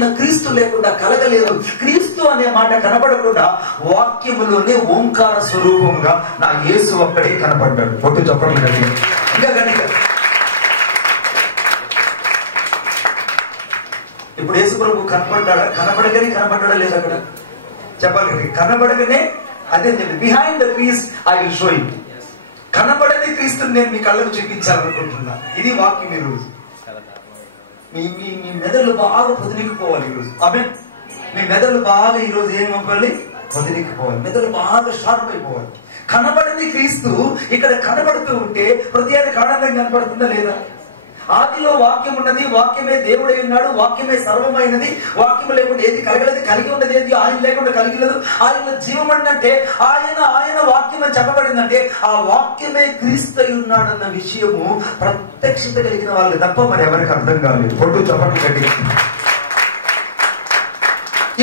వాక్యమైన క్రీస్తు లేకుండా కలగలేదు. క్రీస్తు అనే మాట కనబడకుండా వాక్యములోనే ఓంకార స్వరూపంగా నా యేసు ఒక్కడే కనబడ్డాడు. పొట్టు చెప్పండి కదా. ఇంకా గట్టిగా ఇప్పుడు యేసు ప్రభు కనబడ్డాడా? కనబడగానే లేదు అక్కడ చెప్పాలి. కనబడగానే అదే behind the Christ I will show you. కనబడని క్రీస్తుని నేను మీ కళ్ళకు చూపించాలనుకుంటున్నా. ఇది వాక్యం. ఈ రోజు మీ మెదళ్ళు బాగా పొదిలికిపోవాలి. ఈరోజు ఆమె మీ మెదళ్ళు బాగా ఈరోజు ఏమవ్వాలి? పొదిలికిపోవాలి. మెదళ్ళు బాగా షార్ప్ అయిపోవాలి. కనబడని క్రీస్తు ఇక్కడ కనబడుతూ ఉంటే హృదయానికి ఆనందం కనబడుతుందా లేదా? ఆదిలో వాక్యం ఉన్నది, వాక్యమే దేవుడై ఉన్నాడు, వాక్యమే సర్వమైనది, వాక్యము లేకుండా ఏది కలగలేదు, కలిగి ఉన్నది ఏది ఆయన లేకుండా కలిగలేదు. ఆయన జీవం అంటే ఆయన వాక్యం అని చెప్పబడిందంటే ఆ వాక్యమే క్రీస్తు అయి ఉన్నాడన్న విషయము ప్రత్యక్షత కలిగిన వాళ్ళకి తప్ప మరి ఎవరికి అర్థం కాలేదు. పొట్టు చెప్పండి గట్టి.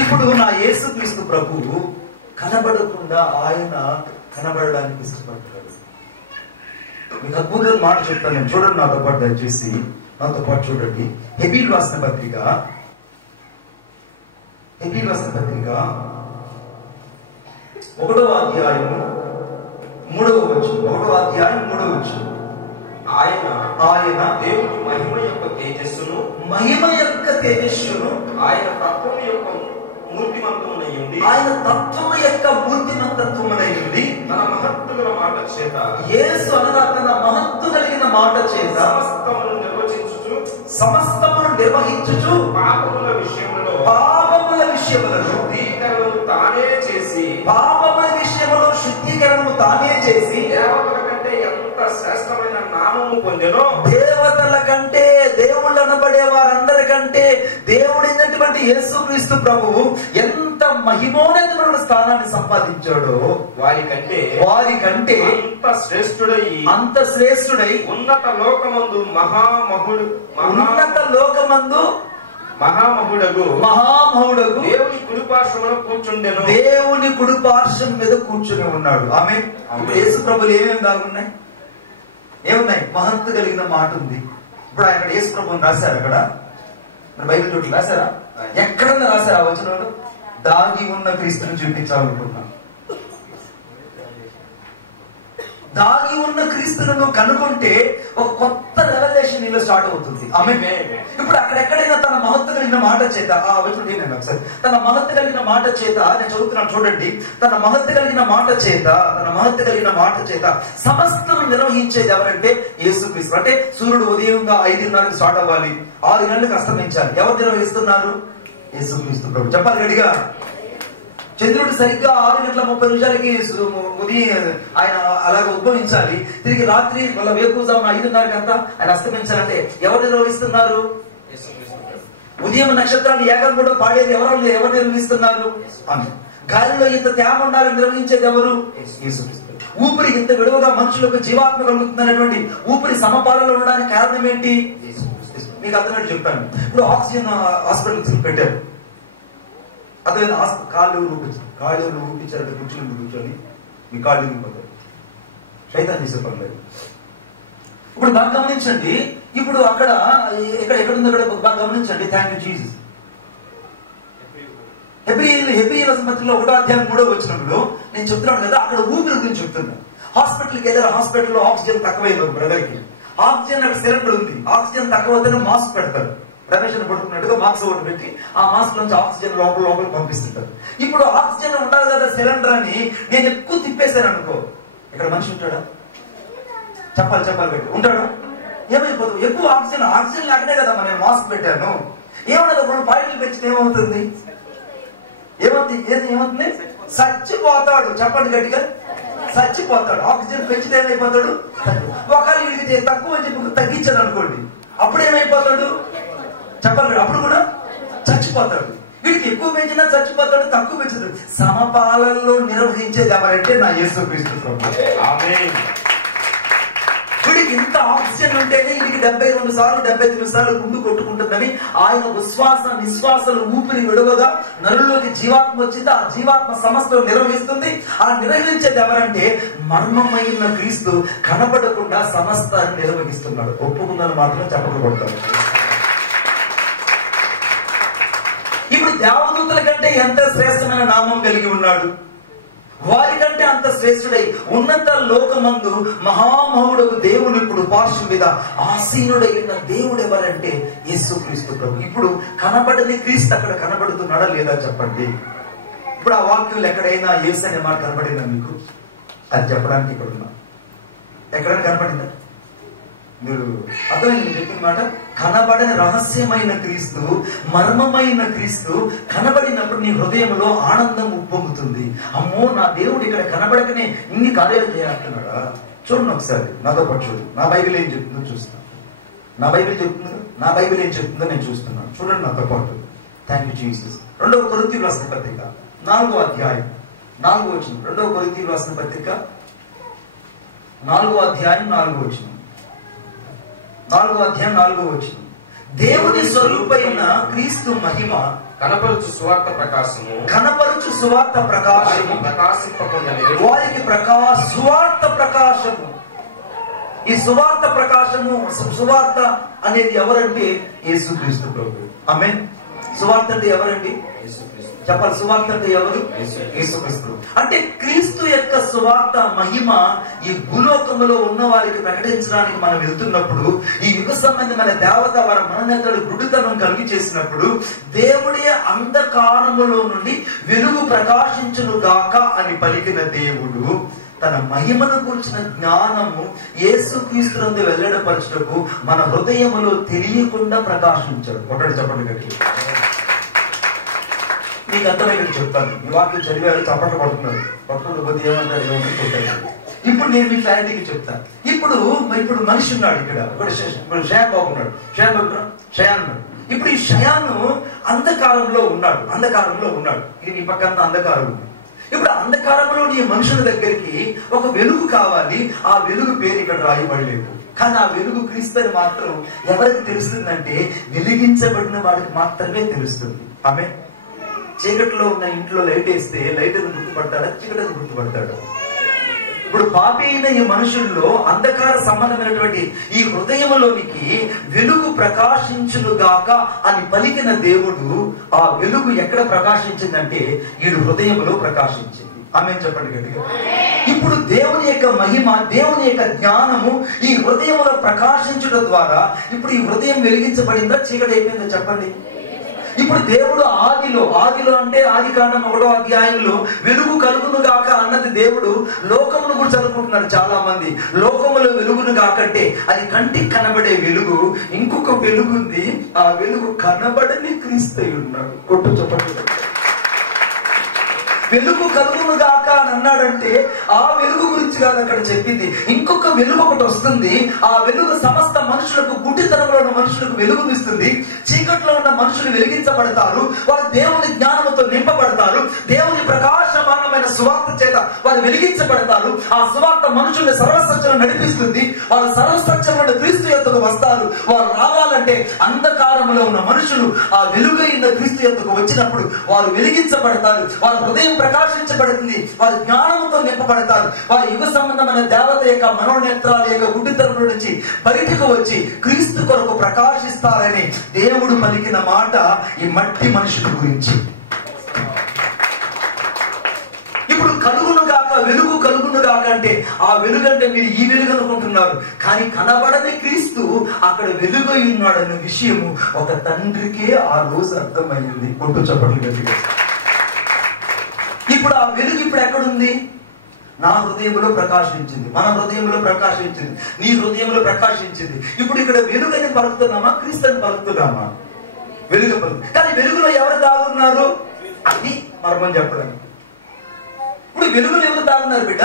ఇప్పుడు నా యేసు క్రీస్తు ప్రభువు కనబడకుండా ఆయన కనబడడానికి ఇష్టపడ్డాడు. మీకు అద్భుతమైన మాట చెప్తాను నేను. చూడండి నాతో పాటు, దయచేసి నాతో పాటు చూడండి. హెబ్రీయులకు రాసిన పత్రిక 1వ అధ్యాయము 3వ వచనం. 1వ అధ్యాయం 3వ వచనం. ఆయన దేవుని మహిమ యొక్క తేజస్సును ఆయన తత్వము యొక్క మూర్తిమంతత్వమునై తన మహత్తు గల మాట చేత యేసు అనగా తన మహత్తు కలిగిన మాట చేత సమస్తమును నిర్వహించుచు పాపముల విషయములను శుద్ధీకరణము తానే చేసి దేవతల కంటే ఎంత శ్రేష్టమైన నామము పొందెనో, దేవతల కంటే దేవుళ్ళు అనబడే వారందరికంటే దేవుడైనటువంటి యేసుక్రీస్తు ప్రభువు ఎంత మహిమోన్నతమైన స్థానాన్ని సంపాదించాడో వారికంటే అంత శ్రేష్ఠుడై ఉన్నత లోకమందు మహామహుడగు దేవుని కుడిపార్శ్వం మీద కూర్చుని ఉన్నాడు. ఆమె యేసు ప్రభులు ఏమేమి దాగున్నాయి? ఏమున్నాయి? మహత్తు కలిగిన మాట ఉంది. ఇప్పుడు అక్కడ యేసు ప్రభుని రాశారు. అక్కడ బైబిల్ చోట్ల రాశారా? ఎక్కడన్నా రాశారా? వచనంలో దాగి ఉన్న క్రీస్తుని చూపించాలనుకుంటున్నాను. దాగి ఉన్న క్రీస్తులను కనుగొంటే ఒక కొత్త రెవల్యూషన్ నీలో స్టార్ట్ అవుతుంది. ఆమె ఇప్పుడు అక్కడెక్కడైనా తన మహత్తు కలిగిన మాట చేత ఒకసారి తన మహత్తు కలిగిన మాట చేత నేను చదువుతున్నాను చూడండి. తన మహత్తు కలిగిన మాట చేత సమస్తం నిర్వహించేది ఎవరంటే యేసుక్రీస్తు. అంటే సూర్యుడు ఉదయంగా 5:30కి స్టార్ట్ అవ్వాలి, 6 గంటలకు అస్తమించాలి. ఎవరు నిర్వహిస్తున్నారు? యేసుక్రీస్తు ప్రభు. చెప్పాలి గట్టిగా. చంద్రుడు సరిగ్గా 6:30 ఉదయం ఆయన అలాగ ఉద్భవించాలి. తిరిగి రాత్రి మళ్ళీ వేకువజామున 5:30 అంతా ఆయన అస్తమించాలంటే ఎవరు నిర్వహిస్తున్నారు? ఉదయం నక్షత్రాలు ఏకం కూడా పాడేది ఎవరు నిర్వహిస్తున్నారు? అని. గాలిలో ఇంత తేమ ఉండాలని నిర్వహించేది ఎవరు? ఊపిరి ఇంత విడువగా మనుషులకు జీవాత్మ కలుగుతున్నటువంటి ఊపిరి సమపాలలో ఉండడానికి కారణం ఏంటి? మీకు అర్థమైనట్టు చెప్పాను. ఇప్పుడు ఆక్సిజన్ హాస్పిటల్ పెట్టారు. అదే కాళ్ళు ఊపించారంటే కూర్చొని మీ కాళ్ళు ఊపిపోతారు. శైతాన్ చేసే పర్లేదు. ఇప్పుడు బాగా గమనించండి. ఇప్పుడు అక్కడ ఎక్కడుందో అక్కడ బాగా గమనించండి. Thank you Jesus. హెబ్రీయుల పత్రికలో 1వ అధ్యాయం 3వ వచనంలో నేను చెప్తున్నాను కదా, అక్కడ ఊపిరి గురించి చెప్తున్నాను. హాస్పిటల్కి వెళ్ళారు. హాస్పిటల్లో ఆక్సిజన్ తక్కువైంది ఒక బ్రదర్కి. ఆక్సిజన్ అక్కడ సిలిండర్ ఉంది. ఆక్సిజన్ తక్కువైతేనే మాస్క్ పెడతారు. రమేష్ పడుకున్నట్టుగా మాస్క్ ఒకటి పెట్టి ఆ మాస్క్ నుంచి ఆక్సిజన్ లోపల పంపిస్తుంటారు. ఇప్పుడు ఆక్సిజన్ ఉండాలి కదా సిలిండర్ అని నేను ఎక్కువ తిప్పేశాను అనుకో, ఇక్కడ మనిషి ఉంటాడా? చెప్పాలి పెట్టి ఉంటాడా? ఏమైపోతుంది? ఎక్కువ ఆక్సిజన్ లేకనే కదా నేను మాస్క్ పెట్టాను. ఏమన్నది? 2 పాయింట్లు పెంచితే ఏమవుతుంది? ఏమవుతుంది? చచ్చిపోతాడు. చెప్పండి గట్టిగా. చచ్చిపోతాడు. ఆక్సిజన్ పెంచితే ఏమైపోతాడు? ఒకవేళ వీడికి తక్కువ అని చెప్పి తగ్గించాడు అనుకోండి, అప్పుడు ఏమైపోతాడు? చెప్పాలి. అప్పుడు కూడా చచ్చిపోతాడు. వీడికి ఎక్కువ పెంచినా చచ్చిపోతాడు, తక్కువ పెంచుతాడు. సమపాలనలో నిర్వహించేది ఎవరంటే నా యేసుక్రీస్తు ప్రభు. వీడికి ఇంత ఆక్సిజన్ ఉంటేనే వీడికి 72 సార్లు 73 సార్లు గుండు కొట్టుకుంటుందని ఆయన ఉశ్వాస నిశ్వాసలు ఊపిరి విడవగా నరుల్లోకి జీవాత్మ వచ్చింది. ఆ జీవాత్మ సమస్తం నిర్వహిస్తుంది. ఆ నిర్వహించేది ఎవరంటే మర్మమైన క్రీస్తు కనపడకుండా సమస్తాన్ని నిర్వహిస్తున్నాడు. ఒప్పుకుందని మాత్రం చెప్పకూడతాడు. ఇప్పుడు దేవదూతల కంటే ఎంత శ్రేష్టమైన నామం కలిగి ఉన్నాడు, వారికంటే అంత శ్రేష్ఠుడై ఉన్నత లోకమందు మహామహుడు దేవుని ఇప్పుడు పార్శ్వం మీద ఆసీనుడైన దేవుడు ఎవరంటే యేసుక్రీస్తు ప్రభు. ఇప్పుడు కనబడని క్రీస్తు అక్కడ కనబడుతున్నాడా లేదా చెప్పండి. ఇప్పుడు ఆ వాక్యులు ఎక్కడైనా యేసు అనే మాట కనబడిందా మీకు? అది చెప్పడానికి ఇక్కడ ఉన్నా. ఎక్కడైనా కనబడిందా? మీరు అర్థమైంది చెప్పిన మాట. కనబడని రహస్యమైన క్రీస్తు, మర్మమైన క్రీస్తు కనబడినప్పుడు నీ హృదయంలో ఆనందం ఉప్పొంగుతుంది. అమ్మో, నా దేవుడు ఇక్కడ కనబడకనే ఇన్ని కార్యాలు చేస్తున్నాడా? చూడండి ఒకసారి నాతో పాటు చూడు. నా బైబిల్ ఏం చెప్తుందో చూస్తాను. నా బైబిల్ ఏం చెప్తుందో నేను చూస్తున్నాను. చూడండి నాతో పాటు. Thank you Jesus. 2వ కొరింథీయులకు రాసిన పత్రిక 4వ అధ్యాయం 4వ వచనం. 2వ కొరింథీయులకు రాసిన పత్రిక 4వ అధ్యాయం 4వ వచనం. 4వ అధ్యాయం 4వ వచనం. దేవుని స్వరూపైన క్రీస్తు మహిమ కనపరుచు సువార్త ప్రకాశము వారికి సువార్త ప్రకాశము. ఈ సువార్త ప్రకాశము, సువార్త అనేది ఎవరంటే యేసుక్రీస్తు ప్రభు. ఆమేన్. సువార్త అంటే ఎవరండి? చెప్పాలి. సువార్త అంటే ఎవరు? యేసుక్రీస్తు. అంటే క్రీస్తు యొక్క సువార్త మహిమ ఈ భూలోకములో ఉన్న వారికి ప్రకటించడానికి మనం వెళ్తున్నప్పుడు, ఈ యుగ సంబంధమైన దేవత వారి మననేతలు గుడితనం కలిగి చేసినప్పుడు, దేవుడే అంధకారములో నుండి వెలుగు ప్రకాశించును గాక అని పలికిన దేవుడు తన మహిమను గురించిన జ్ఞానము యేసుక్రీస్తునందు వెల్లడపరచుటకు మన హృదయములో తెలియకుండా ప్రకాశించాడు. ఒకటి చెప్పండి గట్టి. నీకు అర్థమైనట్టు చెప్తాను. ఈ వాక్యం చదివారు, చప్పట్లు పడుతున్నారు. పట్టుకుంటూ పోతే ఏమంటారు చూస్తాను. ఇప్పుడు నేను మీ క్లారిటీకి చెప్తాను. ఇప్పుడు మనిషి ఉన్నాడు ఇక్కడ. షయాన్ బాగున్నాడు. షయాన్ ఉన్నాడు. ఇప్పుడు ఈ షయాను అంధకారంలో ఉన్నాడు. ఇది నీ పక్కన అంధకారం ఉంది. ఇప్పుడు అంధకారంలో నీ మనుషుల దగ్గరికి ఒక వెలుగు కావాలి. ఆ వెలుగు పేరు ఇక్కడ రాయబడలేదు. కానీ ఆ వెలుగు క్రీస్తుని మాత్రం ఎవరికి తెలుస్తుందంటే వెలిగించబడిన వాడికి మాత్రమే తెలుస్తుంది. ఆమె చీకట్లో ఉన్న ఇంట్లో లైట్ వేస్తే లైట్ అని గుర్తుపడతాడా? చీకటి అని గుర్తుపడతాడు. ఇప్పుడు పాపి అయిన ఈ మనుషుల్లో అంధకార సంబంధమైనటువంటి ఈ హృదయంలోనికి వెలుగు ప్రకాశించునుగాక అని పలికిన దేవుడు ఆ వెలుగు ఎక్కడ ప్రకాశించిందంటే వీడు హృదయంలో ప్రకాశించింది. ఆమేన్ చెప్పండి గట్టిగా. ఇప్పుడు దేవుని యొక్క మహిమ, దేవుని యొక్క జ్ఞానము ఈ హృదయంలో ప్రకాశించడం ద్వారా ఇప్పుడు ఈ హృదయం వెలిగించబడిందా, చీకటి అయిపోయిందా చెప్పండి. ఇప్పుడు దేవుడు ఆదిలో అంటే ఆది కాండం 1వ అధ్యాయంలో వెలుగు కలుగును గాక అన్నది దేవుడు లోకమును గురించి అనుకుంటున్నారు చాలా మంది. లోకములో వెలుగును గాకంటే అది కంటికి కనబడే వెలుగు. ఇంకొక వెలుగుంది. ఆ వెలుగు కనబడని క్రీస్తు ఉన్నాడు. కొట్టు చెప్పండి. వెలుగు కలుగును గాక అని అన్నాడంటే ఆ వెలుగు గురించి కాదు అక్కడ చెప్పింది. ఇంకొక వెలుగు ఒకటి వస్తుంది. ఆ వెలుగు సమస్త మనుషులకు, గుడ్డితనంలో ఉన్న మనుషులకు వెలుగునిస్తుంది. చీకట్లో ఉన్న మనుషులు వెలిగించబడతారు. వారు దేవుని జ్ఞానంతో నింపబడతారు. దేవుని ప్రకాశమానమైన సువార్త చేత వారు వెలిగించబడతారు. ఆ సువార్త మనుషుల్ని సర్వసత్యం నడిపిస్తుంది. వారు సర్వసత్యమైన క్రీస్తు యొద్దకు వస్తారు. వారు రావాలంటే అంధకారంలో ఉన్న మనుషులు ఆ వెలుగైన క్రీస్తు యొద్దకు వచ్చినప్పుడు వారు వెలిగించబడతారు. వారి హృదయం ప్రకాశించబడుతుంది. వారి జ్ఞానంతో నింపబడతారు. వారి యుగ సంబంధమైన దేవత యొక్క మనోనేత్రాల యొక్క గుడ్డితనం నుంచి బయటకు వచ్చి క్రీస్తు కొరకు ప్రకాశిస్తారని దేవుడు పలికిన మాట ఈ మట్టి మనుషుల గురించి. ఇప్పుడు కలుగునుగాక, వెలుగు కలుగునుగాక అంటే ఆ వెలుగంటే మీరు ఈ వెలుగు అనుకుంటున్నారు. కానీ కనబడని క్రీస్తు అక్కడ వెలుగై ఉన్నాడన్న విషయము ఒక తండ్రికే ఆ రోజు అర్థమైంది. కొట్టు చప్పట్లు గట్టిగా. ఇప్పుడు ఆ వెలుగు ఇప్పుడు ఎక్కడుంది? నా హృదయంలో ప్రకాశించింది, మన హృదయంలో ప్రకాశించింది, నీ హృదయంలో ప్రకాశించింది. ఇప్పుడు ఇక్కడ వెలుగని పలుకుతున్నామా, క్రీస్తుని పలుకుతున్నామా? వెలుగు పలుకు. కానీ వెలుగులో ఎవరు దాగున్నారు? అది మర్మం చెప్పడానికి. ఇప్పుడు వెలుగులో ఎవరు దాగున్నారు బిడ్డ?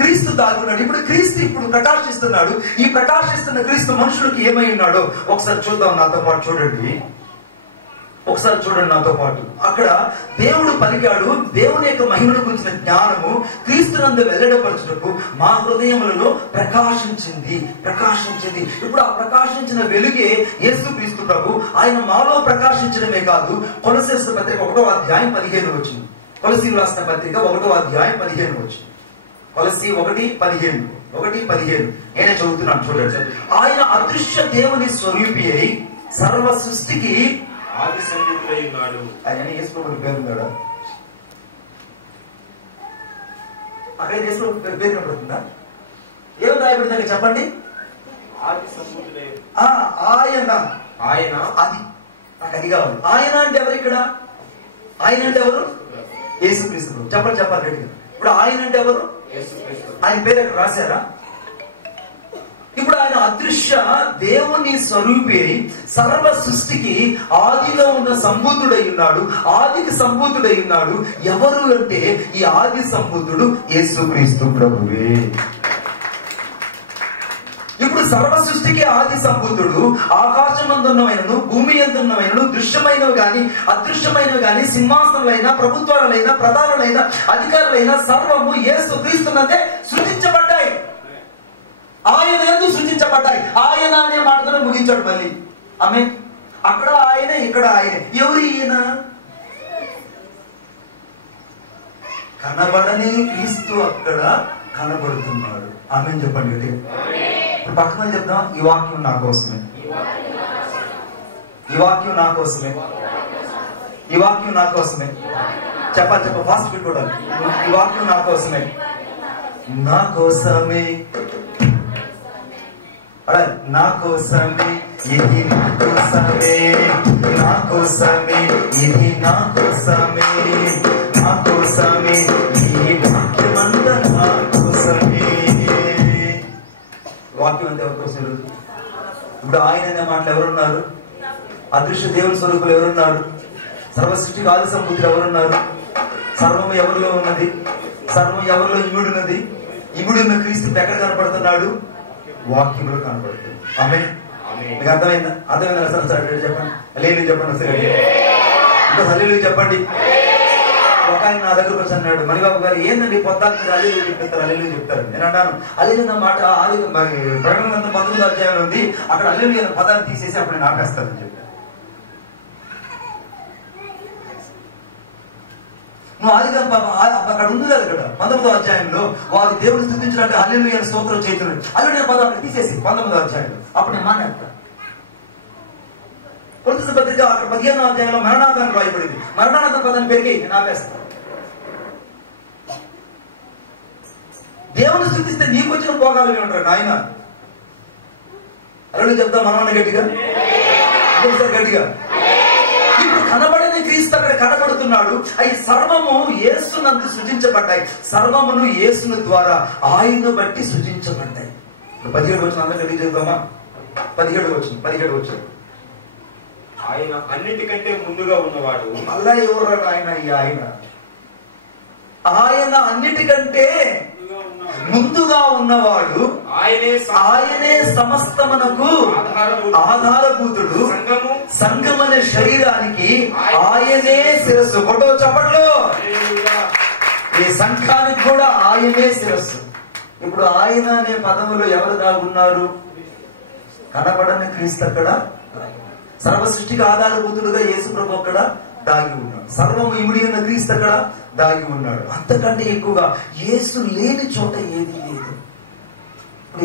క్రీస్తు దాగున్నాడు. ఇప్పుడు క్రీస్తు ఇప్పుడు ప్రకాశిస్తున్నాడు. ఈ ప్రకాశిస్తున్న క్రీస్తు మనుషులకు ఏమై ఉన్నాడో ఒకసారి చూద్దాం. నాతో పాటు చూడండి. నాతో పాటు అక్కడ దేవుడు పలికాడు. దేవుని యొక్క మహిమను గురించిన జ్ఞానము క్రీస్తునందు వెల్లడపరచుటకు మా హృదయములలో ప్రకాశించింది. ఇప్పుడు ఆ ప్రకాశించిన వెలుగే యేసుక్రీస్తు ప్రభు. ఆయన మాలో ప్రకాశించడమే కాదు. కొలస్సీయుల పత్రిక 1వ అధ్యాయం 15 వచ్చింది. కొలస్సీయులు రాసిన పత్రిక 1వ అధ్యాయం 15 వచ్చింది. కొలస్సీ 1:15 నేనే చదువుతున్నాను చూడండి. ఆయన అదృశ్య దేవుని స్వరూపి అయి సర్వ సృష్టికి ఆది సంభూతుడై ఉన్నాడు. ఆయన యేసు ప్రభువుకి పేరు ఉన్నాడా? అక్కడ యేసు ప్రభు పేరు కనబడుతుందా? ఏం రాయబడింది చెప్పండి. ఆది సంభూతుడై ఆయన ఆయన అది నాకు అది కావాలి. ఆయన అంటే ఎవరు ఇక్కడ? ఆయన అంటే ఎవరు? యేసుక్రీస్తు. చెప్పండి రెడ్డి. ఇప్పుడు ఆయన అంటే ఎవరు? ఆయన పేరు ఎక్కడ రాశారా? ఇప్పుడు ఆయన అదృశ్య దేవుని స్వరూపి, సర్వ సృష్టికి ఆదిలో ఉన్న సంభూతుడై ఉన్నాడు, ఆదికి సంభూతుడై ఉన్నాడు. ఎవరు అంటే ఈ ఆది సంభూతుడు యేసుక్రీస్తు ప్రభువే. ఇప్పుడు సర్వ సృష్టికి ఆది సంభూతుడు, ఆకాశమందున్నమైనను భూమి ఎందున్నమైనను దృశ్యమైనవి గాని అదృశ్యమైనవి గాని సింహాసనాలైనా ప్రభుత్వాలైనా ప్రధానులైన అధికారులైన సర్వము యేసుక్రీస్తునందే సృష్టించబడ్డాయి. ఆయన ఎందుకు సృష్టించబడ్డాయి? ఆయన అనే మాటతో ముగించాడు మళ్ళీ. ఆమె అక్కడ ఆయన, ఇక్కడ ఆయన. ఎవరు ఈయన? కనబడని క్రీస్తు అక్కడ కనబడుతున్నాడు. ఆమె చెప్పండి. ఇప్పుడు పక్కన చెప్దాం. ఈ వాక్యం నా కోసమే, ఈ వాక్యం నా కోసమే, ఈ వాక్యం నా కోసమే. చెప్పాలి ఫాస్ట్ పెట్టుకోవడం. ఈ వాక్యం నా కోసమే, నా కోసమే, నా కోసమే, ఇది నా కోసమే, నా కోసమే, ఇది నా కోసమే, నా కోసమే, ఈ వాక్యమంతా నా కోసమే. వాక్యం అంతా ఎవరి కోసం? ఇప్పుడు ఆయన అనే మాటలు ఎవరున్నారు? అదృశ్య దేవుని స్వరూపులు ఎవరున్నారు? సర్వసృష్టికి ఆది సంబుద్ధులు ఎవరున్నారు? సర్వం ఎవరిలో ఉన్నది? సర్వం ఎవరిలో ఇముడున్నది? ఇముడున్న క్రీస్తు ఎక్కడ కనపడుతున్నాడు? వాక్యంలో కనపడుతుంది. ఆమె మీకు అర్థమైందా? అర్థమైందా? సరే చెప్పండి. హల్లెలూయా చెప్పండి. సరే ఇంకా హల్లెలూయా చెప్పండి. ఒక ఆయన నా దగ్గరకు వచ్చి అన్నాడు, మణిబాబు గారు ఏందండి పొద్దాక మీరు హల్లెలూయా చెప్పేస్తారు, హల్లెలూయా చెప్తారు. నేను అన్నాను, హల్లెలూయా మాట ప్రకటన 19వ అధ్యాయంలో ఉంది, అక్కడ హల్లెలూయా అనే పదాన్ని తీసేసి అప్పుడు నేను ఆపేస్తానని చెప్పి. నువ్వు ఆదిగా అక్కడ ఉంది కదా, ఇక్కడ 19వ అధ్యాయంలో వారి దేవుని స్తుతించినట్టు హల్లెలూయా స్తోత్రం చేస్తున్నాడు. హల్లెలూయా పదం అక్కడ తీసేసి 19వ అధ్యాయంలో అప్పుడు నేను మానేస్తా. కొలత పత్రిక అక్కడ 15వ అధ్యాయంలో మరణార్థాన్ని రాయబడింది. మరణార్థ పదాన్ని పెరిగి నేను ఆపేస్తాను. దేవుని స్తుతిస్తే నీకు వచ్చిన భోగాలు ఉంటాడు ఆయన. అలా చెప్తాం మనం గట్టిగా, గట్టిగా. ఇప్పుడు కనబడని క్రీస్తు అక్కడ కనబడుతున్నాడు. అవి సర్వము యేసునందు సృజించబడ్డాయి. సర్వమును యేసును ద్వారా ఆయన బట్టి సృజించబడ్డాయి. 17 వచ్చిన అందరూ తెలియజేద్దామా? 17 వచ్చిన ఆయన అన్నిటికంటే ముందుగా ఉన్నవాడు. మళ్ళా ఎవరు ఆయన? ఆయన అన్నిటికంటే ముందుగా ఉన్నవాడు, ఆయనే సమస్తమునకు ఆధారభూతుడు, సంఘమనే శరీరానికి ఆయనే శిరస్సు. కొట్టో చప్పట్లు. ఈ సంఘానికి కూడా ఆయనే శిరస్సు. ఇప్పుడు ఆయన అనే పదములో ఎవరు దాగున్నారు? కనబడని క్రీస్తు అక్కడ, సర్వ సృష్టికి ఆధారభూతుడుగా యేసు ప్రభు అక్కడ దాగి ఉన్నాడు. సర్వము ఇమిడి ఉన్న క్రీస్తు అక్కడ దాగి ఉన్నాడు. అంతకంటే ఎక్కువగా యేసు లేని చోట ఏది లేదు.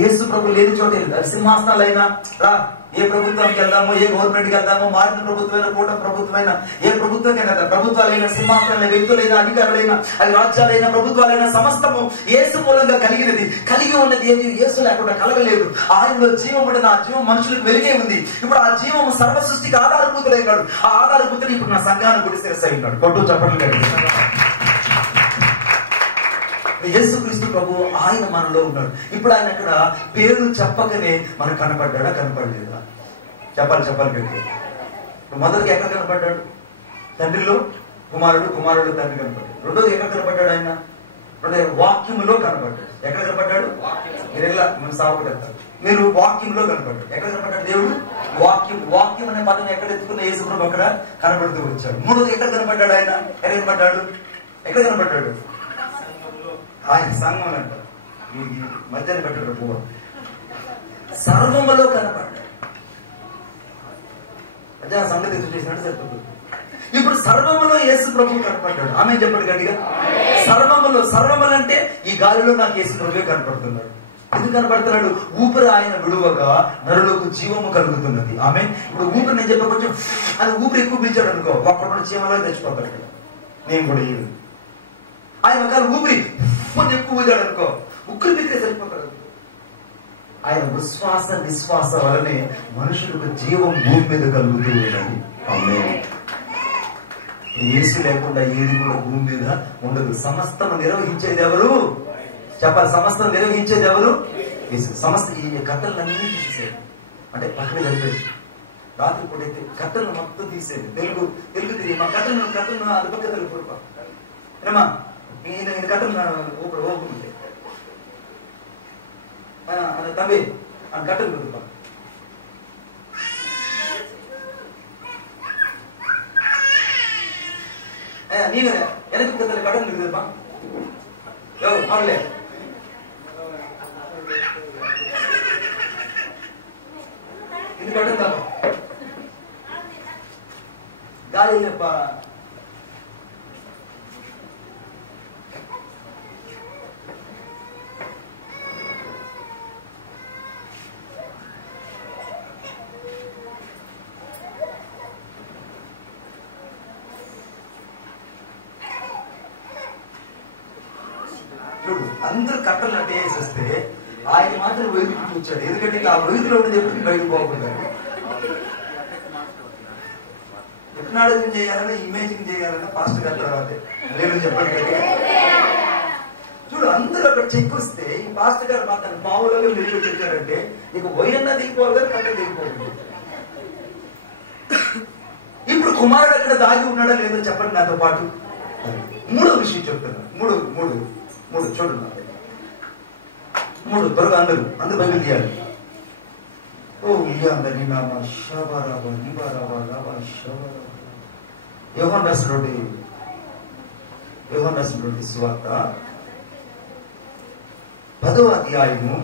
యేసు ప్రభు లేని చోట లేదు. సింహాసనాలైనా రా, ఏ ప్రభుత్వానికి వెళ్దామో, ఏ గవర్నమెంట్కి వెళ్దామో, మారిన ప్రభుత్వమైన కూటమి ప్రభుత్వమైన ఏ ప్రభుత్వమైనా, ప్రభుత్వాలైన సింహాసనాలైన వ్యక్తులైనా అధికారులైనా అది రాజ్యాలైన ప్రభుత్వాలైన సమస్తము యేసు మూలంగా కలిగినది. కలిగి ఉన్నది ఏది యేసు లేకుండా కలగలేదు. ఆయనలో జీవం ఉంటే ఆ జీవం మనుషులకు వెలిగే ఉంది. ఇప్పుడు ఆ జీవం సర్వ సృష్టికి ఆధారభూతులైనాడు. ఆ ఆధారభూతులు ఇప్పుడు నా సంఘాన్ని గుడి శిరస్సు అయినాడు. కొట్టు చెప్పండి. యేసుక్రీస్తు ప్రభు ఆయన మనలో ఉన్నాడు. ఇప్పుడు ఆయన అక్కడ పేరు చెప్పకనే మనకు కనపడ్డా కనపడలేదా? చెప్పాలి గట్టి. మొదటికి ఎక్కడ కనపడ్డాడు? తండ్రిలో కుమారుడు, కుమారుడు తండ్రి కనపడ్డాడు. రెండోది ఎక్కడ కనపడ్డాడు? ఆయన వాక్యములో కనపడ్డాడు. ఎక్కడ కనపడ్డాడు? మీరు ఎలా మనం సాగుపడతారు, మీరు వాక్యంలో కనపడ్డాడు. ఎక్కడ కనపడ్డాడు? దేవుడు వాక్యం అనే పదం ఎక్కడ ఎత్తుకున్న యేసు ప్రభు అక్కడ కనపడుతూ వచ్చాడు. మూడోది ఎక్కడ కనపడ్డాడు? ఆయన ఎక్కడ కనపడ్డాడు? ఆయన సంఘం అంటారు, మధ్యాహ్నం పెట్టాడు పువ్వు. సర్వములో కనపడ్డాడు. మధ్యాహ్నం సంగతి ఎదురు చేసినట్టు సరిపోతుంది. ఇప్పుడు సర్వములో యేసు ప్రభు కనపడ్డాడు. ఆమె చెప్పాడు గట్టిగా. సర్వములు అంటే ఈ గాలిలో నాకు యేసు ప్రభు కనపడుతున్నాడు. ఎందుకు కనపడుతున్నాడు? ఊపిరి ఆయన విడువగా నరులకు జీవము కలుగుతున్నది. ఆమె ఇప్పుడు ఊపిరి నేను చెప్ప కొంచెం అది ఊపిరి ఎక్కువ పీల్చాడు అనుకో, ఒక్కటి చీమలో తెచ్చిపోతాడు. నేను కూడా ఈడు ఆయన ఒకవేళ ఊపిరి ఎక్కువ ఊదాడు అనుకో, ఉక్కిరి బిక్కిరి సరిపోతాడు. ఆయన విశ్వాస నిశ్వాస వలనే మనుషులకు జీవం భూమి మీద కలుగుతూ ఉన్నది. ఆమేన్. యేసు లేకుండా ఏది కూడా భూమి మీద ఉండదు. సమస్తము నిర్వహించేది ఎవరు? చెప్పాలి. సమస్తం నిర్వహించేది ఎవరు? యేసు. సమస్త ఈ కట్టెలన్నీ తీసేది అంటే పక్కన జరిపేది. రాత్రి పూటైతే కట్టెలను మొత్తం తీసేది. తెలుగు తిరిగి మా కట్టెలను అది పక్క తెలుగు ఏమా ఈయన కట్టెలు ఓపుకుంటే తమ్మి ఆ కట్టెలు కుదురుపా. ನೀನು ಎದಕ್ಕೆ ಕಡನ್ ನಿಲ್ದಪ್ಪ ಆಗ್ಲೇ ಇದು ಕಡನ್ ಗಾಳಿ ಇಲ್ಲಪ್ಪ. అందరూ కట్టలు అంటే వేసేస్తే ఆయన మాత్రం వైద్యులు చూచాడు. ఎందుకంటే ఆ వైద్యులో ఉన్నది ఎప్పటికీ బయటకు పోకుండా టెక్నాలజీ చేయాలన్నా ఇమేజింగ్ చేయాలన్నా ఫాస్ట్ గా తర్వాత లేదు చెప్పండి. చూడు అందరూ అక్కడ చెక్ వస్తే ఈ ఫాస్ట్ గారు మాత్రం మామూలుగా నిలిచి వచ్చారంటే నీకు వైరన్నా దిగిపోవాలి కానీ కట్టలు దిగిపోతుంది. ఇప్పుడు కుమారుడు అక్కడ దాగి ఉన్నాడా లేదో చెప్పండి నాతో పాటు. మూడో విషయం చెప్తున్నా. మూడు చూడండి. త్వరగా అందరూ బైబిల్ తీయాలి. యోహాను రాసినటువంటి సువార్త 10వ అధ్యాయము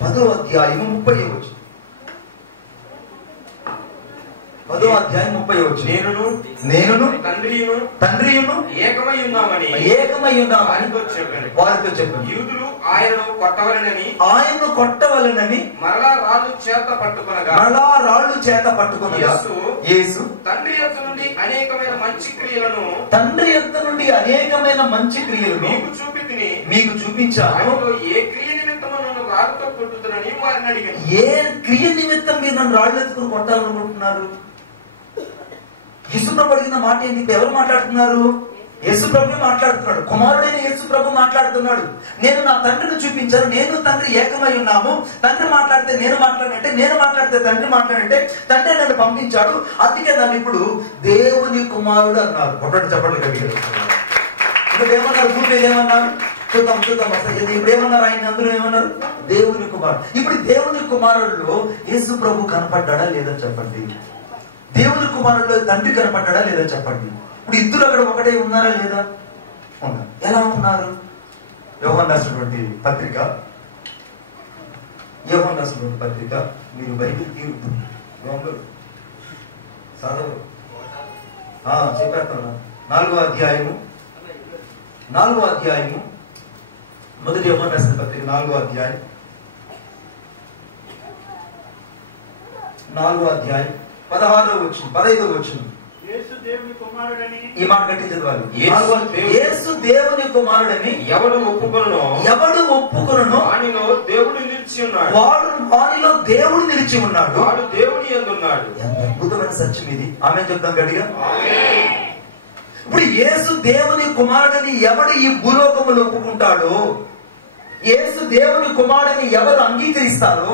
30వ వచనం. 10వ అధ్యాయం 30వ వచనం. నేనును తండ్రియును ఏకమై ఉన్నామని వారితో చెప్పాను. యూదులు ఆయనను కొట్టవలెనని మరలా రాళ్ళు చేత పట్టుకొనగా యేసు తండ్రి యొద్ద నుండి అనేకమైన మంచి క్రియలను మీకు చూపించాను. ఏ క్రియ నిమిత్తము నన్ను రాళ్ళతో కొట్టుతున్నని వారిని అడిగాను. ఏ క్రియ నిమిత్తం మీరు నన్ను రాళ్ళు ఎత్తుకుని కొట్టాలనుకుంటున్నారు? యేసుప్రభు అడిగిన మాట ఏంటి? ఎవరు మాట్లాడుతున్నారు? యేసుప్రభు మాట్లాడుతున్నాడు. కుమారుడైన యేసుప్రభు మాట్లాడుతున్నాడు. నేను నా తండ్రిని చూపించాను, నేను తండ్రి ఏకమై ఉన్నాము. తండ్రి మాట్లాడితే నేను మాట్లాడినట్టే, నేను మాట్లాడితే తండ్రి మాట్లాడినట్టే. తండ్రి నన్ను పంపించాడు, అందుకే నన్ను ఇప్పుడు దేవుని కుమారుడు అన్నారు. ఒకటి చెప్పండి కలిగారు. ఇప్పుడు ఏమన్నారు? భూమి ఏమన్నారు? చూద్దాం అసలు ఇప్పుడు ఏమన్నారు? ఆయన అందరూ ఏమన్నారు? దేవుని కుమారుడు. ఇప్పుడు దేవుని కుమారుడులో యేసు ప్రభు కనపడ్డా లేదా చెప్పండి. దేవుని కుమారుడులో తండ్రి కనపడ్డా లేదా చెప్పండి. ఇప్పుడు ఇద్దరు అక్కడ ఒకటే ఉన్నారా లేదా? ఉన్నారు. ఎలా ఉన్నారు? యోహాను రాసినటువంటి పత్రిక మీరు బైబిల్ తీరు చదవరు చెప్పేస్తాను. 4వ అధ్యాయము మొదటి యోహాను రాసిన పత్రిక 4వ అధ్యాయం 16వ వచనం 15వ వచనం. ఈ మాట గట్టి చదవాలి. యేసు దేవుని కుమారుడని ఎవడు ఒప్పుకొనునో వానిలో దేవుడు నిలిచి ఉన్నాడు. వాడు దేవుని యందు ఉన్నాడు. ఎంత అద్భుతమైన సత్యం ఇది. ఆమె చెప్తాం గట్టిగా. ఇప్పుడు యేసు దేవుని కుమారుడని ఎవడు ఈ భూలోకములో ఒప్పుకుంటాడో, యేసు దేవుని కుమారుడని ఎవరు అంగీకరిస్తారో,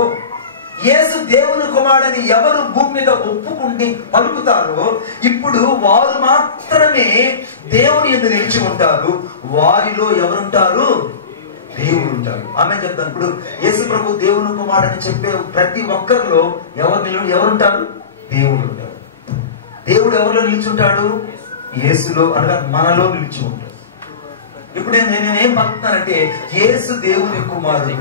యేసు దేవుని కుమారుడని ఎవరు భూమి మీద ఒప్పుకుంటే పలుకుతారో, ఇప్పుడు వారు మాత్రమే దేవుని యందు నిలిచి ఉంటారు. వారిలో ఎవరుంటారు? దేవుడు ఉంటారు. ఆమె చెప్తాను. ఇప్పుడు యేసు ప్రభు దేవుని కుమారుడని చెప్పే ప్రతి ఒక్కరిలో ఎవరుంటారు? దేవుడు ఉంటాడు. దేవుడు ఎవరిలో నిలిచుంటాడు? యేసులో అనగా మనలో నిలిచి ఉంటాడు. ఇప్పుడు నేనేం పలుకుతానంటే యేసు దేవుని కుమారుడు.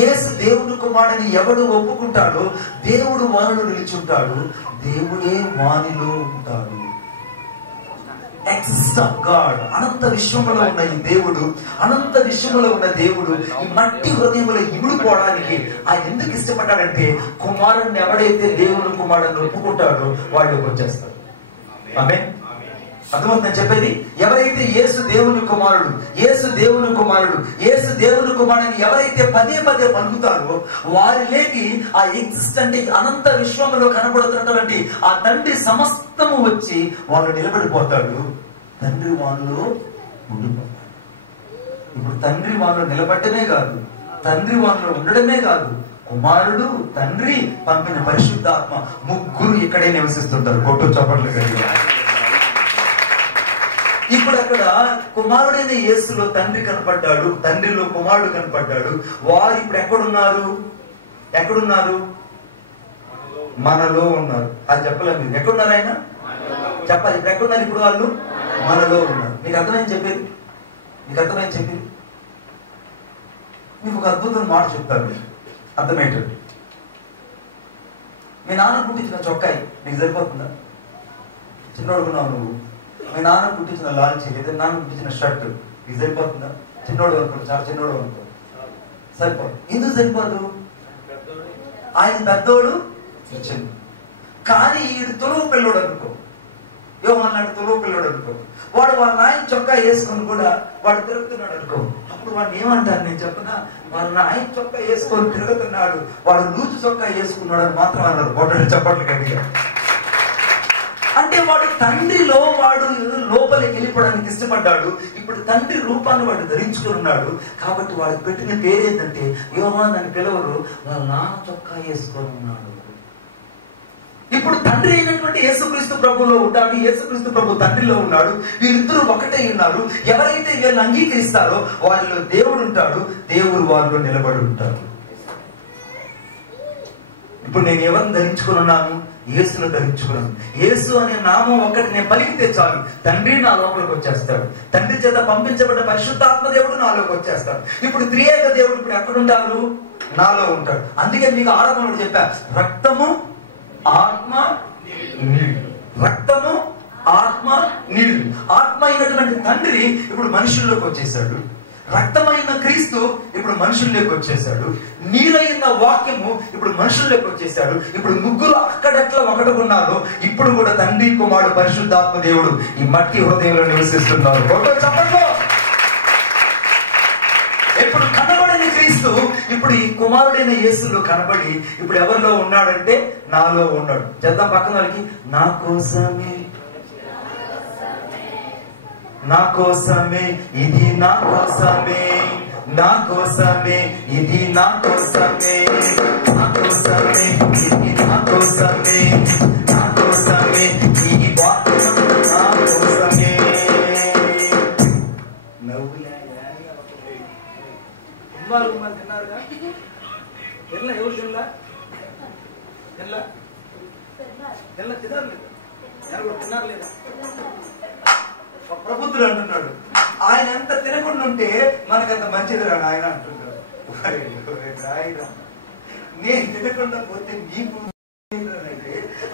యేసు దేవుని కుమారుడని ఎవడు ఒప్పుకుంటాడో దేవుడు వారిలో నిలిచి ఉంటాడు. దేవుడే వానిలో ఉంటాడు. Exist of God. అనంత విశ్వములో ఉన్న ఈ దేవుడు, అనంత విశ్వములో ఉన్న దేవుడు ఈ మట్టి హృదయములో ఇమిడిపోవడానికి ఆయన ఎందుకు ఇష్టపడ్డాడంటే, కుమారుడిని ఎవడైతే దేవుని కుమారుడిని ఒప్పుకుంటాడో వాళ్ళకి వచ్చేస్తాడు. ఆమేన్. అర్థమవుతుంది నేను చెప్పేది? ఎవరైతే యేసు దేవుని కుమారుడు, యేసు దేవుని కుమారుడు, యేసు దేవుని కుమారుడిని ఎవరైతే పదే పదే పలుకుతారో వారిలోకి ఆ ఎగ్జిస్ట్ అంటే అనంత విశ్వంలో కనబడుతున్నటువంటి ఆ తండ్రి సమస్తము వచ్చి వాళ్ళు నిలబడిపోతాడు. తండ్రి వాళ్ళలో ఉండిపోతాడు. ఇప్పుడు తండ్రి వాళ్ళు నిలబడమే కాదు, తండ్రి వాళ్ళలో ఉండడమే కాదు, కుమారుడు, తండ్రి, పంపిన పరిశుద్ధాత్మ ముగ్గురు ఇక్కడే నివసిస్తుంటారు. కొట్టు చప్పట్లు కలిగి. ఇప్పుడు అక్కడ కుమారుడైన యేసులో తండ్రి కనపడ్డాడు, తండ్రిలో కుమారుడు కనపడ్డాడు. వారు ఇప్పుడు ఎక్కడున్నారు? ఎక్కడున్నారు? మనలో ఉన్నారు. అది చెప్పలేదు మీరు. ఎక్కడున్నారు? ఆయన చెప్పాలి. ఇప్పుడు ఎక్కడున్నారు? ఇప్పుడు వాళ్ళు మనలో ఉన్నారు. మీకు అర్థమైంది చెప్పేది? మీకు అర్థమైంది చెప్పేది? మీకు ఒక అద్భుతమైన మాట చెప్తాను, అర్థమేంటండి. మీ నాన్న పుట్టించిన చొక్కాయి నీకు సరిపోతుందా? చిన్నోడుకున్నావు నువ్వు. మీ నాన్న పుట్టించిన లాంచి లేదా నాన్న పుట్టించిన షర్ట్ ఇది సరిపోతుందా? చిన్నోడు అనుకో, చాలా చిన్నోడు అనుకో, సరిపోదు. ఎందుకు సరిపోదు? ఆయన పెద్దోడు, చిన్న. కానీ ఈడు తొలువు పిల్లోడు అనుకో, యోహాన్ లాంటి తొలువు పిల్లోడు అనుకో, వాడు వాళ్ళ నాయన చొక్కా వేసుకొని కూడా వాడు తిరుగుతున్నాడు అనుకో, అప్పుడు వాడిని ఏమంటారు నేను చెప్పనా? వాళ్ళ నాయన చొక్కా వేసుకొని తిరుగుతున్నాడు, వాడు లూజు చొక్కా వేసుకున్నాడు అని మాత్రం అన్నారు. ఒకటి చప్పట్లు గట్టిగా. అంటే వాడు తండ్రిలో వాడు లోపలికి వెళ్ళిపోవడానికి ఇష్టపడ్డాడు. ఇప్పుడు తండ్రి రూపాన్ని వాడు ధరించుకుని ఉన్నాడు. కాబట్టి వాడికి పెట్టిన పేరేంటంటే యోహాన్ అని పిలవరు, వాళ్ళ నాన్న చొక్కా వేసుకొని ఉన్నాడు. ఇప్పుడు తండ్రి అయినటువంటి యేసుక్రీస్తు ప్రభులో ఉన్నాడు, యేసుక్రీస్తు ప్రభు తండ్రిలో ఉన్నాడు. వీరిద్దరూ ఒకటే ఉన్నారు. ఎవరైతే వీళ్ళని అంగీకరిస్తారో వాళ్ళలో దేవుడు ఉంటాడు, దేవుడు వాళ్ళలో నిలబడి ఉంటాడు. ఇప్పుడు నేను ఎవరిని ధరించుకుని ఉన్నాను? యేసును ధరించుకున్నాను. యేసు అనే నామం ఒక్కటి నేను పలికితే చాలు, తండ్రి నా లోపలికి వచ్చేస్తాడు. తండ్రి చేత పంపించబడ్డ పరిశుద్ధాత్మ దేవుడు నాలోకి వచ్చేస్తాడు. ఇప్పుడు త్రియేక దేవుడు ఇప్పుడు ఎక్కడుంటారు? నాలో ఉంటాడు. అందుకే మీకు ఆరంభంలో చెప్పా, రక్తము, ఆత్మ, నీళ్లు. రక్తము, ఆత్మ, నీళ్లు. ఆత్మ అయినటువంటి తండ్రి ఇప్పుడు మనుషుల్లోకి వచ్చేసాడు. రక్తమైన క్రీస్తు ఇప్పుడు మనుషుల్లోకి వచ్చేసాడు. నీరైన వాక్యము ఇప్పుడు మనుషుల్లోకి వచ్చేసాడు. ఇప్పుడు ముగ్గురు అక్కడెట్లా ఒకటుకున్నారు, ఇప్పుడు కూడా తండ్రి, కుమారుడు, పరిశుద్ధాత్మ దేవుడు ఈ మట్టి హృదయంలో నివసిస్తున్నారు. చెప్పండి. ఇప్పుడు కనబడని క్రీస్తు ఇప్పుడు ఈ కుమారుడైన యేసులో కనబడి ఇప్పుడు ఎవరిలో ఉన్నాడంటే నాలో ఉన్నాడు. చేద్దాం పక్కన వాళ్ళకి, నా కోసమే, నా కోసమే, ఇది నా కోసమే, నా కోసమే, ఇది నా కోసమే, నా కోసమే, ఇది నా కోసమే, నా కోసమే, ఈ వాక్యం నా కోసమే. తిన్నారుగా? తిన్నా? ఎవరు తిన్నా? తిన్నా? తిన్నారు లేదా? తిన్నారు లేదా? ప్రబుద్ధుడు అంటున్నాడు, ఆయన ఎంత తినకుండా ఉంటే మనకంత మంచిది రా ఆయన అంటున్నాడు. ఆయన నేను తినకుండా పోతే నీకు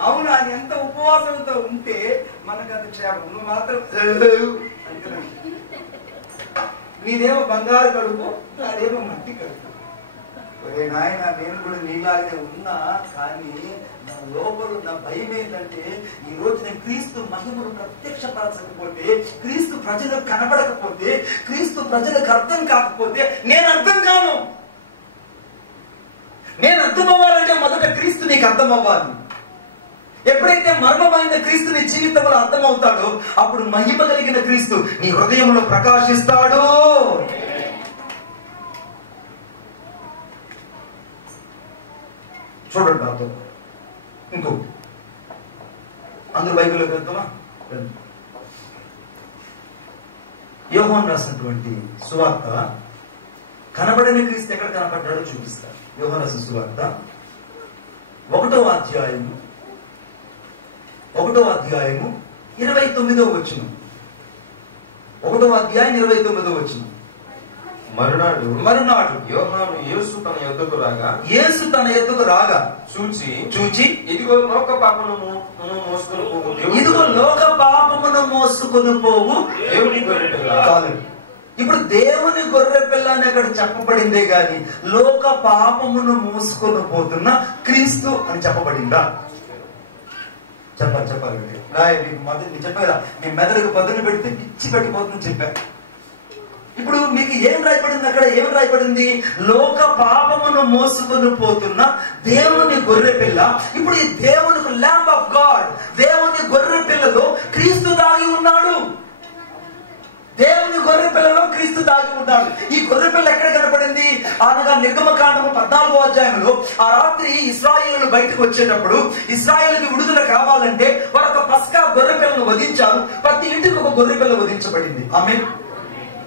అవును, ఆయన ఎంత ఉపవాసంతో ఉంటే మనకంత క్షేమం. నువ్వు మాత్రం నీదేమో బంగారు కడుపు, నాదేమో మట్టి కడుపు. నాయన నేను కూడా నీలాగే ఉన్నా, కానీ నా లోపల నా భయం ఏంటంటే ఈ రోజు నేను క్రీస్తు మహిమను ప్రత్యక్షపరచకపోతే, క్రీస్తు ప్రజలకు కనబడకపోతే, క్రీస్తు ప్రజలకు అర్థం కాకపోతే నేను అర్థం కాను. నేను అర్థం అవ్వాలంటే మొదట క్రీస్తు నీకు అర్థం అవ్వాలి. ఎప్పుడైతే మర్మమైన క్రీస్తు నీ జీవితంలో అర్థమవుతాడో అప్పుడు మహిమ కలిగిన క్రీస్తు నీ హృదయంలో ప్రకాశిస్తాడు. చూడండి నాతో ఇంకో అందరూ బైబిల్లోకి వెళ్తామా? యోహాను రాసినటువంటి సువార్త, కనబడని క్రీస్తు ఎక్కడ కనపడ్డాడో చూపిస్తారు. యోహాను రాసిన సువార్త 1వ అధ్యాయము 29వ వచనం. 1వ అధ్యాయం 29వ వచనం. మరునాడు యోహాను యేసు తన యొద్దకు రాగా చూచి చూచి ఇదిగో లోక పాపమును మోసుకొని ఇదిగో లోక పాపమును మోసుకొని పోవు దేవుని గొర్రెపిల్ల. కాదు. ఇప్పుడు దేవుని గొర్రె పిల్ల అని అక్కడ చెప్పబడిందే గాని లోక పాపమును మోసుకొని పోతున్న క్రీస్తు అని చెప్పబడిందా? చెప్పాలి మీకు మొదటి చెప్పా కదా, మీ మెదడుకు పదును పెడితే పిచ్చి పెట్టిపోతుందని చెప్పా. ఇప్పుడు మీకు ఏం రాయబడింది అక్కడ? ఏం రాయబడింది? లోక పాపమును మోసుకొని పోతున్న దేవుని గొర్రె పిల్ల. ఇప్పుడు ఈ దేవునికి ల్యాంబ్ ఆఫ్ గాడ్, దేవుని గొర్రె పిల్లలో క్రీస్తు దాగి ఉన్నాడు. దేవుని గొర్రె పిల్లలో క్రీస్తు దాగి ఉన్నాడు. ఈ గొర్రె పిల్ల ఎక్కడ కనపడింది అనగా నిర్గమకాండము 14వ అధ్యాయంలో ఆ రాత్రి ఇశ్రాయేలు బయటకు వచ్చేటప్పుడు ఇశ్రాయేలుకి విడుదల కావాలంటే వారు ఒక పస్కా గొర్రె పిల్లను వధించారు. ప్రతి ఇంటికి ఒక గొర్రె పిల్ల వధించబడింది. ఆమేన్.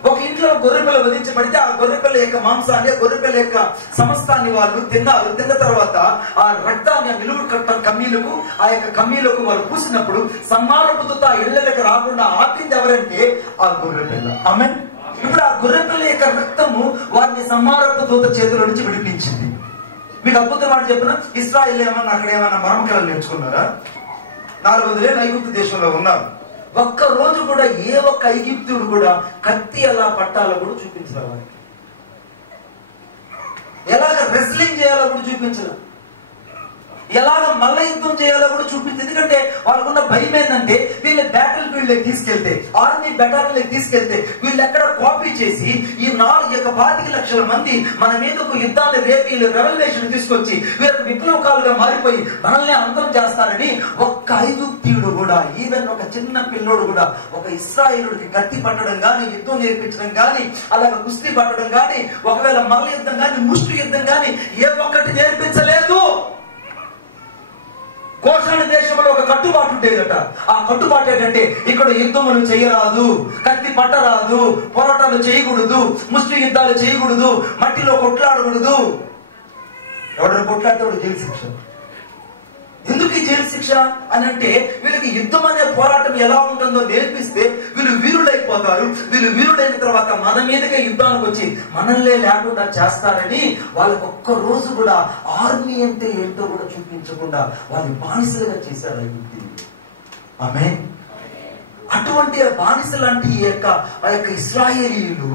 ఒక ఇంట్లో గొర్రెపిల్ల వధించబడితే ఆ గొర్రెపిల్ల యొక్క మాంసాన్ని, ఆ గొర్రెపిల్ల యొక్క సమస్తాన్ని వాళ్ళు తిన్నారు. తిన్న తర్వాత ఆ రక్తాన్ని ఆ నిలువు కమ్మీలకు, ఆ యొక్క కమ్మీలకు వాళ్ళు పూసినప్పుడు సంహారపు దూత ఆ ఇళ్లకు రాకుండా ఆపింది ఎవరంటే ఆ గొర్రెపిల్ల. ఆమేన్. ఇప్పుడు ఆ గొర్రెపిల్ల యొక్క రక్తము వారిని సంహారపు దూత చేతుల నుంచి విడిపించింది. మీకు అద్భుతం మాట చెప్పిన, ఇశ్రాయేలు ఏమన్నా అక్కడ ఏమన్నా మరమకళలు నేర్చుకున్నారా? 400 ఏళ్ళు ఐగుప్తు దేశంలో ఉన్నారు. ఒక్క రోజు కూడా ఏ ఒక్క ఐగిప్తుడు కూడా కత్తి ఎలా పట్టాలో కూడా చూపించరా, ఎలాగ రెస్లింగ్ చేయాలో కూడా చూపించరా, ఎలాగ మల్ల యుద్ధం చేయాలో కూడా చూపించింది. ఎందుకంటే వాళ్ళకున్న భయం ఏంటంటే వీళ్ళు బ్యాటిల్ ఫీల్డ్ తీసుకెళ్తే, ఆర్మీ బెటాలియన్ తీసుకెళ్తే వీళ్ళు ఎక్కడ కాపీ చేసి ఈ 25 లక్షల మంది మన మీద ఒక యుద్ధాన్ని రేపి వీళ్ళు రెవల్యూషన్ తీసుకొచ్చి వీళ్ళకి విప్లవకాలుగా మారిపోయి మనల్ని అంతం చేస్తారని ఒక్క ఐగుప్తీయుడు కూడా, ఈవెన్ ఒక చిన్న పిల్లోడు కూడా ఒక ఇశ్రాయేలుడికి కత్తి పట్టడం గాని, యుద్ధం నేర్పించడం గాని, అలాగే కుస్తీ పట్టడం గాని, ఒకవేళ మల్ల యుద్ధం గాని, ముష్టి యుద్ధం గాని ఏ ఒక్కటి నేర్పించలేదు. కోషాని దేశంలో ఒక కట్టుబాటు ఉండేదట. ఆ కట్టుబాటు ఏంటంటే ఇక్కడ యుద్ధములు చేయరాదు, కత్తి పట్టరాదు, పోరాటాలు చేయకూడదు, ముష్టి యుద్ధాలు చేయకూడదు, మట్టిలో కొట్లాడకూడదు. ఎవడన్నా కొట్లాడితే వాడు జైలు శిక్ష. ఎందుకు ఈ జైలు శిక్ష అని అంటే వీళ్ళకి యుద్ధం అనే పోరాటం ఎలా ఉంటుందో నేర్పిస్తే వీళ్ళు వీరుడైపోతారు. వీళ్ళు వీరుడైన తర్వాత మన మీదకే యుద్ధానికి వచ్చి మనల్నే లేకుండా చేస్తారని వాళ్ళకి ఒక్క రోజు కూడా ఆర్మీ అంటే ఏంటో కూడా చూపించకుండా వాళ్ళని బానిసలుగా చేశారు. ఆమేన్. అటువంటి బానిస లాంటి ఆ యొక్క ఇశ్రాయేలీయులు,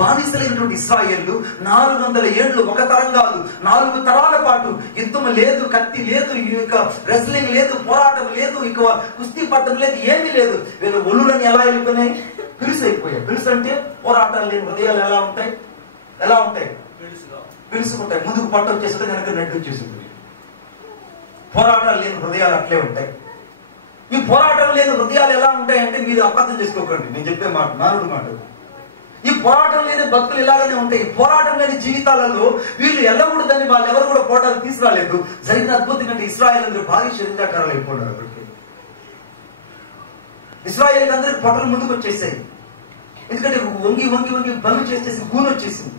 బానిసలైనటువంటి ఇశ్రాయేళ్లు 400 ఏళ్ళు, ఒక తరం కాదు 4 తరాల పాటు యుద్ధం లేదు, కత్తి లేదు, ఇక రెస్లింగ్ లేదు, పోరాటం లేదు, ఇక కుస్తీ పట్టడం లేదు, ఏమీ లేదు. వీళ్ళు ఒళ్ళులని ఎలా వెళ్ళిపోయినాయి? పిలుసు అయిపోయాయి. పిలుసు అంటే పోరాటాలు లేని హృదయాలు ఎలా ఉంటాయి? ఎలా ఉంటాయి? పిలుసుకుంటాయి. ముందుకు పట్టు వచ్చేస్తుంది, వెనక నెట్టు వచ్చేసింది. పోరాటాలు లేని హృదయాలు అట్లే ఉంటాయి. ఈ పోరాటం లేని హృదయాలు ఎలా ఉంటాయంటే మీరు అపార్థం చేసుకోకండి, నేను చెప్పే మాట నానుడు మాట. ఈ పోరాటం లేని భక్తులు ఇలాగనే ఉంటాయి. ఈ పోరాటం లేని జీవితాలలో వీళ్ళు వెళ్ళకూడదని వాళ్ళు ఎవరు కూడా పోరాటాలు తీసుకురాలేదు. జరిగిన అద్భుతం అంటే ఇశ్రాయేల్ అందరూ భారీ శరీరకారాలు అయిపోయినారు. అప్పటికి ఇశ్రాయేల్ అందరికి పొట్టలు ముందుకు వచ్చేసాయి. ఎందుకంటే వంగి వంగి వంగి పనులు చేసేసి గూను వచ్చేసింది.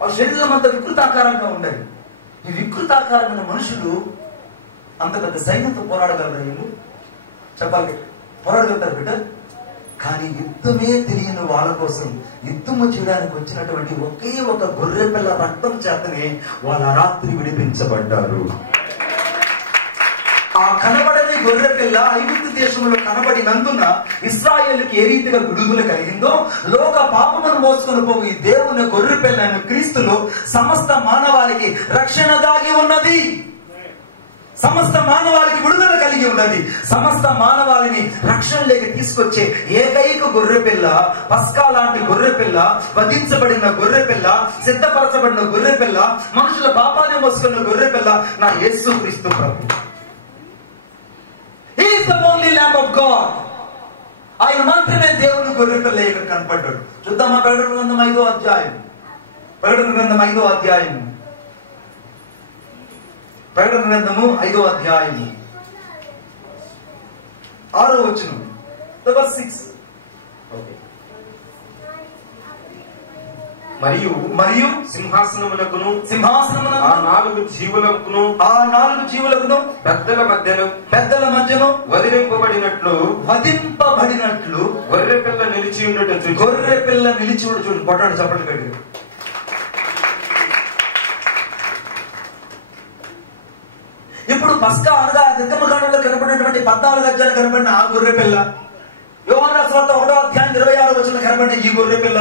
వాళ్ళ శరీరం అంతా వికృతాకారంగా ఉండాలి. ఈ వికృతాకారమైన మనుషులు అంత పెద్ద సైన్యంతో పోరాడగలరు. వీళ్ళు చెప్పాలి, పోరాడగలుగుతారు బిడ్డ. కానీ యుద్ధమే తెలియని వాళ్ళ కోసం యుద్ధము చేయడానికి వచ్చినటువంటి ఒకే ఒక గొర్రె పిల్ల రక్తం చేతనే వాళ్ళ రాత్రి విడిపించబడ్డారు. ఆ కనబడని గొర్రె పిల్ల ఐగుప్తు దేశంలో కనబడినందున ఇశ్రాయేలుకి ఏ రీతిగా విడుదల కలిగిందో, లోక పాపమును మోసుకొని పోవు ఈ దేవుని గొర్రె పిల్లను క్రీస్తులో సమస్త మానవాళికి రక్షణ దాగి ఉన్నది. సమస్త మానవాళికి విడుదల కలిగి ఉన్నది. సమస్త మానవాళిని రక్షణలోకి తీసుకొచ్చే ఏకైక గొర్రె పిల్ల, పస్కా లాంటి గొర్రె పిల్ల, వధించబడిన గొర్రె పిల్ల, సిద్ధపరచబడిన గొర్రె పిల్ల, మనుషుల పాపాన్ని మోసుకున్న గొర్రె పిల్ల నా యేసుక్రీస్తు ప్రభు. He is the only Lamb of God. ఆయన మాత్రమే దేవుని గొర్రె పిల్ల ఇక్కడ కనపడ్డాడు. చూద్దామా ప్రకటన గ్రంథం 5వ అధ్యాయం. ప్రకటన గ్రంథం 5వ అధ్యాయం. ప్రకటన గ్రంథము 5వ అధ్యాయం 6వ వచనం. verse 6. మరియు సింహాసనములకును ఆ 4 జీవులకును పెద్దల మధ్యను వదిలింపబడినట్లు గొర్రె పిల్ల నిలిచి ఉండటం చూడు. పొట్టాడు చప్పట్లు కట్టి. ఇప్పుడు పస్కా అనగా నిర్గమకాండంలో కనపడినటువంటి 14 గజాలు కనపడిన ఆ గొర్రె పిల్ల, యోహాను రాసిన వార్త 1వ అధ్యాయం 26వ వచనం కనబడిన ఈ గొర్రె పిల్ల,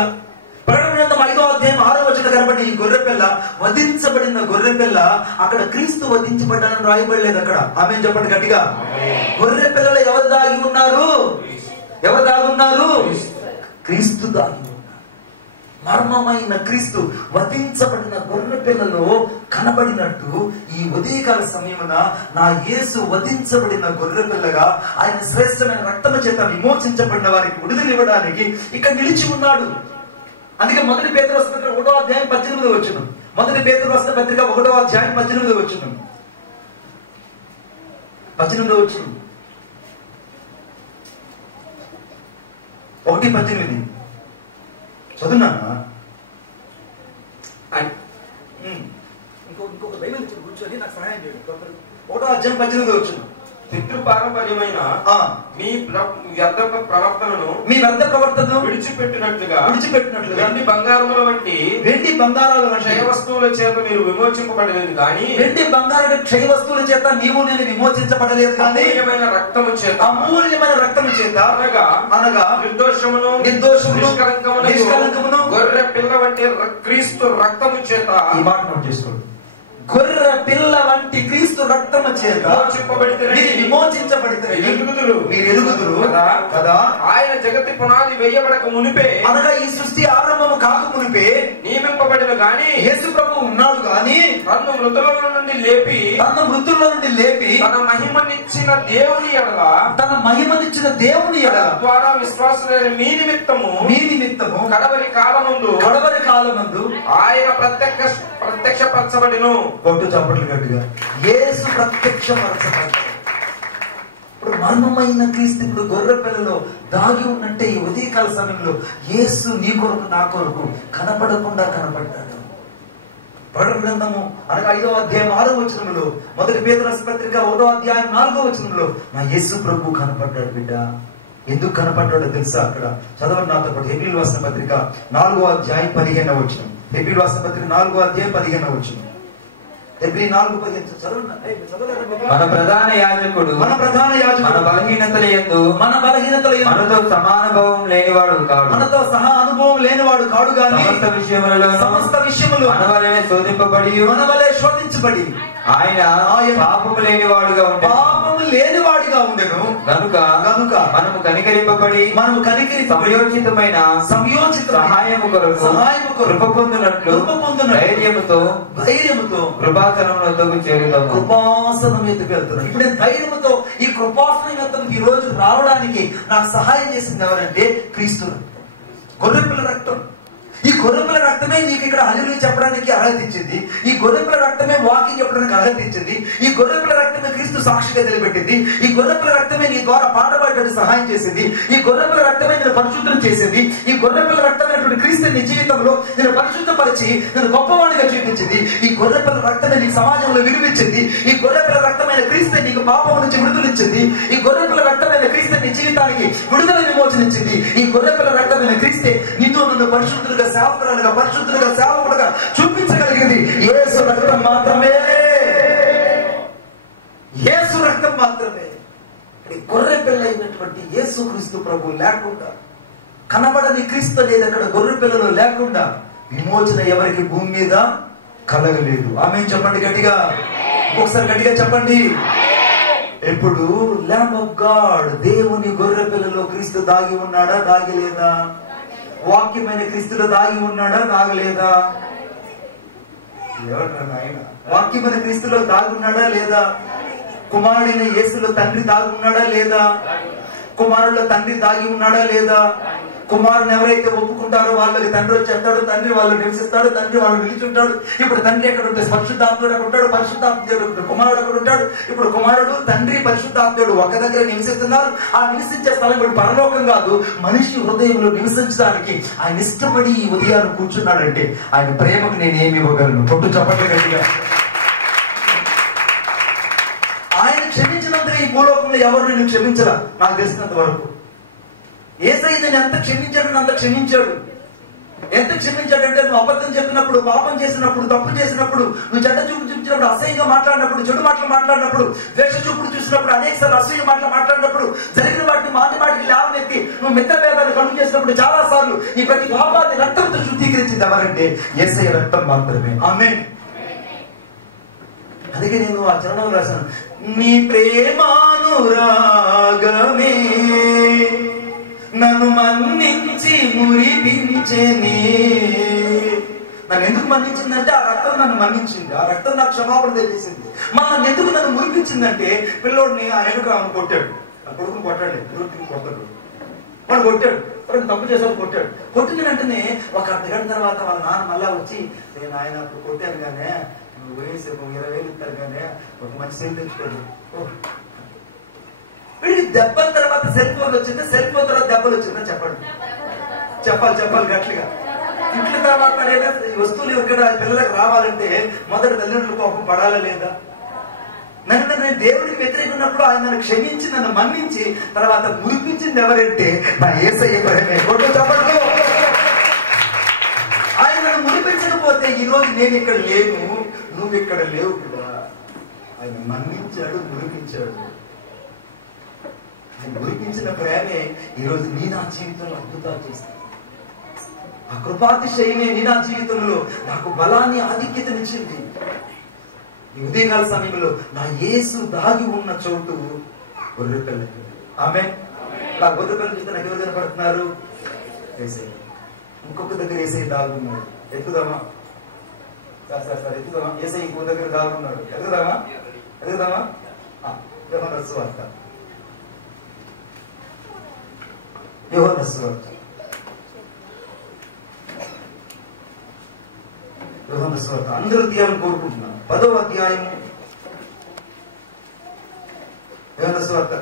ప్రకటన గ్రంథం 5వ అధ్యాయం 6వ వచనం కనబడిన ఈ గొర్రె పిల్ల, వధించబడిన గొర్రె పిల్ల. అక్కడ క్రీస్తు వధించబడ్డానని రాయబడలేదు అక్కడ. ఆమేన్ చెప్పండి గట్టిగా. గొర్రె పిల్లలు ఎవరు దాగి ఉన్నారు? ఎవరు దాగి ఉన్నారు? క్రీస్తు దాగి ఉన్నారు. మర్మమైన క్రీస్తు వధించబడిన గొర్రె పిల్లలో కనబడినట్టు ఈ ఉదయకాల సమయమున నా యేసు వధించబడిన గొర్రె పిల్లగా ఆయన శ్రేష్టమైన రక్తము చేత విమోచించబడిన వారికి విడుదలివ్వడానికి ఇక్కడ నిలిచి ఉన్నాడు. అందుకే మొదటి పేతురు రాసిన పత్రిక 1వ అధ్యాయం 18వ వచనం. మొదటి పేతురు రాసిన పత్రిక 1వ అధ్యాయం 18వ వచనం. 18వ వచనం 1:18 చదువున్నానా? ఇంకొక బైబిల్ కూర్చొని నాకు సహాయం చేయండి. 1వ అధ్యాయం 18వ వచనం. పితృపారంపర్యమైన మీ ప్రవర్తనను విడిచిపెట్టినట్లుగా వెండి బంగారముల వంటి క్షయ వస్తువుల చేత మీరు విమోచింపబడలేదు కానీ, వెండి బంగారు క్షయ వస్తువుల చేత నీవు నేను విమోచించబడలేదు కానీ అమూల్యమైన రక్తము చేత అనగా నిర్దోషమును నిష్కలంకమును గొర్రె పిల్ల వంటి క్రీస్తు రక్తము చేత. ఈ మాట నోట్ చేసుకోండి. గొర్రె పిల్ల వంటి క్రీస్తు రక్తము చేత విమోచించబడితే మీరు ఎదుగుదురు కదా. ఆయన జగతి పునాది వేయబడక మునిపే, అనగా ఈ సృష్టి ఆరంభము కాక మునిపే నియమింపబడిన గాని యేసు ప్రభు ఉన్నాడు గాని తన మృతుల నుండి లేపి తన మహిమనిచ్చిన దేవుని ఎడల ద్వారా విశ్వాసులైన మీ నిమిత్తము కడవరి కాలమందు ఆయన ప్రత్యక్షపరచబడిను. కొట్టు చప్పట్లు గట్టిగా. యేసు ప్రత్యక్షపరచబడ్డాడు. ఇప్పుడు మర్మమైన క్రీస్తు ఇప్పుడు గొర్రె పిల్లలో దాగి ఉన్నట్టే ఈ ఉదయకాల సమయంలో యేసు నీ కొరకు నా కొరకు కనపడకుండా కనపడ్డాడు. ప్రకటన గ్రంథము అనగా 5వ అధ్యాయం 6వ వచనంలో, మొదటి పేతురు రాసిన పత్రిక 1వ అధ్యాయం 4వ వచనంలో నా యేసు ప్రభు కనపడ్డాడు. బిడ్డ ఎందుకు కనపడ్డాడో తెలుసా? అక్కడ చదవండి నాతో పాటు. హెబ్రీయుల రాసిన పత్రిక 4వ అధ్యాయం 15వ వచనం. హెబ్రీయుల రాసిన పత్రిక 4వ అధ్యాయం 15వ వచనం. మన ప్రధాన యాజకుడు మన బలహీనతల యందు మనతో సమానుభవం లేనివాడు కాడు గాని సమస్త విషయములు మన వలె శోధించబడి ఆయన పాపము లేనివాడుగా ఉండెను కనుక మనము కనికరింపబడి సమయోచితమైన సహాయము కొరకు కృప పొందినట్లు ధైర్యముతో కృపాసనమునకు చేరుతాము. కృపాసనం ఎత్తుకు వెళ్తున్నాను. ఇప్పుడు నేను ధైర్యంతో ఈ కృపాసనం ఎత్తుకు ఈ రోజు రావడానికి నాకు సహాయం చేసింది ఎవరంటే క్రీస్తు రక్తం, గొర్రెపిల్ల రక్తం. ఈ గొర్రెపిల్ల రక్తమే నీకు ఇక్కడ హల్లెలూయా చెప్పడానికి అర్హత ఇచ్చింది. ఈ గొర్రెపిల్ల రక్తమే వాకింగ్ చెప్పడానికి అర్హత ఇచ్చింది. ఈ గొర్రెపిల్ల రక్తమే క్రీస్తు సాక్షిగా నిలబెట్టింది. ఈ గొర్రెపిల్ల రక్తమే నీ ద్వారా పాట పాడేటువంటి సహాయం చేసింది. ఈ గొర్రెపిల్ల రక్తమే నేను పరిశుద్ధం చేసింది. ఈ గొర్రెపిల్ల రక్తమైనటువంటి క్రీస్తు నీ జీవితంలో నేను పరిశుద్ధపరిచి నేను గొప్పవాడిగా చూపించింది. ఈ గొర్రెపిల్ల రక్తమే నీకు సమాజంలో విలువించింది. ఈ గొర్రెపిల్ల రక్తమైన క్రీస్తు నీకు పాపం నుంచి విడుదలిచ్చింది. ఈ గొర్రెపిల్ల రక్తమైన క్రీస్తు నీ జీవితానికి విడుదల విమోచనిచ్చింది. ఈ గొర్రెపిల్ల రక్తమైన క్రీస్తే నిన్ను నన్ను పరిశుద్ధులుగా సేవకులుగా పరిశుద్ధులుగా సేవకులుగా చూపించగలిగింది. యేసు రక్తం మాత్రమే. యేసు రక్తం మాత్రమే. గొర్రె పిల్ల అయినటువంటి యేసు క్రీస్తు ప్రభు లేకుండా, కనబడని క్రీస్తు అనేది అక్కడ గొర్రె పిల్లలు లేకుండా విమోచన ఎవరికి భూమి మీద కలగలేదు. ఆమేన్ చెప్పండి గట్టిగా. ఒకసారి గట్టిగా చెప్పండి. ఇప్పుడు ల్యాంబ్ ఆఫ్ గాడ్, దేవుని గొర్రె పిల్లలో క్రీస్తు దాగి ఉన్నాడా దాగి లేదా? వాక్యమైన క్రీస్తులో దాగి ఉన్నాడా దాగలేదా? వాక్యమైన క్రీస్తులో దాగి ఉన్నాడా లేదా? కుమారుడైన యేసులో తండ్రి దాగి ఉన్నాడా లేదా? కుమారుల్లో తండ్రి దాగి ఉన్నాడా లేదా? కుమారుని ఎవరైతే ఒప్పుకుంటారో వాళ్ళకి తండ్రి వచ్చేస్తాడు, తండ్రి వాళ్ళు నివసిస్తాడు, తండ్రి వాళ్ళు నిలిచుంటాడు. ఇప్పుడు తండ్రి ఎక్కడ ఉంటే పరిశుద్ధాత్ముడు అక్కడ ఉంటాడు, పరిశుద్ధాత్ముడు కుమారుడు అక్కడ ఉంటాడు. ఇప్పుడు కుమారుడు తండ్రి పరిశుద్ధాత్ముడు ఒక దగ్గర నివసిస్తున్నారు. ఆ నివసించే స్థలం ఇప్పుడు పరలోకం కాదు, మనిషి హృదయంలో నివసించడానికి ఆయన ఇష్టపడి ఈ ఉదయాన్ని కూర్చున్నాడంటే ఆయన ప్రేమకు నేను ఏమి ఇవ్వగలను? కొట్టు చప్పట్లు గట్టిగా. ఆయన క్షమించినంతగా ఈ భూలోకంలో ఎవరు నేను క్షమించరా నాకు తెలిసినంత వరకు. యేసయ్య నేను ఎంత క్షమించాడు, అంత క్షమించాడు. ఎంత క్షమించాడంటే నువ్వు అబద్ధం చెప్పినప్పుడు, పాపం చేసినప్పుడు, తప్పు చేసినప్పుడు, నువ్వు చెడ్డ చూపు చూపించినప్పుడు, అసహ్యంగా మాట్లాడినప్పుడు, చెడు మాటలు మాట్లాడినప్పుడు, ద్వేష చూపుడు చూసినప్పుడు, అనేక సార్లు అసహ్య మాటలు మాట్లాడినప్పుడు, జరిగిన వాటిని మాటికి వ్యక్తి. నువ్వు మిత్ర భేదాన్ని కలుగు చేసినప్పుడు చాలా సార్లు ఈ ప్రతి పాపాన్ని రక్తంతో శుద్ధీకరించింది ఎవరంటే యేసయ్య రక్తం మాత్రమే. ఆమేన్. అందుకే నేను ఆ చరణంలో రాశాను, నీ ప్రేమానురాగమే నన్ను మన్నించి మురిపించెనే. నన్ను ఎందుకు మన్నించిందంటే ఆ రక్తం నన్ను మన్నించింది, ఆ రక్తం నాకు క్షమాపణ తెచ్చేసింది. నన్ను ఎందుకు నన్ను మురిపించిందంటే పిల్లోడిని ఆ వెనుక కొట్టాడు, ఆ కొడుకుని కొట్టాడు, కొడుకుని కొట్టాడు, వాడు కొట్టాడు, వాడు తప్పు చేశాడు, కొట్టాడు. కొట్టిన వెంటనే ఒక అర్ధగంట తర్వాత వాళ్ళ నాన్న మళ్ళా వచ్చి, నేను ఆయన అప్పుడు కొట్టాను కానీ నువ్వు వేసి 20,000 ఇస్తారు కానీ ఒక మంచి సెల్ తెచ్చుకోడు. వీడికి దెబ్బల తర్వాత సెల్ ఫోన్ వచ్చిందా, సెల్ ఫోన్ తర్వాత దెబ్బలు వచ్చిందా చెప్పండి. చెప్పాలి గట్టిగా. ఇంట్లో తర్వాత వస్తువులు ఎక్కడ పిల్లలకు రావాలంటే మొదటి తల్లిదండ్రులు కోపం పడాలా లేదా? నేను దేవుడికి వ్యతిరేక ఉన్నప్పుడు ఆయన నన్ను క్షమించి నన్ను మన్నించి తర్వాత మురిపించింది ఎవరంటే నా యేసయ్య ప్రేమే. కొట్టు చెప్పండి. ఆయన నన్ను మురిపించకపోతే ఈ రోజు నేను ఇక్కడ లేను, నువ్వు ఇక్కడ లేవు కూడా. ఆయన మన్నించాడు, మురిపించాడు. ఆయన మురిపించిన ప్రేమే ఈ రోజు నీ నా జీవితంలో అద్భుతాలు చేస్తాను. ఆ కృపాతిశయమే నీ నా జీవితంలో నాకు బలాన్ని ఆధిక్యతనిచ్చింది. ఈ ఉదయకాల సమయంలో నా యేసు దాగి ఉన్న చోటు గొర్రెపిల్ల. ఆమేన్. ఆ గొర్రెపిల్లని చూస్తే నాకు ఎవరు కనపడుతున్నారు? యేసయ్య. ఇంకొక దగ్గర యేసయ్య దాగున్నాడు. ఎక్కుదామా సార్ ఎక్కుదామా? యేసయ్య ఇంకో దగ్గర దాగున్నాడు. ఎదుగుదామా? యోహాను సువార్త. అందరూ తీయాలని కోరుకుంటున్నాను. 10వ అధ్యాయము యోహాను సువార్త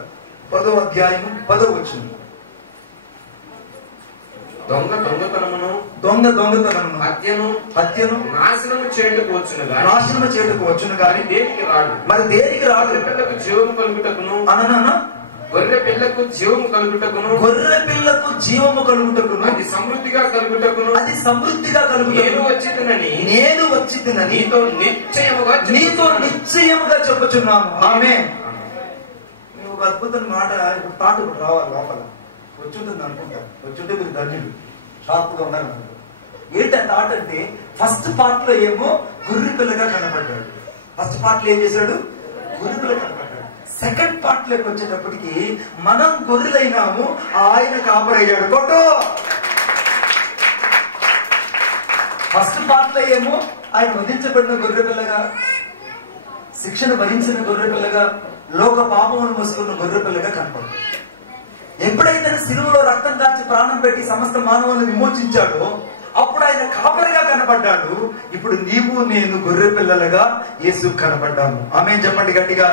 10వ అధ్యాయము 10వ వచనం. దొంగతనమును హత్యను నాశనము చేయుటకు వచ్చును గాని దేనికి రాడు. మరి దేనికి రాడు? పిల్లకు జీవము కలుగుటకును గొర్రె పిల్లకు జీవము కలుగుటకును అది సమృద్ధిగా కలుగుటకును నేను వచ్చితినని నీతో నిశ్చయముగా చెప్పుచున్నాను. ఆమేన్. ఒక అద్భుతం మాట ఇప్పుడు పాట ఒకటి రావాలి లోపల వచ్చుంటుంది అనుకుంటా. వచ్చుంటే మీరు ధన్యులు, షార్ప్ గా ఉన్నారు. ఏంటంటే ఆట అంటే ఫస్ట్ పార్ట్ లో ఏమో గొర్రె పిల్లగా కనపడ్డాడు. ఫస్ట్ పార్ట్ లో ఏం చేశాడు? గొర్రె పిల్ల కనపడ్డాడు. సెకండ్ పార్ట్ లోకి వచ్చేటప్పటికి మనం గొర్రెలైనాము, ఆయన కాపరయ్యాడు. కొట్టు. ఫస్ట్ పార్ట్ లో ఏమో ఆయన వధించబడిన గొర్రె పిల్లగా, శిక్షను భరించిన గొర్రె పిల్లగా, లోక పాపమును మోసుకున్న గొర్రె పిల్లగా కనపడు. ఎప్పుడైతే సిలువలో రక్తం కాచి ప్రాణం పెట్టి సమస్త మానవులను విమోచించాడో అప్పుడు ఆయన కాపరిగా కనపడ్డాడు. ఇప్పుడు నీవు నేను గొర్రె పిల్లలుగా యేసు కనపడ్డాము. ఆమేన్ చెప్పండి గట్టిగా.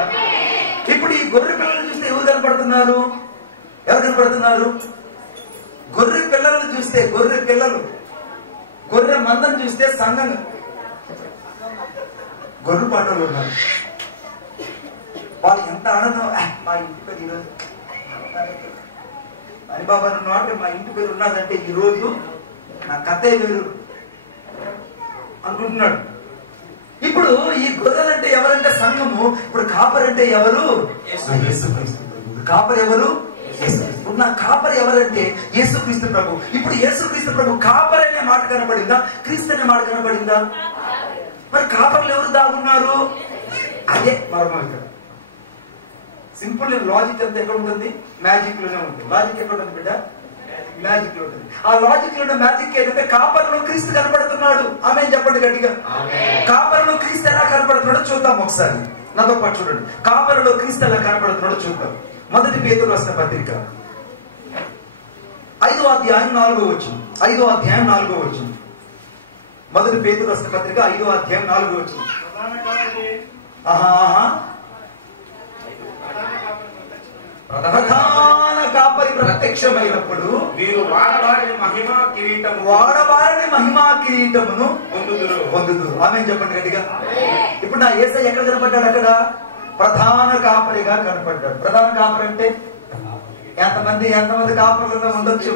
ఇప్పుడు ఈ గొర్రె పిల్లలను చూస్తే ఎవరు కనపడుతున్నారు? గొర్రె పిల్లలను చూస్తే గొర్రె పిల్లలు, గొర్రె మందను చూస్తే సంఘం, గొర్రె పాటలు ఉన్నారు. వాళ్ళు ఎంత ఆనందం. మా ఇంటి పేరు ఈరోజు హరిబాబా అంటే మా ఇంటి పేరు ఉన్నదంటే ఈరోజు నా కథే వేరు అనుకుంటున్నాడు. ఇప్పుడు ఈ గొర్రెలంటే ఎవరంటే సంఘము. ఇప్పుడు కాపరంటే ఎవరు? కాపరి ఎవరు? ఇప్పుడు నా కాపరి ఎవరంటే యేసుక్రీస్తు ప్రభు. ఇప్పుడు యేసుక్రీస్తు ప్రభు కాపరి అనే మాట కనపడిందా? క్రీస్తు అనే మాట కనపడిందా? మరి కాపర్లు ఎవరు దాగున్నారు? అదే మర్మం. ఇక్కడ సింపుల్ లాజిక్ అంతా ఎక్కడ ఉంటుంది? మ్యాజిక్ లోనే ఉంటుంది. లాజిక్ ఎక్కడ ఉంటుంది బిడ్డ? మ్యాజిక్ లో ఉంటుంది. ఆ లాజిక్ లో మ్యాజిక్ ఏదంటే కాపర్లో క్రీస్తు కనపడుతున్నాడు. ఆమేన్ చెప్పండి గట్టిగా. కాపర్లో క్రీస్తు ఎలా కనపడుతున్నాడో చూద్దాం ఒకసారి. నాతో పాటు చూడండి. కాపర్లో క్రీస్తు ఎలా కనపడుతున్నాడో చూద్దాం. మొదటి పేతురు రాసిన పత్రిక 5వ అధ్యాయం 4వ వచనం. 5వ అధ్యాయం 4వ వచనం. మొదటి పేతురు రాసిన పత్రిక 5వ అధ్యాయం 4వ వచనం. ప్రధాన కాపరి ప్రత్యక్షమైనప్పుడు మీరు వాడవారిని మహిమా కిరీటమును పొందుదురు. ఆమేన్ చెప్పండి గట్టిగా. ఇప్పుడు నా యేసయ్య ఎక్కడ కనపడ్డాడు? అక్కడ ప్రధాన కాపరిగా కనపడ్డాడు. ప్రధాన కాపరి అంటే ఎంతమంది కాపరులు ఉండొచ్చు,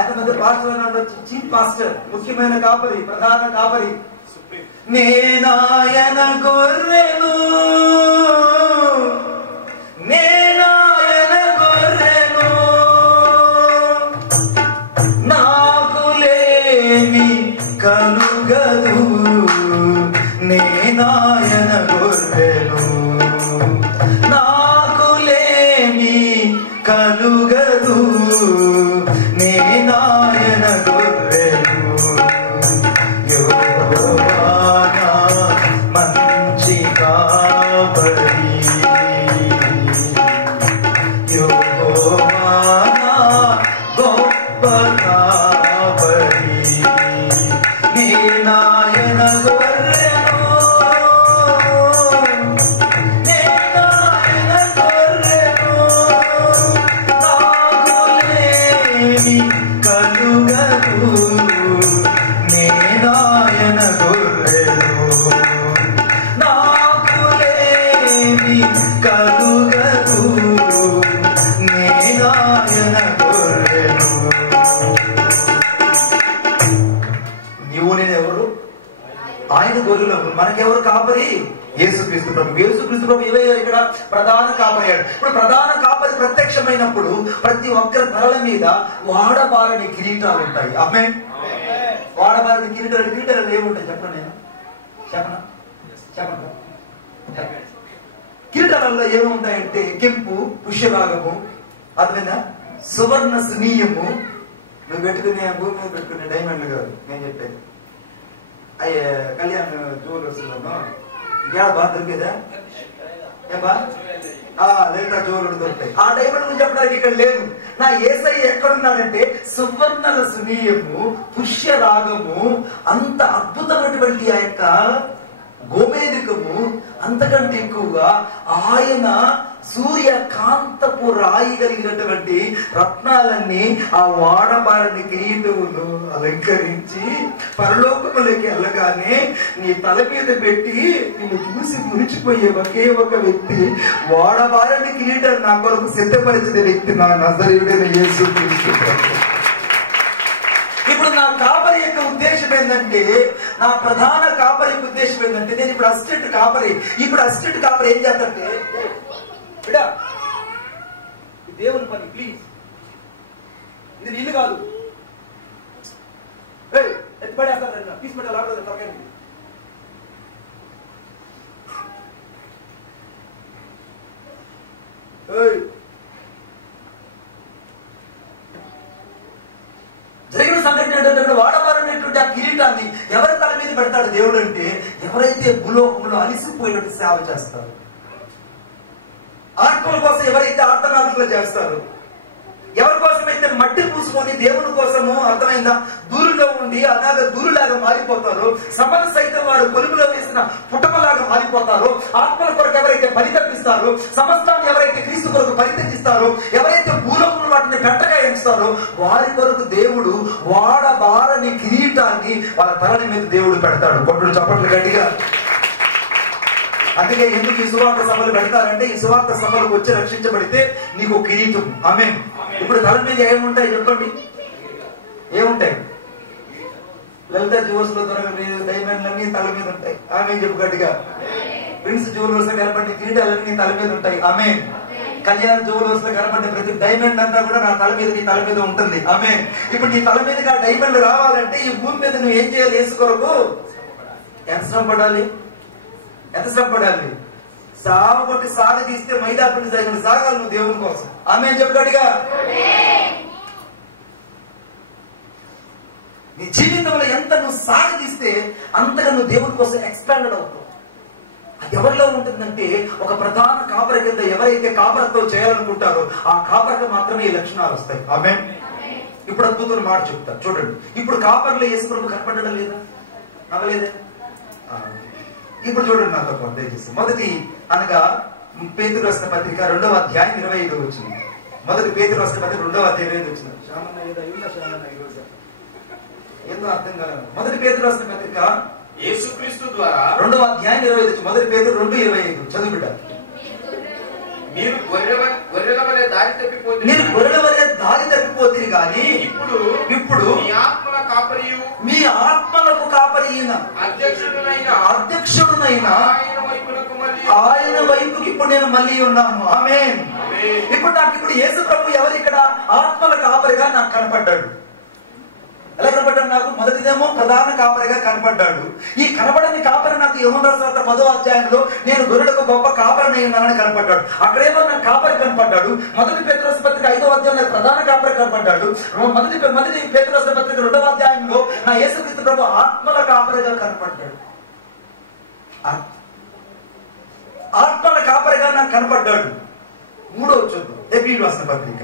ఎంతమంది పాస్టర్లు ఉండొచ్చు. చీఫ్ పాస్టర్, ముఖ్యమైన కాపరి, ప్రధాన కాపరి. నేనాయన గొర్రెను, నేనాయన గొర్రెను, కలుగదు, నేనాయన గొర్రెను. యెహోవా నా మంచి కాపరి, యెహోవా నా గొప్ప కాపరి, నేనాయన గొర్రెను, నేనాయన గొర్రెను. నాకులేమి కలుగదు, నేనాయన గొర్రెను. నాకులేమి కలుగదు, నేనాయన గొర్రెను. నీవు నేనెవరు? ఆయన గొర్రెలు. మనకెవరు కాపరి? యేసుక్రీస్తు ప్రభు. యేసుక్రీస్తు ప్రభు ఏవయ్యారు? ఇక్కడ ప్రధాన కాపరయ్యాడు. ఇప్పుడు ప్రధాన కాపరి ప్రత్యక్షమైనప్పుడు ప్రతి ఒక్కరి తలల మీద వాడబారని కిరీటాలు ఉంటాయి. ఆమేన్. వాడబారని కిరీటాలు. కిరీటాలు ఏముంటాయి చెప్పండి, నేను చెప్పనా? చెప్పండి. కిరీటాలలో ఏముంటాయంటే కెంపు, పుష్యరాగము, అదేనా సువర్ణ సునీయము. నువ్వు పెట్టుకునే భూమి మీద పెట్టుకునే డైమండ్లు కాదు నేను చెప్పేది. అయ్యే కళ్యాణ్ జ్యువెలర్స్ బాగా దొరికేదా? ఏబా లలిత జ్యువెలర్స్ దొరుకుతాయి. ఆ డైమండ్ నువ్వు చెప్పడానికి ఇక్కడ లేదు. నా యేసయ్య ఎక్కడున్నాడంటే సువర్ణల సునీయము, పుష్య రాగము, అంత అద్భుతమైనటువంటి ఆ యొక్క గోమేధికము, అంతకంటే ఎక్కువగా ఆయన సూర్యకాంతపు రాయి కలిగినటువంటి రత్నాలన్నీ ఆ వాడబారని కిరీటమును అలంకరించి పరలోకములోకి వెళ్ళగానే నీ తల మీద పెట్టి నిన్ను చూసి మురిచిపోయే ఒకే ఒక వ్యక్తి, వాడబారని కిరీటాన్ని నా కొరకు సిద్ధపరిచిన వ్యక్తి నా నజరేయుడైన యేసుక్రీస్తు. ఇప్పుడు నా కాపరి యొక్క ఉద్దేశం ఏంటంటే, నా ప్రధాన కాపరి యొక్క ఉద్దేశం ఏంటంటే, నేను ఇప్పుడు అసిస్టెంట్ కాపరి. ఇప్పుడు అసిస్టెంట్ కాపరి ఏం చేస్తాడంటే, బిడ్డా దేవుని పని ప్లీజ్, ఇది నీళ్ళు కాదు, ఎత్తిపడేస్తాను తీసుకుంటే లాగలేదు తరగతి. జరిగిన సంఘటన ఏంటంటే, వాడబారనేటువంటి ఆ కిరీటాన్ని ఎవరి తల మీద పెడతాడు దేవుడు అంటే, ఎవరైతే భూలోకంలో అలిసిపోయినట్టు సేవ చేస్తారు, ఆత్మల కోసం ఎవరైతే ఆర్తనాదులు చేస్తారు, ఎవరి కోసమైతే మట్టి పూసుకొని దేవుని కోసము అర్థమైందా దూరులో ఉండి అలాగా దూరులాగా మారిపోతారో, సమాన సైతం వాడు కొలుములో వేసిన పుటకలాగా మారిపోతారో, ఆత్మల కొరకు ఎవరైతే పరితపిస్తారో, సమస్తాన్ని ఎవరైతే క్రీస్తు కొరకు పరితపిస్తారో, ఎవరైతే భూలోకంలో వాటిని గంటగా ఎంచుతారో, వారి కొరకు దేవుడు వాడబారని కిరీటాన్ని వాళ్ళ తలని మీద దేవుడు పెడతాడు. కొట్టుడు చప్పట్లు గట్టిగా. అందుకే ఎందుకు ఈ సువార్త సభలు పెడతారంటే, ఈ సువార్త సభలకు వచ్చి రక్షించబడితే నీకు కిరీటం. ఆమేన్. ఇప్పుడు తల మీద ఏముంటాయి చెప్పండి? ఏముంటాయి? లలిత జ్యువెలర్స్ లో దొరకని డైమండ్లన్నీ తల మీద ఉంటాయి. ఆమేన్ చెప్పు గట్టిగా. ప్రిన్స్ జ్యువెలర్స్ లో కనపడే కిరీటాలన్నీ తల మీద ఉంటాయి. ఆమేన్. కళ్యాణ్ జ్యువెలర్స్ లో కనపడే ప్రతి డైమండ్ అంతా కూడా నా తల మీద, నీ తల మీద ఉంటుంది. ఆమేన్. ఇప్పుడు నీ తల మీదకి ఆ డైమండ్ రావాలంటే ఈ భూమి మీద నువ్వు ఏం చేయాలి? యేసు కొరకు ఎంత శ్రమ పడాలి? ఎంత శ్రమపడాలి? సాగు కొట్టి సాగు తీస్తే మైదా పిండి సైతం సాగాలి నువ్వు దేవుని కోసం. ఆమేన్ చెప్పగడిగా. నీ జీవితంలో ఎంత నువ్వు సాగు తీస్తే అంతగా నువ్వు దేవుని కోసం ఎక్స్పాండెడ్ అవుతావు. అది ఎవరిలో ఉంటుందంటే, ఒక ప్రధాన కాపరి కింద ఎవరైతే కాపరతో చేయాలనుకుంటారో ఆ కాపరికి మాత్రమే ఈ లక్షణాలు వస్తాయి. ఆమేన్. ఇప్పుడు అద్భుతం మాట చెప్తా చూడండి. ఇప్పుడు కాపర్లో యేసు ప్రభు కనపడడం లేదా? నవ్వలేదా? ఇప్పుడు చూడండి నాతో పాటు దయచేసి. మొదటి అనగా పేతురు రాసిన పత్రిక 2వ అధ్యాయం 25 వచ్చింది. మొదటి పేతురు రాసిన పత్రిక 2వ అధ్యాయం 25 వచ్చింది. ఏందో అర్థం కాలేదు. మొదటి పేతురు రాసిన పత్రిక యేసుక్రీస్తు ద్వారా 2వ అధ్యాయం 25. మొదటి పేతురు 2:25 చదువు బిడ్డ. మీరు గొర్రెల వలె దారి తప్పిపోతుంది కానీ ఇప్పుడు మీ ఆత్మలకు కాపరి అధ్యక్షుడునైనా ఆయన వైపుకి ఇప్పుడు నేను మళ్ళీ ఉన్నాను. ఆమేన్. ఇప్పుడు నాకు ఇప్పుడు యేసు ప్రభు ఎవరు ఇక్కడ ఆత్మల కాపరిగా నాకు కనపడ్డాడు. ఎలా కనపడ్డాడు నాకు? మొదటిదేమో ప్రధాన కాపరిగా కనపడ్డాడు. ఈ కనపడని కాపరి నాకు యోహాను రాసిన 10వ అధ్యాయంలో నేను గొర్రెలకు గొప్ప కాపరిని ఉన్నానని కనపడ్డాడు. అక్కడేమో నాకు కాపరి కనపడ్డాడు. మొదటి పేతురు పత్రిక 5వ అధ్యాయంలో ప్రధాన కాపరి కనపడ్డాడు. మొదటి పేతురు పత్రిక 2వ అధ్యాయంలో నా యేసుక్రీస్తు ప్రభు ఆత్మల కాపరిగా కనపడ్డాడు. ఆత్మల కాపరిగా నాకు కనపడ్డాడు. 3వ చూద్దాం. హెబ్రీయులకు రాసిన పత్రిక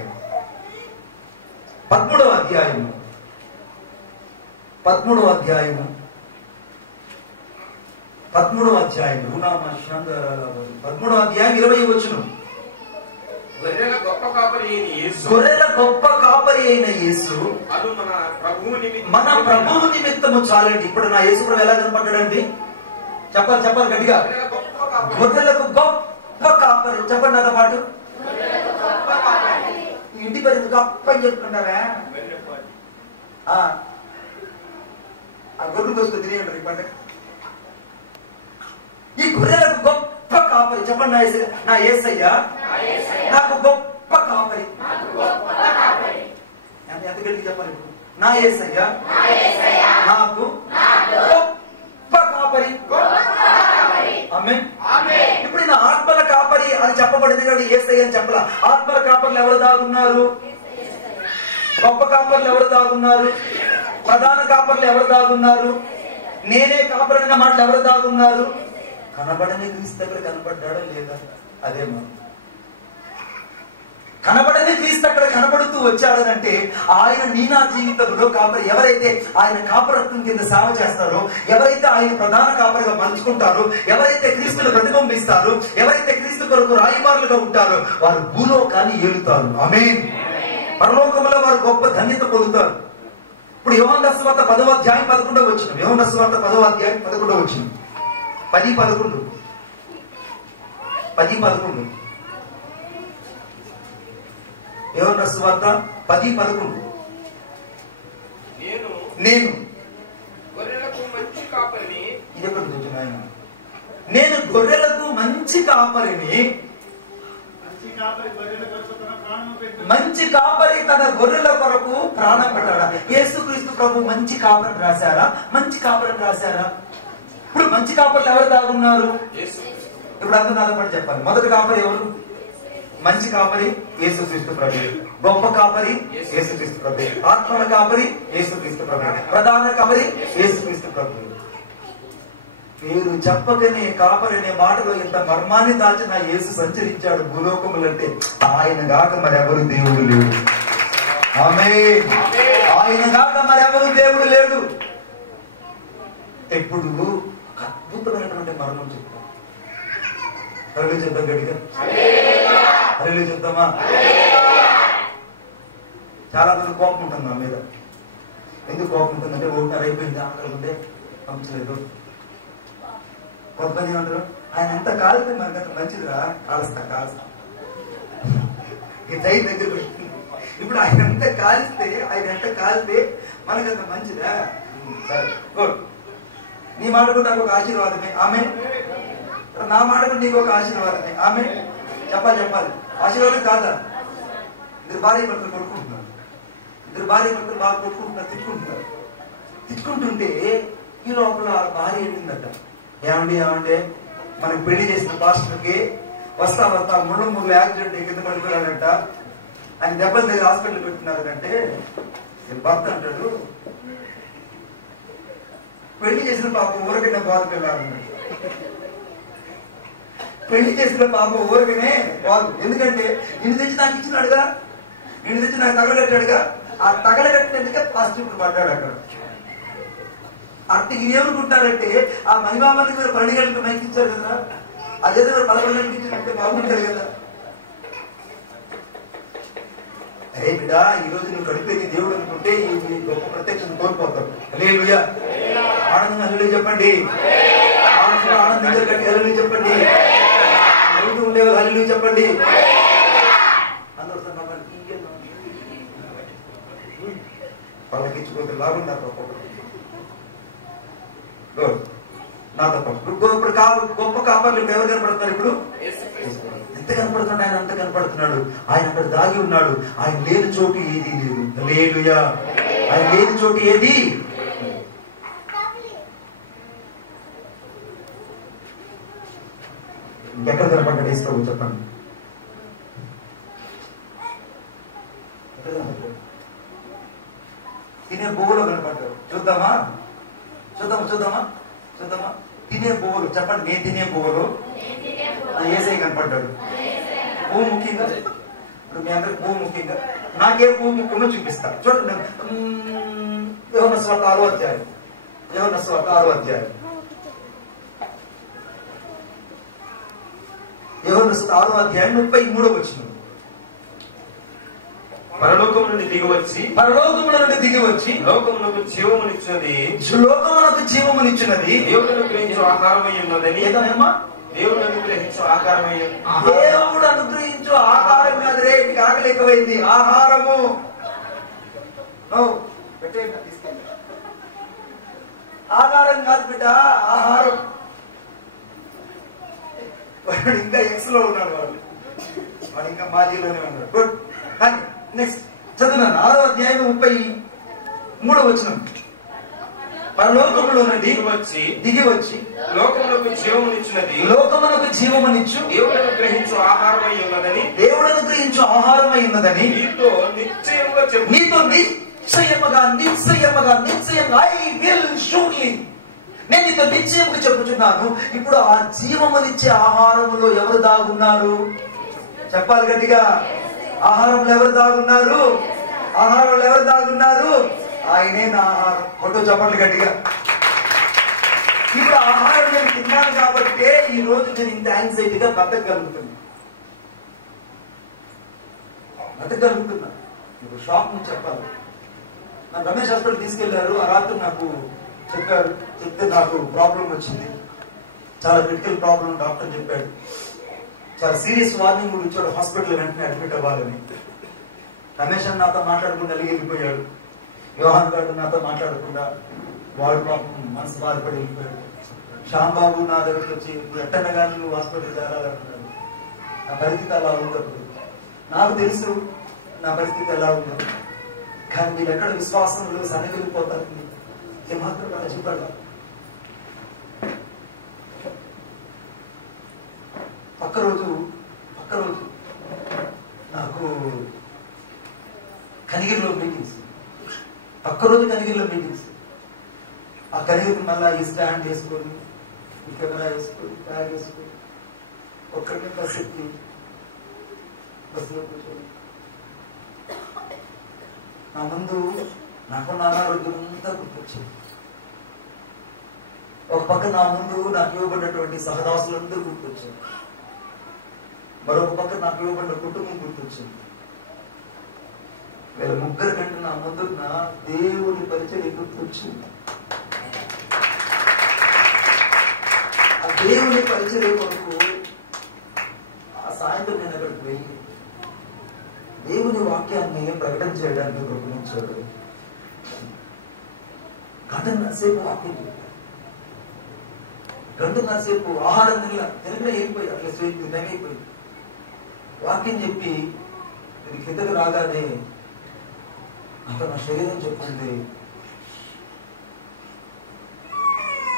13వ అధ్యాయము 13వ అధ్యాయము 20వ అధ్యాయం 20వ వచనం. గొర్రెల గొప్ప కాపరి అయిన యేసు మన ప్రభువు నిమిత్తము చాలండి. ఇప్పుడు నా యేసు ప్రభు ఎలా కనపడ్డాడండి? చెప్పాలి గట్టిగా. గొర్రెలకు గొప్ప కాపరి. చెప్పండి నాతో పాటు. ఇంటి పేరు గొప్ప అని చెప్పుకుంటారా? ఆ గొర్రెలు కోసుకొని తినేయండి ఈ పండుగ. ఈ గొర్రెలకు గొప్ప కాపరి. చెప్పండి నా యేసయ్య నాకు గొప్ప కాపరి. ఎంత గట్టిగా చెప్పాలి ఇప్పుడు? నా యేసయ్య నాకు గొప్ప కాపరి. ఆమేన్. ఇప్పుడు నా ఆత్మల కాపరి అని చెప్పబడింది కాబట్టి యేసయ్య అని చెప్పలా. ఆత్మల కాపర్లు ఎవరు దాగున్నారు? గొప్ప కాపర్లు ఎవరు దాగున్నారు? ప్రధాన కాపర్లు ఎవరు దాగున్నారు? నేనే కాపరిన మాటలు ఎవరు దాగున్నారు? కనబడని క్రీస్తు దగ్గర కనబడ్డాడా లేదా? అదేమో కనబడని క్రీస్తు అక్కడ కనబడుతూ వచ్చాడనంటే ఆయన నీ నా జీవితంలో కాపరి. ఎవరైతే ఆయన కాపరత్వం కింద సేవ చేస్తారో, ఎవరైతే ఆయన ప్రధాన కాపరిగా మలుచుకుంటారో, ఎవరైతే క్రీస్తును ప్రతిబింబిస్తారో, ఎవరైతే క్రీస్తు కొరకు రాయబారులుగా ఉంటారో వారు భూలోకాన్ని ఏలుతారు. ఆమేన్. పరలోకంలో వారు గొప్ప ధన్యత పొందుతారు. ఇప్పుడు యోహాను సువార్త 10వ అధ్యాయం 11వ వచనం. యోహాను సువార్త 10వ అధ్యాయం 11వ వచనం. 10:11 యోహాను సువార్త 10:11. నేను గొర్రెలకు మంచి కాపరిని. ఇది ఎక్కడ చూసిన ఆయన? నేను గొర్రెలకు మంచి కాపరిని. మంచి కాపరి తన గొర్రెల కొరకు ప్రాణం పెట్టాడా? యేసుక్రీస్తు ప్రభు మంచి కాపరిని రాశారా? మంచి కాపరిని రాశారా? ఇప్పుడు మంచి కాపర్లు ఎవరు దాగున్నారు? ఇప్పుడు అందరూ నాతో పాటు చెప్పాలి. మొదటి కాపరి ఎవరు? మంచి కాపరి యేసుక్రీస్తు ప్రభు. గొప్ప కాపరి యేసుక్రీస్తు ప్రభు. ఆత్మల కాపరి యేసుక్రీస్తు ప్రభు. ప్రధాన కాపరి యేసుక్రీస్తు ప్రభు. మీరు చెప్పకనే కాపరి అనే మాటలో ఇంత మర్మాన్ని దాచిన యేసు సంచరించాడు భూలోకములంటే ఆయన గాక మరెవరు దేవుడు లేడు. ఆమేన్. ఆయన గాక మరెవరు దేవుడు లేడు. ఇప్పుడు అద్భుతమైనటువంటి మరణం చెప్తాం. హల్లెలూయా చెప్తాం గట్టిగా. హల్లెలూయా చెప్తామా? చాలా మంది కోపం ఉంటుంది నా మీద. ఎందుకు కోపం ఉంటుందంటే 1:30 అయిపోయింది, ఆకలి ఉంటే పంపించలేదు. కొంతమంది ఏమంటారు, ఆయన ఎంత కాలితే మనకు అంత మంచిదిరా. కాలుస్తా ఈ టైం దగ్గర పెట్టి. ఇప్పుడు ఆయన ఎంత కాలిస్తే మనకంత మంచిదా? సరే గుడ్. నీ మాట కూడా నాకు ఒక ఆశీర్వాదమే. ఆమేన్. నా మాట కూడా నీకు ఒక ఆశీర్వాదమే. ఆమేన్. చెప్పాలి. ఆశీర్వాదం కాదా? ఇద్దరు భార్య భర్తలు కొట్టుకుంటున్నారు. బాగా కొట్టుకుంటున్నారు, తిట్టుకుంటుంటే ఈ లోపల భార్య ఏంటంట, ఏమండి మనకి పెళ్లి చేసిన పాస్టర్కి వస్తా ముళ్ళు యాక్సిడెంట్ కింద పడిపోయాడంట. ఆయన దెబ్బల దగ్గర హాస్పిటల్ పెట్టినారంటే భర్త అంటాడు, పెళ్లి చేసిన పాపం ఊరికనే బాధకెళ్ళాలన్నాడు. పెళ్లి చేసిన పాపం ఊరికనే బాధ. ఎందుకంటే నిన్ను తెచ్చి నాకు ఇచ్చినాడుగా, నిన్ను తెచ్చి నాకు తగలగట్టాడుగా. ఆ తగలగట్టినందుకే పాజిటివ్ పడ్డాడు అక్కడ. అంటే ఇదేమనుకుంటారంటే ఆ మహిమామని మీరు 12 గంటలకు మైకిచ్చారు కదా, అదేదో 11 గంటలకు ఇచ్చినట్టే బాగుంటారు కదా. అరే బిడ్డా, ఈ రోజు నువ్వు గడిపేది దేవుడు అనుకుంటే ఈ గొప్ప ప్రత్యక్షం కోల్పోతావు. హల్లెలూయా. ఆనందంగా హల్లెలూయా చెప్పండి. ఆనందించకండి, హల్లెలూయా చెప్పండి. నవ్వుతూ ఉండేవారు హల్లెలూయా చెప్పండి. అందరూ వాళ్ళకి ఇచ్చిపోతే లాగుంటారు ఒక్కొక్కరు. నాతో ఇప్పుడు గొప్ప కాపర్లు ఇప్పుడు ఎవరు కనపడుతున్నారు? ఇప్పుడు ఎంత కనపడుతున్నాడు? ఆయన అంత కనపడుతున్నాడు. ఆయన అక్కడ దాగి ఉన్నాడు. ఆయన లేని చోటు ఏదీ లేదు. హల్లెలూయా. ఆయన లేని చోటు ఏది? ఎక్కడ కనపడ్డాడు యేసు ప్రభు చెప్పండి? తినే బువ్వలో కనపడ్డాడు. చూద్దామా తినే బువ్వలు చెప్పండి. నేను తినే బువ్వలు యేసయ్య కనపడ్డాడు. పువ్వు ముఖ్యంగా ఇప్పుడు మీ అందరికి పువ్వు ముఖ్యంగా, నాకే పువ్వు ముఖ్యమో చూపిస్తా. చూడండి, యోహాను సువార్త 6వ అధ్యాయం. 33వ వచనం. పరలోకము నుండి దిగి వచ్చి లోకమునకు జీవమునిచ్చినది దేవుడు అనుగ్రహించు ఆహారమై ఉన్నదని. దేవుడు అనుగ్రహించు ఆహారం కాదురే, మీకు ఆకలి ఎక్కువైంది. ఆహారము ఆహారం కాదు బిడ్డ, ఆహారం. వాడు ఇంకా ఎక్స్ లో ఉన్నాడు, వాడు ఇంకా మాజీలోనే ఉన్నాడు. గుడ్. నెక్స్ట్ చదువున్నాను. 6వ అధ్యాయం 33వ వచనం. పరలోకములో నుండి దిగి వచ్చి లోకమునకు జీవమునిచ్చు దేవుడు అనుగ్రహించు ఆహారమై ఉన్నదని నీతో నిశ్చయముగా ఐ విల్ షూర్లీ, నేను నీతో నిశ్చయముగా చెప్పుచున్నాను. ఇప్పుడు ఆ జీవమునిచ్చే ఆహారములో ఎవరు దాగున్నారు? చెప్పాలి గట్టిగా. ఆహారంలో ఎవరు దాగున్నారు? ఆయనే నా ఆహారం. కొట్టు చెప్పండి గట్టిగా. ఇప్పుడు ఆహారం నేను తిన్నాను కాబట్టి ఈ రోజు నేను ఇంత యాంగ్జైటీగా బతకగలుగుతున్నా. ఇప్పుడు షాక్ నుంచి చెప్పాలి. నాకు రమేష్ హాస్పిటల్ తీసుకెళ్లారు. ఆ రాత్రి నాకు చెప్తే నాకు ప్రాబ్లం వచ్చింది, చాలా క్రిటికల్ ప్రాబ్లం. డాక్టర్ చెప్పాడు, చాలా సీరియస్ వార్నింగ్ కూడా ఇచ్చాడు, హాస్పిటల్ వెంటనే అడ్మిట్ అవ్వాలని. రమేష్ అని నాతో మాట్లాడకుండా వెళ్ళిపోయాడు. యోహాన్ గారు నాతో మాట్లాడకుండా వాడు పాపం మనసు బాధపడి వెళ్ళిపోయాడు. శ్యాంబాబు నా దగ్గరకు వచ్చి ఎట్టనగా నువ్వు హాస్పిటల్ చేరాలంటున్నాడు. నా పరిస్థితి అలా ఉండదు. నాకు తెలుసు నా పరిస్థితి ఎలా ఉందో, కానీ మీరు ఎక్కడ విశ్వాసంలో సన్నగిలిపోతారు. ఏమాత్రం రాజుపడా పక్క రోజు నాకు కనిగిరిలో మీటింగ్స్. ఆ కనిగిరి మళ్ళా ఈ స్టాండ్ వేసుకొని, ఈ కెమెరా వేసుకొని, బ్యాగ్ వేసుకొని ఒక్కడిని బస్ ఎక్కి బస్సులో కూర్చొని నా ముందు నాకున్న అనారోగ్యం అంతా గుర్తొచ్చింది. ఒక పక్క నా ముందు నాకు ఇవ్వబడినటువంటి సహదాసులందరూ గుర్తొచ్చింది. మరొక పక్క నాకు ఇవ్వబడిన కుటుంబం గుర్తొచ్చింది. వీళ్ళ ముగ్గురు కంటే నా ముందున్న దేవుని పరిచయం గుర్తొచ్చింది. ఆ దేవుని పరిచయం కొరకు ఆ సాయంత్రం నేను అక్కడికి వెళ్ళి దేవుని వాక్యాన్ని ప్రకటన చేయడానికి ప్రయత్నించాడు. గంటన్నరసేపు వాక్యం చెప్పాడు. గంటన్నరసేపు ఆహారం తినకుండా అయిపోయి అట్లా అయిపోయింది. వాక్యం చెప్పి నేను కిందకు రాగానే అక్కడ నా శరీరం చెప్తుంది,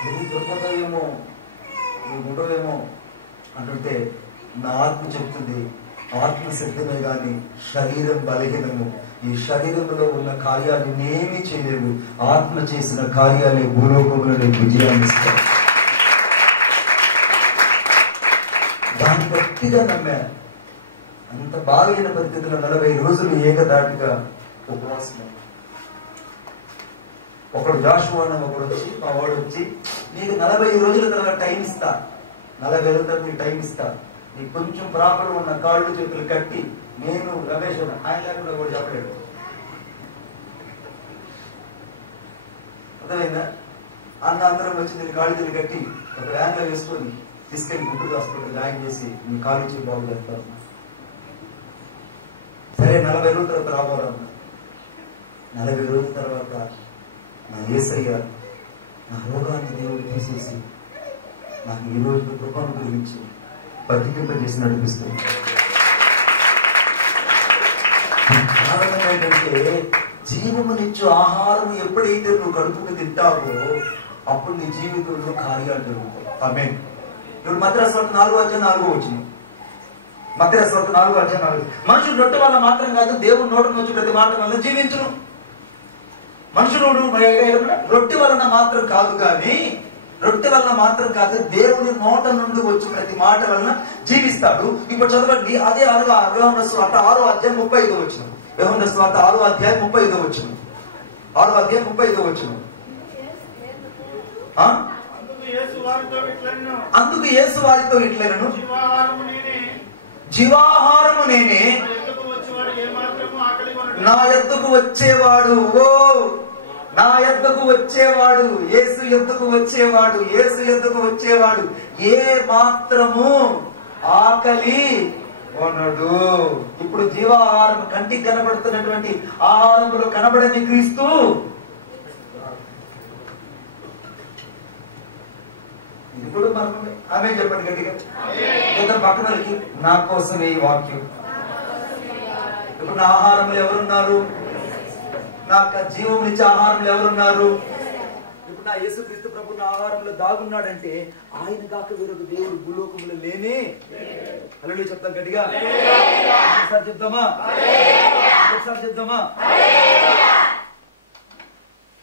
నువ్వు దొరికిపోతావేమో, నువ్వు ఉండవేమో అంటుంటే నా ఆత్మ చెప్తుంది, ఆత్మ సిద్ధమే గాని శరీరం బలహీనము. ఈ శరీరంలో ఉన్న కార్యాలు నేనేమీ చేయలేవు, ఆత్మ చేసిన కార్యాలే భూలోకంలో నేను విజయాన్ని ఇస్తాను. దాన్ని గట్టిగా నమ్మా. అంత బాగైన పరిస్థితుల్లో 40 రోజులు ఏకదాటిగా ఉపవాసం. ఒకడు జాషువా అని ఒకడు వచ్చి, మా వాడు వచ్చి, నీకు 40 రోజుల తర్వాత టైం ఇస్తా, 40 రోజుల తర్వాత నీకు టైం ఇస్తా, నీకు కొంచెం ప్రాపర్ ఉన్న కాళ్ళు చేతులు కట్టి, నేను రమేష్ ఆయన లేకుండా కూడా చెప్పలేడు. అర్థమైందా? అందరం వచ్చి నేను కాళ్ళు చేతులు కట్టి ఒక వ్యాన్లో వేసుకొని తీసుకెళ్లి గుంటూరు హాస్పిటల్ జాయిన్ చేసి నీ కాళ్ళు చేసి బాగు చేస్తాను. సరే 40 రోజుల తర్వాత రాబోరాము. 40 రోజుల తర్వాత నా యేసయ్య నా రోగాన్ని దేవుడు తీసేసి నాకు ఈ రోజు కృపను గురించి బతికింపజేసి నడిపిస్తుంది. కారణం ఏంటంటే జీవమునిచ్చు ఆహారం ఎప్పుడైతే నువ్వు కడుపుకు తింటావో అప్పుడు నీ జీవితంలో కార్యాలు జరుగుతాయి. ఆమేన్. ఇప్పుడు మత్తయి సువార్త 4:4 మత్తయి సువార్త 4:4 మనుషులు రొట్టె వల్ల మాత్రం కాదు, దేవుని నోటి నుంచి ప్రతి మాట వల్ల జీవించును. మనుషులు రొట్టె వలన మాత్రం కాదు, కానీ రొట్టె వలన మాత్రం కాదు, దేవుని నోట నుండి వచ్చి ప్రతి మాట వలన జీవిస్తాడు. ఇప్పుడు చదవండి, అదే యోహాను సువార్త 6:35 యోహాను సువార్త 6:35 6:35 అందుకు యేసు వారితో ఇట్లనెను, జీవాహారము నేనే, నా యొద్దకు వచ్చేవాడు నా యొద్దకు వచ్చేవాడు యేసు యొద్దకు వచ్చేవాడు ఏ మాత్రము ఆకలి కొనడు. ఇప్పుడు జీవాహారం కంటికి కనబడుతున్నటువంటి ఆహారంలో కనబడని క్రీస్తు ఇప్పుడు మనం ఆమె చెప్పండి గట్టిగా పక్కన వాళ్ళకి, నా కోసమే ఈ వాక్యం. ఇప్పుడు నా ఆహారంలో ఎవరున్నారు? నాకు జీవం నుంచి ఆహారంలో ఎవరున్నారు? ఇప్పుడు నా యేసుక్రీస్తు ప్రభు నా ఆహారంలో దాగున్నాడంటే ఆయన కాక వేరొక దేవుడు భూలోకములో లేనే. హల్లెలూయా చెప్తాం గట్టిగా, ఒకసారి చెప్దామా?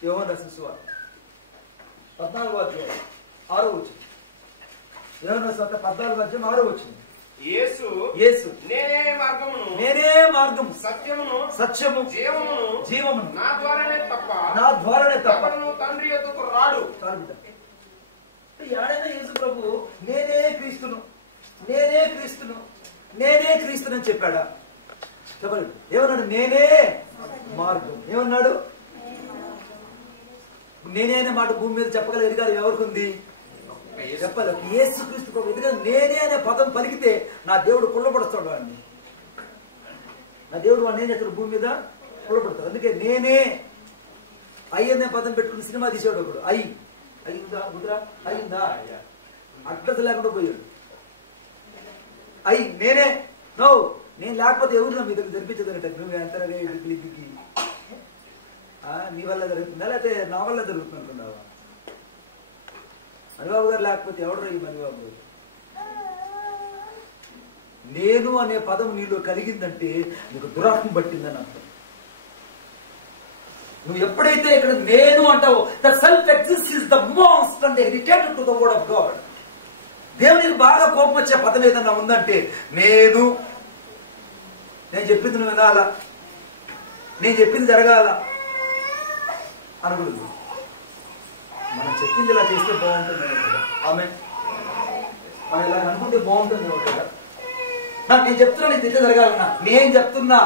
యోహాను రాసిన సువార్త 14:6 యోహాను రాసిన 14:6 యేసు నేనే మార్గము సత్యము జీవమును నా ద్వారానే తప్ప తండ్రి యొద్దకు రాడు. ఏడైనా యేసు ప్రభు నేనే క్రీస్తును అని చెప్పాడా? చెప్పలేదు. ఏమన్నాడు? నేనే మార్గం. ఏమన్నాడు? నేనే అనే మాట భూమి మీద చెప్పగల అధికారం ఎవరికి ఉంది? చెప్పలేదు. యేసుక్రీస్తు ప్రభు. ఎందుకంటే నేనే అనే పదం పలికితే నా దేవుడు కుళ్ళపడుస్తాడు వాడిని. నా దేవుడు వాడిని ఏం చేస్తాడు? భూమి మీద కుళ్ళపడతాడు. అందుకే నేనే అనే పదం పెట్టుకుని సినిమా తీసాడు ఒకడు. అయిందా అడ్రస్ లేకుండా పోయాడు. నేనే నేను లేకపోతే ఎవరు మీ దగ్గర జరిపించదనట. నువ్వు ఎంత నీ వల్ల జరుగుతుందా లేకపోతే నా వల్ల జరుగుతుంది అనుకున్నావా? మణిబాబు గారు లేకపోతే ఎవడరు ఈ మణిబాబు? నేను అనే పదం నీలో కలిగిందంటే నీకు దురాత్మ పట్టిందని అర్థం. నువ్వు ఎప్పుడైతే ఇక్కడ నేను అంటావో, the self exist is the most and irritated to the word of God. దేవునికి బాగా కోపం వచ్చే పదం ఏదన్నా ఉందంటే నేను చెప్పింది నువ్వు వినాలా, నేను చెప్పింది జరగాల అనకూడదు. మనం చెప్పింది ఇలా చేస్తే బాగుంటుంది కదా. ఆమె మనం ఇలా అనుకుంటే బాగుంటుంది కదా. నేను చెప్తున్నా నీకు తిట్ట జరగాలన్నా, నేను చెప్తున్నా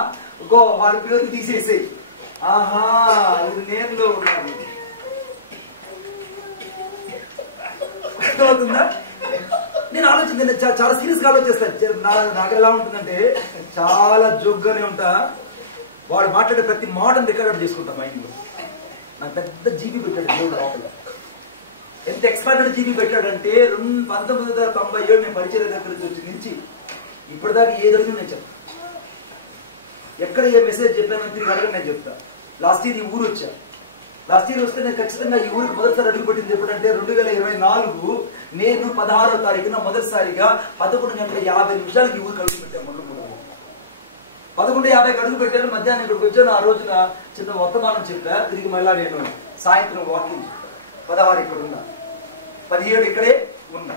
ఇంకో వాడి పేరు తీసేసి ఇది నేనులో ఉన్నాను అర్థమవుతుందా? నేను ఆలోచించండి, చాలా సీరియస్ గా ఆలోచిస్తాను. నాకు ఎలా ఉంటుందంటే చాలా జోగ్గానే ఉంటా. వాడు మాట్లాడే ప్రతి మాటను రికార్డ్ చేసుకుంటా మైండ్ లో. నాకు పెద్ద జీబీ పెట్టాడు దేవుడు లోపల. ఎంత ఎక్స్పైర్డ్ జీబీ పెట్టాడంటే 1997 నేను పరిచయం దగ్గర నుంచి ఇప్పటిదాకా ఏ జరిగింది నేను చెప్తా. ఎక్కడ ఏ మెసేజ్ చెప్పానో తిరిగి అడగని నేను చెప్తా. లాస్ట్ ఇయర్ ఈ ఊరు వచ్చా. లాస్ట్ ఇయర్ వస్తే నేను ఖచ్చితంగా ఈ ఊరికి మొదటిసారి అడుగు పెట్టింది ఎప్పుడంటే 2024 నేను 16వ తారీఖున మొదటిసారిగా 11:50 ఈ ఊరికి అడుగు పెట్టాను. 11:50 అడుగు పెట్టాను. మధ్యాహ్నం ఇక్కడికి వచ్చాను. ఆ రోజున చిన్న వర్తమానం చెప్పా. తిరిగి మళ్ళా నేను సాయంత్రం వాకింగ్ 16 ఇక్కడ ఉన్నా, 17 ఇక్కడే ఉన్నా,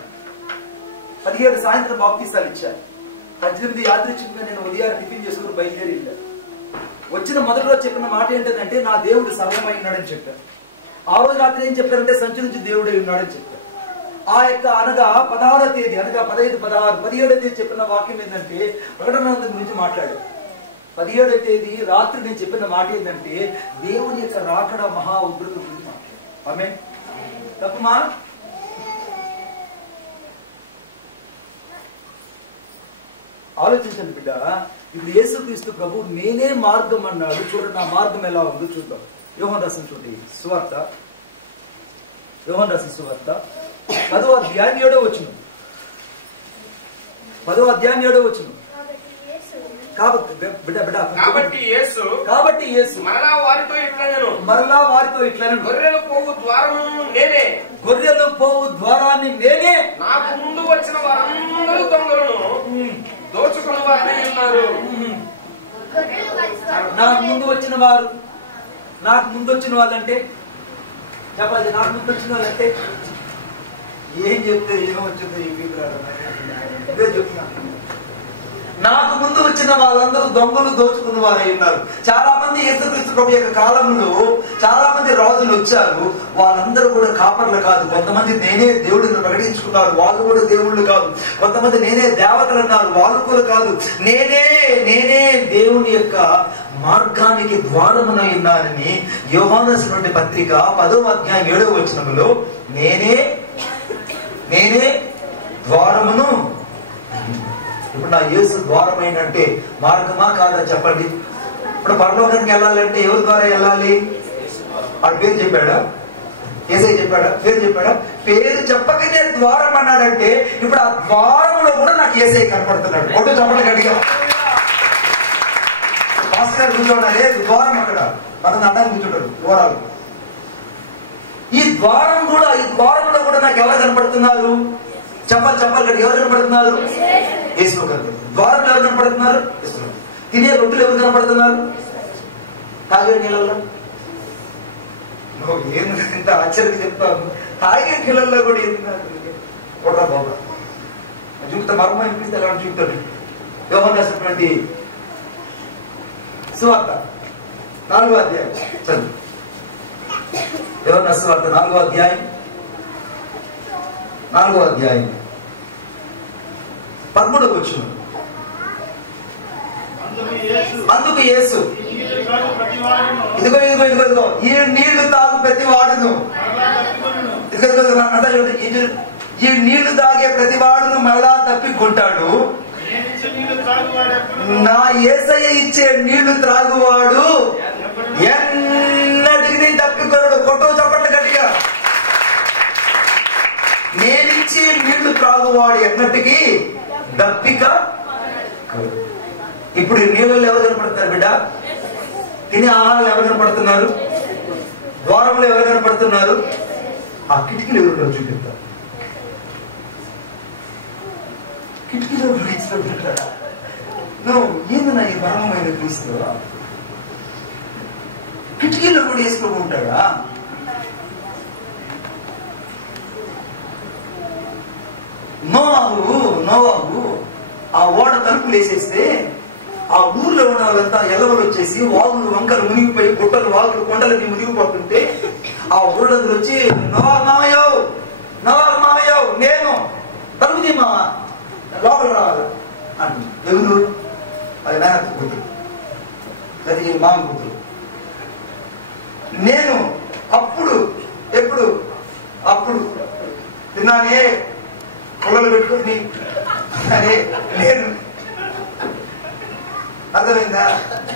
17 సాయంత్రం బాప్తీసాలు ఇచ్చాను, 18 యాదృచ్ఛికంగా నేను ఉదయాన్ని టిఫిన్ చేసుకుని బయలుదేరి వెళ్ళాను. వచ్చిన మొదటి రోజు చెప్పిన మాట ఏంటంటే నా దేవుడు సర్వమై ఉన్నాడని చెప్పారు. ఆ రోజు రాత్రి ఏం చెప్పారంటే సంచి నుంచి దేవుడే ఉన్నాడని చెప్పారు. ఆ యొక్క అనగా 16వ తేదీ అనగా 15, 16, 17వ తేదీ చెప్పిన వాక్యం ఏంటంటే ప్రకటన గురించి మాట్లాడారు. 17వ తేదీ రాత్రి నేను చెప్పిన మాట ఏంటంటే దేవుని యొక్క రాకడ మహా ఉగ్రత గురించి మాట్లాడారు. ఆమేన్. తప్పుమా? ఆలోచించండి బిడ్డ. ఇప్పుడు యేసుక్రీస్తు ప్రభు నేనే మార్గం అన్నాడు. చూడండి నా మార్గం ఎలా ఉందో చూద్దాం. యోహాను రాసిన చూడండి సువార్త, యోహాను రాసిన సువార్త 10వ అధ్యాయం 7వ వచనం. 10వ అధ్యాయం 7వ వచనం. కాబట్టి యేసు మరలా వారితో మరలా వారితో ఇట్లా, గొర్రెలు పోవు ద్వారము నేనే, గొర్రెలు పోవు ద్వారాన్ని నేనే, నాకు ముందు వచ్చిన వారందరూ దొంగలను దోచుకున్న వారనే ఉన్నారు. నాకు ముందు వచ్చిన వారు, నాకు ముందు వచ్చిన వాళ్ళంటే చెప్పాలి. నాకు ముందు వచ్చిన వాళ్ళంటే ఏం చెప్తే ఏమొచ్చిందో ఈ ఇదే చెప్తున్నాను. నాకు ముందు వచ్చిన వాళ్ళందరూ దొంగలు దోచుకున్న వారై ఉన్నారు. చాలా మంది యేసుక్రీస్తు ప్రభు యొక్క కాలంలో చాలా మంది రాజులు వచ్చారు. వాళ్ళందరూ కూడా కాపర్లు కాదు. కొంతమంది నేనే దేవుడిని ప్రకటించుకున్నారు, వాళ్ళు కూడా దేవుళ్ళు కాదు. కొంతమంది నేనే దేవతలు అన్నారు, వాళ్ళు కూడా కాదు. నేనే దేవుని యొక్క మార్గానికి ద్వారమునై ఉన్నానని యోహాను రాసినటువంటి పత్రిక 10వ అధ్యాయం 7వ వచనములో నేనే ద్వారమును. ఇప్పుడు నా యేసు ద్వారమైనంటే మార్గమా కాదా చెప్పండి? ఇప్పుడు పరలోకానికి వెళ్ళాలంటే ఎవరి ద్వారా వెళ్ళాలి? ఆ పేరు చెప్పాడా? యేసయ్య చెప్పాడా? పేరు చెప్పాడా? పేరు చెప్పకనే ద్వారం అన్నాడంటే ఇప్పుడు ఆ ద్వారంలో కూడా నాకు యేసయ్య కనపడుతున్నాడు. ఒకటి చెప్పండి గట్టిగా. మాస్టర్ గారు కూర్చోండి, ద్వారం అక్కడ మనం అడ్డానికి కూర్చుంటారు ద్వారాలు. ఈ ద్వారంలో కూడా నాకు ఎవరు కనపడుతున్నారు? చెప్పాలి కదా, ఎవరు కనపడుతున్నారు? యేసు కనపడుతున్నారు. ద్వారంలో ఎవరు కనపడుతున్నారు? తినే రొట్టెలు ఎవరు కనపడుతున్నారు? తాగే నీళ్ళల్లో ఎంత ఆశ్చర్యంగా చెప్తాను. తాగే నీళ్ళల్లో కూడా ఎందుకు బాబా చూపుతా మర్మ అనిపిస్తే ఎలా చూపుతాడు. యోహాను రాసినటువంటి సువార్త 4వ అధ్యాయం చదువు. యోహాను రాసిన సువార్త 4వ అధ్యాయం 13వ వచనం. అందుకు యేసు ఇదిగో ఈ నీళ్లు తాగు ప్రతి వాడును, ఈ నీళ్లు తాగే ప్రతి వాడును మళ్ళా తప్పికొంటాడు. నా యేసయ్య ఇచ్చే నీళ్లు త్రాగువాడు ఎన్నటికి తప్పికొనడు. కొట్టు చప్పట్లు గట్టిగా. నేనిచ్చే నీళ్లు త్రాగువాడు ఎన్నటికి దప్పిక. ఇప్పుడు నీళ్ళలో ఎవరు కనపడుతున్నారు బిడ్డ? తినే ఆహారాలు ఎవరు కనపడుతున్నారు? ద్వారంలో ఎవరు కనపడుతున్నారు? ఆ కిటికీలు ఎవరు చూపిస్తారు? కిటికీలో నువ్వు ఏందన్నా ఈ మర్మమైన క్రీస్తు కిటికీలో కూడా వేసుకో ఉంటాడా? నోవాహు ఆ ఓడ తలుపులు వేసేస్తే ఆ ఊర్లో ఉన్న వాళ్ళంతా ఎల్లవలు వచ్చేసి వాగులు వంకలు మునిగిపోయి గుట్టలు వాగులు కొండలకి మునిగిపోతుంటే ఆ ఊళ్ళందరూ వచ్చి నోవాహు మామయ్యో నేను తలుపుది మామ లోపల రావాలి అని. ఎవరు? అది మేనత్త కూతురు, అది మామ కూతురు. నేను అప్పుడు తిన్నానే పొగలు పెట్టుకుని అదే నేను అర్థమైందా?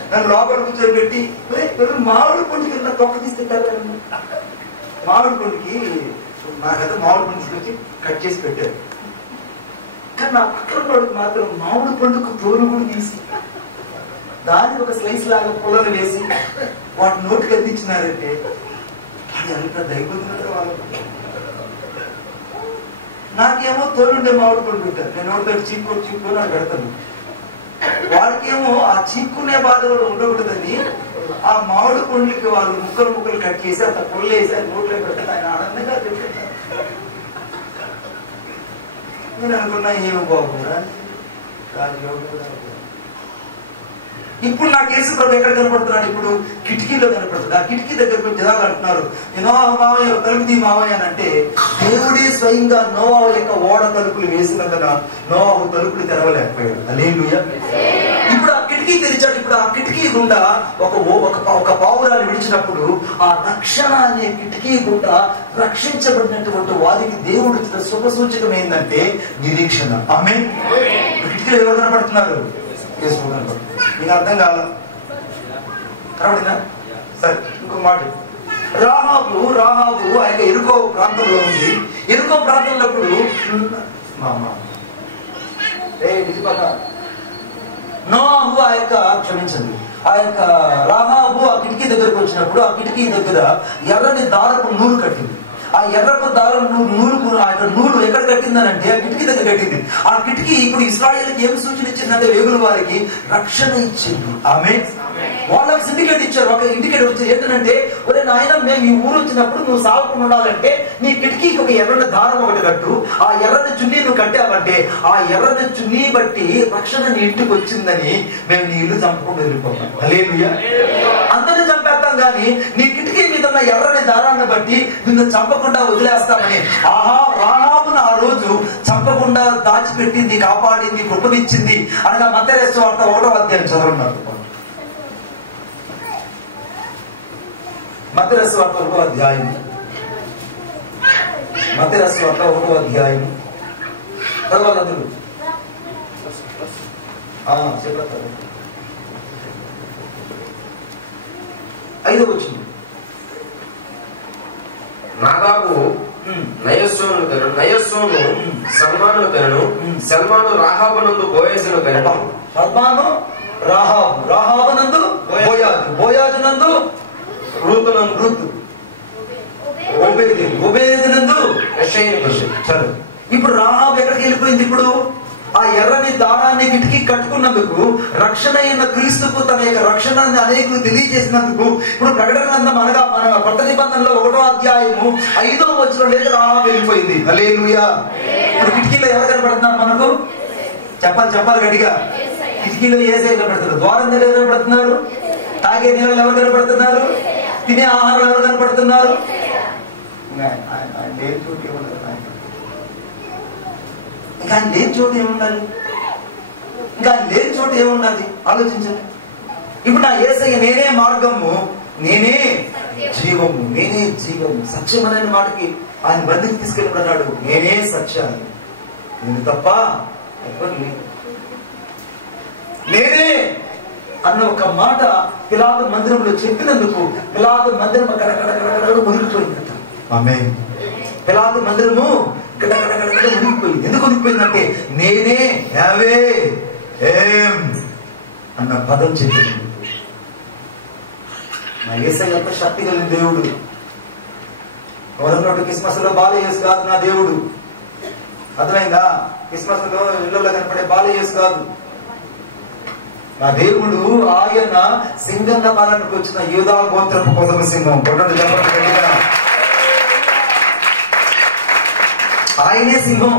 నన్ను లోపల కూర్చోబెట్టి మామిడి పండుకి తొక్క తీస్తే కదా, మామిడి పండుకి నాకైతే మామిడి పండు తీసుకొచ్చి కట్ చేసి పెట్టారు. కానీ నా పక్కన వాడికి మాత్రం మామిడి పండుగ తోలు కూడా తీసి దాన్ని ఒక స్లైస్ లాగా పొలను వేసి వాటి నోటికి అందించినారంటే వాడు ఎంత దైవతున్నాడు వాళ్ళు. నాకేమో తోలుండే మామిడి పండు పెట్టారు, నేను ఒకటి చీక్కు నాకు పెడతాను. వాడికేమో ఆ చీక్కునే బాధ కూడా ఉండకూడదని ఆ మామిడి పండుకి వాళ్ళు ముక్కలు కట్ చేసి అంత పొల్లు వేసి అది నోట్లో పెడతాను. ఆయన ఆనందంగా చెప్తారు. నేను అనుకున్నా ఏమో బాగుందా. ఇప్పుడు నాకు యేసు ప్రభు ఎక్కడ కనపడుతున్నాడు? ఇప్పుడు కిటికీలో కనపడుతుంది. ఆ కిటికీ దగ్గరకు జనాలు అంటున్నారు మావయ్య తలుపుది మావయ్య అని అంటే దేవుడే స్వయంగా నోవాహు యొక్క ఓడ తలుపులు వేసినందున నోవాహు తలుపులు తెరవలేకపోయాడు. హల్లెలూయా. ఇప్పుడు ఆ కిటికీ తెరిచాడు. ఇప్పుడు ఆ కిటికీ గుండా ఒక పావురాన్ని విడిచినప్పుడు ఆ రక్షణ అనే కిటికీ గుండా రక్షించబడినటువంటి వారికి దేవుడు ఇచ్చిన శుభ సూచకం ఏంటంటే నిరీక్షణ. ఆమేన్. కిటికీలో ఎవరు కనపడుతున్నారు? యేసు కనపడుతున్నారు. నీకు అర్థం కాల కనబడిందా? సరే, ఇంకో మాట. రాహాబు ఆ యొక్క ఎరుకో ప్రాంతంలో ఉంది. ఎరుకో ప్రాంతంలో నోవాహు ఆ యొక్క రాహాబు ఆ కిటికీ దగ్గర దగ్గరకు వచ్చినప్పుడు ఆ కిటికీ దగ్గర ఎర్రని దారపు నూలు కట్టింది. ఆ ఎర్రపు దారం నూలు ఎక్కడ కట్టిందనంటే ఆ కిటికీ దగ్గర కట్టింది. ఆ కిటికీ ఇప్పుడు ఇశ్రాయేలుకి ఏం సూచన ఇచ్చిందంటే వేగుల వారికి రక్షణ ఇచ్చింది. ఆమె వాళ్ళకి సిండికేట్ ఇచ్చారు. ఒక ఇండికేట్ వచ్చి ఏంటంటే, ఒరే నాయన, మేము ఈ ఊరు వచ్చినప్పుడు నువ్వు సాగుకుండా ఉండాలంటే నీ కిటికీకి ఒక ఎర్రని దారం ఒకటి కట్టు. ఆ ఎర్రని చున్నీ నువ్వు కట్టావంటే ఆ ఎర్రని చున్నీ బట్టి రక్షణ నీ ఇంటికి వచ్చిందని మేము నీ ఇల్లు చంపకుండా వెళ్ళిపోతాం. హల్లెలూయా. అందరిని చంపేస్తాం కానీ నీ కిటికీ మీద ఉన్న ఎర్రని దారాన్ని బట్టి నిన్ను చంపకుండా వదిలేస్తామని రాహాబును ఆ రోజు చంపకుండా దాచిపెట్టింది, కాపాడింది, కృపనిచ్చింది అనగా మత్తయి సువార్త 1వ అధ్యాయం చదవన్నారు. మత్తయి సువార్త 1వ అధ్యాయం, మత్తయి సువార్త 1వ అధ్యాయం చదవాలందరూ చెప్పారు. 5వ వచనం. నాదాబు నయస్సోను కనను, నయస్సోను సల్మాను కనను, సల్మాను రాహాబునందు బోయజును కనను. సల్మాను రాహాబు, రాహాబునందు బోయాజు, బోయాజునందు రూతు, ఓబేదునందు యెషయి. సరే, ఇప్పుడు రాహాబు ఎక్కడికి వెళ్ళిపోయింది? ఇప్పుడు ఆ ఎర్రని దారాన్ని కిటికీ కట్టుకున్నందుకు, రక్షణ అయిన క్రీస్తుకు తన యొక్క రక్షణాన్ని అనేకులు తెలియజేసినందుకు ఇప్పుడు ప్రకటన గ్రంథం అనగా మన కొత్త నిబంధనలో 1వ అధ్యాయము 5వ వచనంలోకి రాహాబు వెళ్ళిపోయింది. హల్లెలూయా. ఇప్పుడు కిటికీలో ఎవరు కనపడుతున్నారు మనకు? చెప్పాలి గట్టిగా. కిటికీలో యేసయ్య కనపడుతున్నారు. ద్వారం దగ్గర ఎవరు కనపడుతున్నారు? తాగే నీళ్ళు ఎవరు కనపడుతున్నారు? తినే ఆహారం ఎవరు కనపడుతున్నారు? ఇంకా ఆయన లేని చోటు ఏమున్నది? ఆలోచించండి. ఇప్పుడు నా యేసయ్య నేనే మార్గము, నేనే జీవము, నేనే జీవము, సత్యం అనే మాటకి ఆయన బంధికి తీసుకెళ్ళిపోతున్నాడు. నేనే సత్యాన్ని, నేను తప్ప ఎవరు లేదు. నేనే అన్న ఒక మాట పిలాతు మందిరంలో చెప్పినందుకు పిలాతు మందిరం గడగడగడగడ మునిగిపోయిందట. ఆమేన్. పిలాతు మందిరము గడగడగడగడ మునిగిపోయింది. ఎందుకు మునిగిపోయిందంటే నేనే యావే ఏం అన్న పదం చెప్పింది. నా యేసయ్య ఎంత శక్తి కలిగిన దేవుడు. ఎవరన్నట్టు క్రిస్మస్ లో బాలయేసు కాదు నా దేవుడు. అర్థమైందా? క్రిస్మస్ లో ఇళ్లలో కనపడే బాలయేసు కాదు నా దేవుడు. ఆయన సింగన్న పాలనకు వచ్చిన యూదా గోత్రపు కొదమ సింహం. కొట్టండి చెప్పండి. ఆయనే సింహం.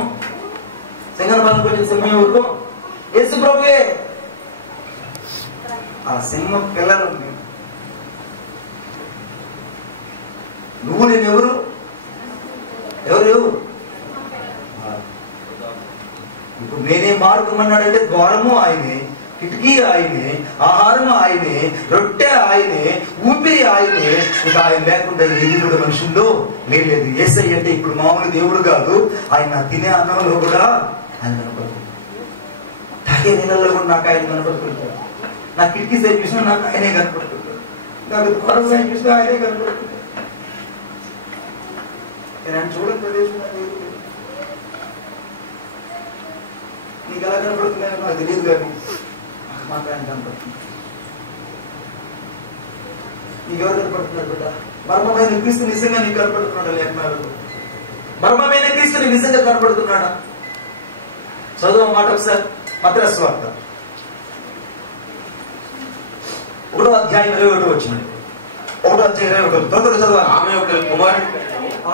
సింగన్న పాలనకు వచ్చిన సింహం ఎవరు? యేసు ప్రభువే. ఆ సింహం పిల్లలు నువ్వు నేను ఎవరు? ఇప్పుడు నేనే మార్గం అన్నాడంటే ద్వారము ఆయనే, కిటికీ ఆయనే, ఆహారం ఆయనే, రొట్టె ఆయనే, ఊపిరి ఆయనే. ఇక ఆయన లేకుండా ఏది కూడా మనుషుల్లో లేదు. యేసయ్య అంటే ఇప్పుడు మామూలు దేవుడు కాదు. ఆయన తినే అన్నంలో కూడా ఆయన కనపడుతుంది. తాగే నీళ్ళల్లో కూడా నాకు ఆయన కనపడుతుంటాడు. నా కిటికీ సైడ్ చూసినా నాకు ఆయనే కనపడుతుంటాడు. నాకు ద్వారం సైడ్ చూసినా ఆయనే కనపడుతుంటాడు. నేను చూడని ప్రదేశం నీకు ఎలా కనపడుతున్నాయో నాకు తెలియదు కానీ మాకు ఆయన కనపడుతుంది. నీకెవరు కనపడుతున్నారు బిడ్డ? మర్మమైన క్రీస్తు నిజంగా నీకు కనపడుతున్నాడా? లేఖనాలు మర్మమైన క్రీస్తు నీకు నిజంగా కనపడుతున్నాడా? చదువు మాట ఒకసారి. మత్తయి సువార్త 1వ అధ్యాయం 21 వచ్చింది. 1వ అధ్యాయం 21 తొందరగా చదవాలి.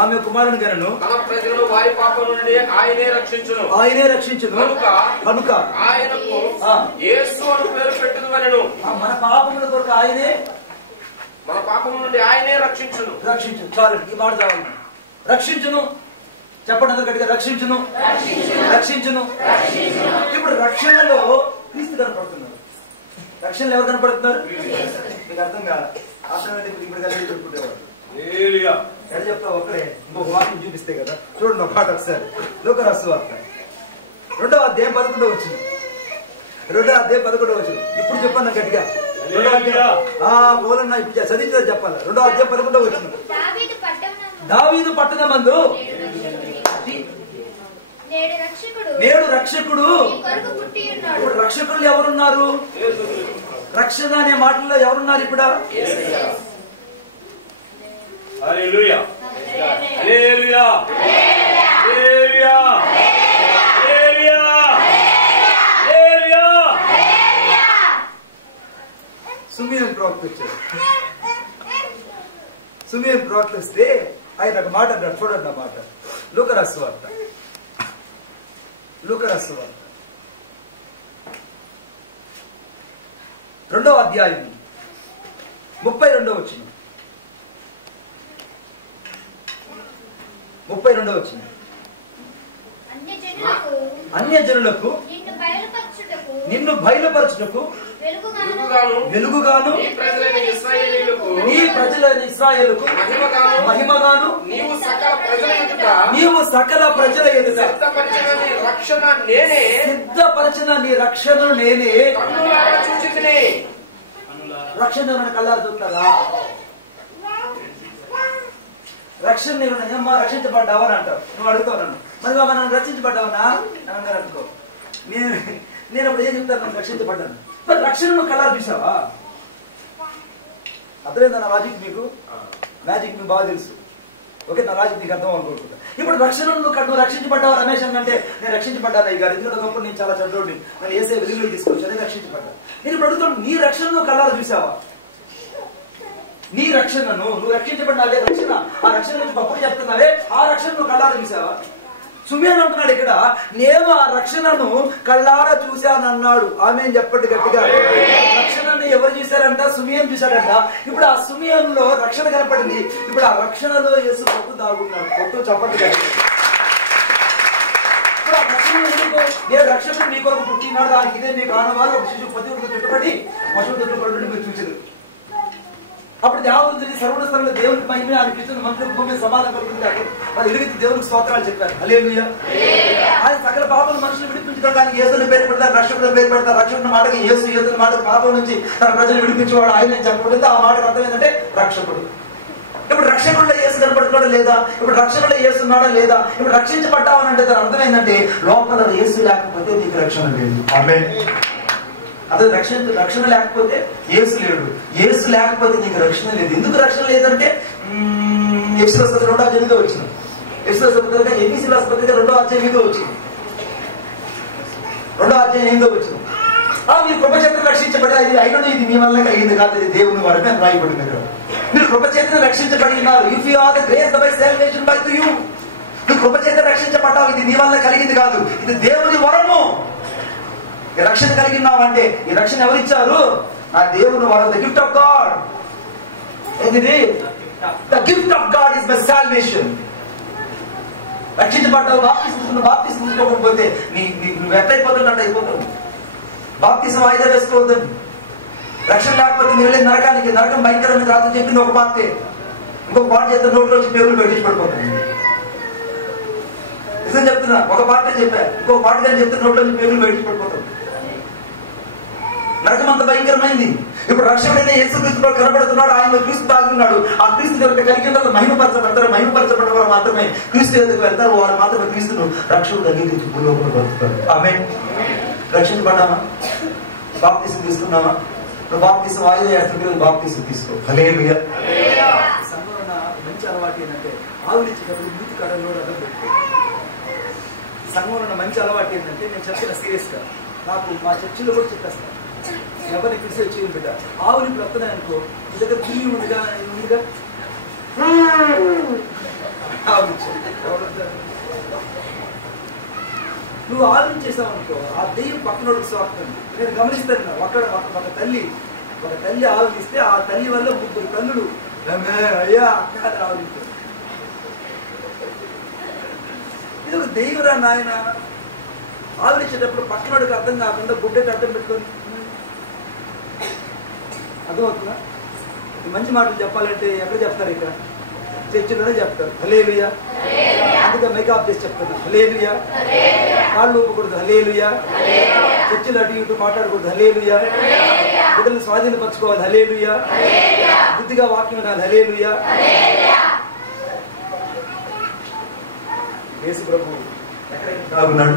ఆమె కుమారుని గనను తన ప్రజలను వారి పాపం నుండి ఆయనే రక్షించును కనుక ఆయనకు యేసు అని పేరు పెట్టుదువలెను. మన పాపముల కొరకు ఆయనే, మన పాపం నుండి ఆయనే రక్షించును. చాలు ఈ మాట చాలు. రక్షించును చెప్పండి అందరు గట్టిగా. రక్షించును. ఇప్పుడు రక్షణలో క్రీస్తు కనపడుతున్నారు. రక్షణలో ఎవరు కనపడుతున్నారు? మీకు అర్థం కాదు. ఆటోమేటిక్ ఇప్పుడు కలిసి చెప్పుకుంటేవాడు ఎక్కడ చెప్తావు? ఒక్కడే ఇంకొక వాక్యం చూపిస్తే కదా. చూడండి ఒక మాట ఒకసారి. లూకా సువార్త 2వ అధ్యాయం 11వ వచనం. 2వ అధ్యాయం 11వ వచనం. ఇప్పుడు చెప్పండి గట్టిగా. 2వ అధ్యాయం పోలన్నా ఇప్పుడు చదివించదా చెప్పాలి. 2వ అధ్యాయం 11వ వచనం. దావీదు పట్టణమందు నేడు రక్షకుడు. ఇప్పుడు రక్షకులు ఎవరున్నారు? రక్షణ అనే మాటల్లో ఎవరున్నారు? ఇప్పుడు హల్లెలూయా హల్లెలూయా హల్లెలూయా హల్లెలూయా హల్లెలూయా. సుమియోను ప్రవక్త వచ్చాడు. సుమియోను ప్రవక్త వస్తే ఆయన ఒక మాట అన్నాడు. చూడండి ఆ మాట. లూకా సువార్త 2వ అధ్యాయం 32వ వచనం. 32వ వచనం. అన్యజనులకు నిన్ను బయలుపరచుటకు వెలుగుగాను నీ ప్రజలైన ఇశ్రాయేలుకు మహిమగాను నీవు సకల ప్రజల ఎదుట సిద్ధపరచిన నీ రక్షణను నేనే రక్షణ కళ్ళారు చూస్తారా? రక్షణ ఏమమ్మా రక్షించబడ్డావా అని అంటావు. నువ్వు అడుగుతావు నన్ను, మరి బాబా నన్ను రక్షించబడ్డావనా అని అన్నారు అనుకో. నేను అప్పుడు ఏం చెప్తాను? నన్ను రక్షించబడ్డాను. మరి రక్షణను కళ్ళారు చూసావా? అర్థమైందా నా లాజిక్ మీకు? మ్యాజిక్ మీకు బాగా తెలుసు. ఓకే, నా లాజిక్ నీకు అర్థం అనుకుంటున్నా. ఇప్పుడు రక్షణను నువ్వు రక్షించబడ్డావు రమేష్ అంటే నేను రక్షించబడ్డాను ఈ గారు. ఎందుకంటే ఒకప్పుడు నేను చాలా చెడ్డోడిని, నన్ను ఏసే వెలుగులోకి తీసుకొచ్చి అదే రక్షించబడ్డా. నేను ఇప్పుడు అడుగుతాను, నీ రక్షణను కళ్ళారు చూసావా? నీ రక్షణను నువ్వు రక్షించబడ్డావే, రక్షణ ఆ రక్షణ నుంచి గొప్పగా చెప్తున్నావే, ఆ రక్షణ నువ్వు కళ్ళారా చూసావా? సుమియోను అంటున్నాడు ఇక్కడ, నేను ఆ రక్షణను కళ్ళారా చూశానన్నాడు. ఆమె చెప్పండి గట్టిగా. రక్షణను ఎవరు చూశారంట? సుమియోను చూశాడంట. ఇప్పుడు ఆ సుమియోనులో రక్షణ కనపడింది. ఇప్పుడు ఆ రక్షణలో యేసు ప్రభు దాగున్నాడు. కొట్టు చెప్పండి. ఇప్పుడు ఆ రక్షణ నేను రక్షణ మీ కొరకు పుట్టినాడు, దానికి ఇదే మీ ప్రాణవాళ్ళు ఒక శిశువు పతి చుట్టుపడి పశువు చుట్టుపడి మీరు చూసారు. అప్పుడు దేవతలు సర్వుడు స్థలంలో దేవునికి మహిమ అనిపిస్తుంది. మంత్రి భూమి సమాధానం కలుగుతుంది. వాళ్ళు ఎలుగెత్తి దేవునికి స్తోత్రాలు చెప్పారు. హల్లెలూయా. ఆయన సకల పాపలు మనుషులు విడిపించుకోవడానికి యేసుని పేరు పెడతారు, రక్షకుడు పేరు పెడతారు. రక్షకుడు మాటకి యేసుని మాటకు పాపం నుంచి తన ప్రజలు విడిపించేవాడు ఆయన చెప్పబడింది. ఆ మాటకు అర్థం ఏంటంటే రక్షకుడు. ఇప్పుడు రక్షకుల్లో యేసు కనపడుతున్నాడా లేదా? ఇప్పుడు రక్షణలో యేసు ఉన్నాడా లేదా? ఇప్పుడు రక్షించబడ్డావని అంటే దాని అర్థం ఏంటంటే లోపల యేసు లేకపోతే నీకు రక్షణ లేదు. ఆమేన్. అదే రక్షణ లేకపోతే యేసు లేడు. యేసు లేకపోతే నీకు రక్షణ లేదు. ఎందుకు రక్షణ లేదంటే ఎఫెసీయుల పత్రిక 2వ అధ్యాయం 8వ వచనం. ఎఫెసీయుల పత్రిక 2వ అధ్యాయం 8వ వచనం. 2వ అధ్యాయం 8వ వచనం. మీరు కృపచేతను రక్షించబడి అయినను ఇది మీ వల్ల కలిగింది కాదు, ఇది దేవుని వరమే రాయబడింది. మీరు కృపచేతను రక్షించబడి ఉన్నారు. If you are the grace by salvation by to you. నువ్వు కృపచేత రక్షించబడ్డావు, ఇది నీ వల్ల కలిగింది కాదు, ఇది దేవుని వరము. ఈ రక్షణ కలిగినావంటే ఈ రక్షణ ఎవరిచ్చారు? ఆ దేవుని వరం. The gift of God. ఏంటిది? The gift of God is my salvation. రక్షించబడ్డావు, బాప్తిసం తీసుకోకపోతే నువ్వు ఎట్లయిపోతున్నట్టు అయిపోతావు. బాప్తిసం వాయిదా వేసుకోవద్దని. రక్షణ లేకపోతే మీరు వెళ్ళే నరకం భయంకరమైన రాత్రి చెప్పింది ఒక పార్టీ. ఇంకొక పార్టీ చేస్తే నోట్లోంచి పేర్లు పెట్టించి పడిపోతుంది. నిజం చెప్తున్నా, ఒక పార్టీ చెప్పా, ఇంకొక పార్టీ అని చెప్తే నోట్లోంచి పేర్లు పెట్టించి పడిపోతుంది. నరకం అంత భయంకరమైంది. ఇప్పుడు రక్షకుడైన యేసుక్రీస్తు కనబడుతున్నాడు, ఆయన క్రీస్తు తాగుతున్నాడు. ఆ క్రీస్తు దగ్గర కలిగిన తర్వాత మహిమపరచబడతారు. మహిమపరచబడ్డ వారు మాత్రమే క్రీస్తు దగ్గరికి వెళ్తారు. వారు మాత్రమే క్రీస్తును రక్షకుడు అంగీకరించి భూలోకంలో బతుకుతారు. ఆమేన్. రక్షించబడ్డామా? బాప్తిసం తీసుకున్నామా? నువ్వు బాప్తిసం వాయిదా చేస్తున్న బాప్తిసం తీసుకో. హల్లెలూయా. సంఘంలో మంచి అలవాటు ఏంటంటే ఆవులిచ్చేటప్పుడు మూతి కడలో రథం పెట్టుకో. సంఘంలో మంచి అలవాటు ఏంటంటే నేను చెప్పిన సీరియస్ గా నాకు మా చర్చిలో కూడా చెప్పేస్తాను. ఎవరిని పిలిచి వచ్చి బిడ్డ ఆవులు ఇప్పుడు వస్తున్నాయి అనుకో, మీ దగ్గర చున్నీ ఉందిగా నువ్వు ఆలోచించేసావు అనుకో, ఆ దెయ్యం పక్కనోడికి స్వార్థం. నేను గమనిస్తాను. ఒక తల్లి ఆలోచిస్తే ఆ తల్లి వల్ల 3 తల్లులు అయ్యా అక్క ఆలోచిస్తారు. ఇది ఒక దెయ్యరా నాయన. ఆలోచించేటప్పుడు పక్కనోడికి అర్థం కాకుండా గుడ్డకి అర్థం పెట్టుకొని అర్థమవుతుందా? మంచి మాటలు చెప్పాలంటే ఎక్కడ చెప్తారు? ఇక్కడ చర్చిలోనే చెప్తారు. హల్లెలూయా. అందుకే మైక్ ఆఫ్ చేసి చెప్తారు. హల్లెలూయా. కాళ్ళు ఊపకూడదు. హల్లెలూయా. చర్చిలో అటు ఇటు మాట్లాడకూడదు. హల్లెలూయా. బిడ్డలు స్వాధీనపరచుకోవాలి. హల్లెలూయా. బుద్ధిగా వాక్యం వినాలి. హల్లెలూయా. యేసు ప్రభు ఎక్కడున్నాడు?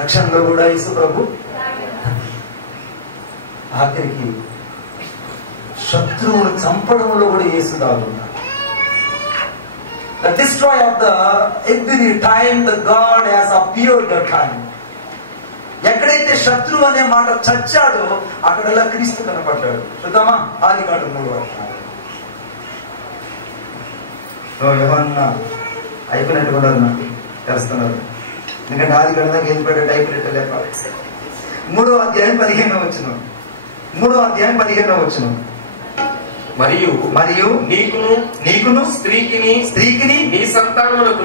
రక్షణలో కూడా యేసు ప్రభు ఆఖరికి శత్రువును చంపడంలో కూడా యేసు దాగున్నాడు. The destroyer of the every time the God has appeared that time. ఎక్కడైతే శత్రువు అనే మాట చచ్చాడో అక్కడల్లా క్రీస్తు కనపడ్డాడు. చూద్దామా? ఆదికాండం 3 ఏమన్నా అయిపోయినట్టుకున్నారు, నాకు తెలుస్తున్నారు. ఎందుకంటే ఆదికాండం దాకా వెళ్ళిపోయాడు, టైప్ రేట్ లేపాలి. 3వ అధ్యాయం 15వ వచనం. 3వ అధ్యాయం 15వ వచనం. మరియు నీకును స్త్రీకిని నీ సంతానమునకు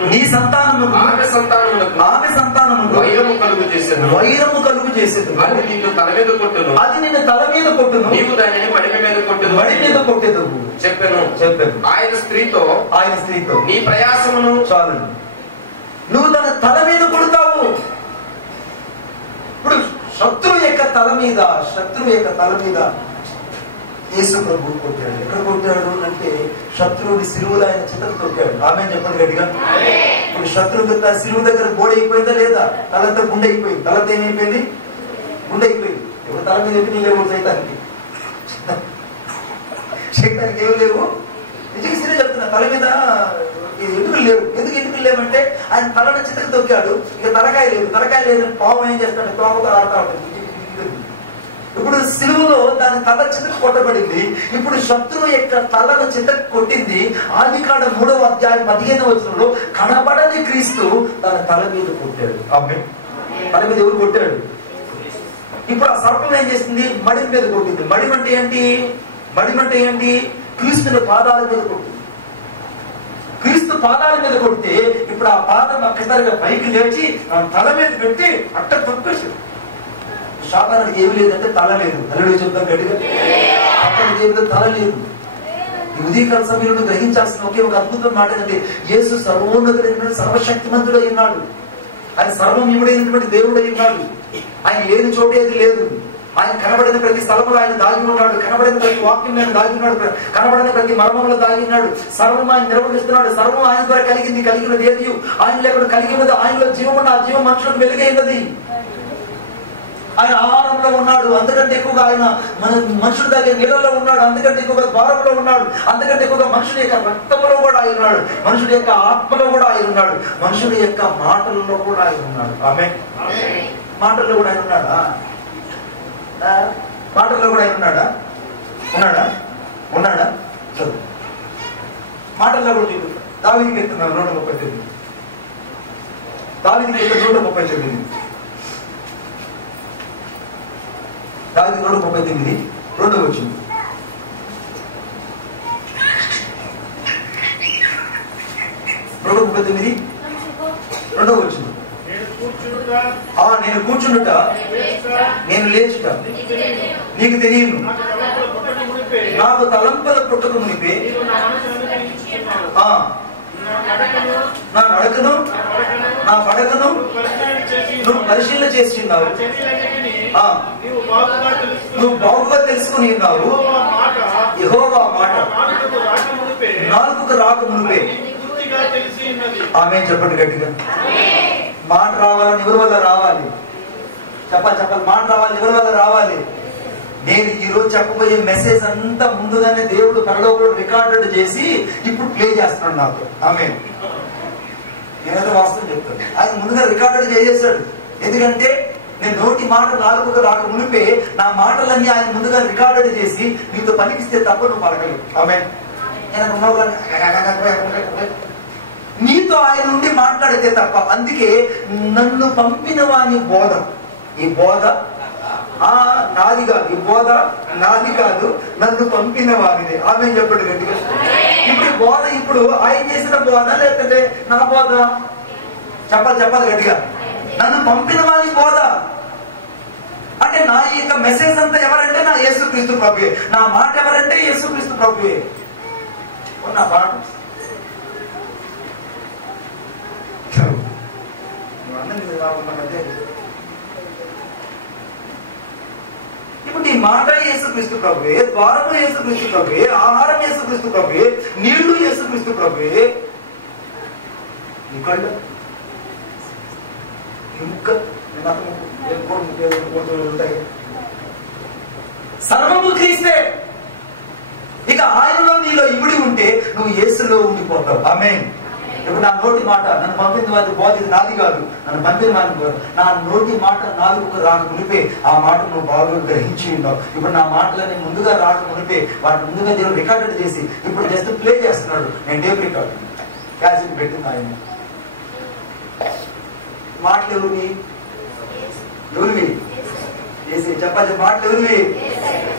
ఆమె సంతానమునకు వైరము కలుగు చేసేది. అది నిన్ను తల మీద కొట్టును, నీవు దానిని మడి మీద కొట్టేదు చెప్పాను. ఆయన స్త్రీతో నీ ప్రయాసమును చాలు, నువ్వు తన తల మీద కొడతావు. ఇప్పుడు శత్రువు యొక్క తల మీద యేసు ప్రభు కొట్టాడు. ఎక్కడ కొట్టాడు అంటే శత్రువుని సిలువలో ఆయన చితకు తొక్కాడు. ఆమె చెప్పండి గట్టిగా. ఇప్పుడు శత్రువు సిలువు దగ్గర బోడి అయిపోయిందా లేదా? తలంతా గుండె అయిపోయింది. తలంతా ఏమైపోయింది? గుండె అయిపోయింది. ఇప్పుడు తల మీద ఎదురు లేవు సైతానికి ఏమి లేవు. నిజంగా చెప్తున్నా, తల మీద ఎదురు లేవు. ఎందుకు లేవంటే ఆయన తలను చితకు తొక్కాడు. ఇక తలకాయ లేదు. పాము ఏం చేస్తాడు? తోమతో ఆడుతూ ఉంటుంది. ఇప్పుడు సిలువలో దాని తల చితకు కొట్టబడింది. ఇప్పుడు శత్రువు యొక్క తలను చితకు కొట్టింది. ఆదికాండం 3వ అధ్యాయం 15వ వచనంలో కనబడని క్రీస్తు తన తల మీద కొట్టాడు. ఆమేన్. తల మీద ఎవరు కొట్టాడు? ఇప్పుడు ఆ సర్పం ఏం చేసింది? మడిమ మీద కొట్టింది. మడిమంటే ఏంటి? క్రీస్తుని పాదాల మీద కొట్టింది. క్రీస్తు పాదాల మీద కొడితే ఇప్పుడు ఆ పాదం ఒక్కసారిగా పైకి లేచి తల మీద పెట్టి అట్ట తొక్కేసాడు. శాతానికి ఏమి లేదంటే తల లేదు. అల్లుడు చెప్తాం గట్టిగా, అక్కడ జీవితం తల లేదు. ఈ ఉదయకాల సమయంలో గ్రహించాల్సిన ఒకే ఒక అద్భుతం మాట ఏంటంటే యేసు సర్వోన్నతుడైనటువంటి సర్వశక్తిమంతుడై ఉన్నాడు. ఆయన సర్వమయుడైనటువంటి దేవుడై ఉన్నాడు. ఆయన లేని చోటేది లేదు. ఆయన కనబడిన ప్రతి స్థలంలో ఆయన దాగి ఉన్నాడు. కనబడిన ప్రతి వాక్యం ఆయన దాగి ఉన్నాడు. కనబడిన ప్రతి మర్మంలో దాగి ఉన్నాడు. సర్వం ఆయన నిర్వహిస్తున్నాడు. సర్వం ఆయన ద్వారా కలిగినది ఏది ఆయన లేకుండా కలిగి ఉన్నది. ఆయనలో జీవం ఉన్న ఆ జీవం మనుషులకు వెలుగైనది. ఆయన ఆహారంలో ఉన్నాడు. అంతకంటే ఎక్కువగా ఆయన మన మనుషుల దగ్గర నీళ్ళలో ఉన్నాడు. అంతకంటే ఎక్కువగా ద్వారంలో ఉన్నాడు. అంతకంటే ఎక్కువగా మనుషుల యొక్క రక్తంలో కూడా ఆయన ఉన్నాడు. మనుషుడి యొక్క ఆత్మలో కూడా ఆయన ఉన్నాడు. మనుషుడి యొక్క మాటల్లో కూడా ఆయన ఉన్నాడు. ఆమేన్. మాటల్లో కూడా ఆయన ఉన్నాడా? మాటల్లో కూడా ఆయన ఉన్నాడా? చదువు. మాటల్లో కూడా చూడు. దావీదుకి ఎత్తున్నాను 139. దావీదుకి ఎత్త 139. దావీదు 139 2వ వచనం. నేను కూర్చుండుట నేను లేచుట నీకు తెలియను. నాకు తలంపల పుట్టక మునిపే నా నడకను నా పడకను నువ్వు పరిశీలన చేస్తున్నావు. నువ్వు బాగుగా తెలుసుకుని ఉన్నావు. యెహోవా మాట నాలుగుకు రాక మునిపే. ఆమేన్ చెప్పండి గట్టిగా. మాట రావాలని ఎవరి వల్ల రావాలి? చెప్పాలి. మాట రావాలి ఎవరి వల్ల రావాలి? నేను ఈ రోజు చెప్పబోయే మెసేజ్ అంతా ముందుగానే దేవుడు పరలోకంలో రికార్డెడ్ చేసి ఇప్పుడు ప్లే చేస్తున్నాడు నాకు. ఆమేన్. నేనైతే వాస్తవం చెప్తాను. ఆయన ముందుగా రికార్డెడ్ చేసేసాడు. ఎందుకంటే నేను నోటి మాట నాలుగుకు రాక మునిపే నా మాటలన్నీ ఆయన ముందుగా రికార్డెడ్ చేసి నీతో పలికిస్తే తప్ప నువ్వు పలకలేవు. ఆమేన్. నీతో ఆయన నుండి మాట్లాడితే తప్ప. అందుకే నన్ను పంపిన వాని బోధ, ఈ బోధ నాది కాదు, ఈ బోధ నాది కాదు, నన్ను పంపిన వారిదే. ఆమె చెప్పండి గట్టిగా. ఇప్పుడు బోధ ఇప్పుడు ఆయన చేసిన బోధ లేకపోతే నా బోధ? చెప్పాలి గట్టిగా. నన్ను పంపిన వారి బోధ అంటే నా యొక్క మెసేజ్ అంతా ఎవరంటే నా యేసుక్రీస్తు ప్రభువే. నా మాట ఎవరంటే యేసుక్రీస్తు ప్రభువే. ఉన్న మాట ఇప్పుడు నీ మాట యేసుక్రీస్తు ప్రభువే, ద్వారము యేసుక్రీస్తు ప్రభువే, ఆహారం యేసుక్రీస్తు ప్రభువే, నీళ్లు యేసుక్రీస్తు ప్రభువే. నీ కళ్ళు ఉంటాయి. సర్వము క్రీస్తే. ఇక ఆయనలో నీలో ఇమిడి ఉంటే నువ్వు యేసులో ఉండిపోతావు. ఆమేన్. ఇప్పుడు నా నోటి మాట నన్ను పంపిన వారి బోధ ఇది నాది కాదు, నన్ను పంపిన వారిని నా నోటి మాట నాలుగు రాక మునిపే ఆ మాట నువ్వు బాగా గ్రహించి ఉన్నావు. ఇప్పుడు నా మాటలని ముందుగా రాక మునిపే వాటిని ముందుగా దేవుడు రికార్డెడ్ చేసి ఇప్పుడు జస్ట్ ప్లే చేస్తున్నాడు. నేను టేప్ రికార్డు క్యాసెట్ పెట్టింది ఆయన. మాటలు ఎవరివి? ఎవరివి? చేసి చెప్పాలి. మాటలు ఎవరివి?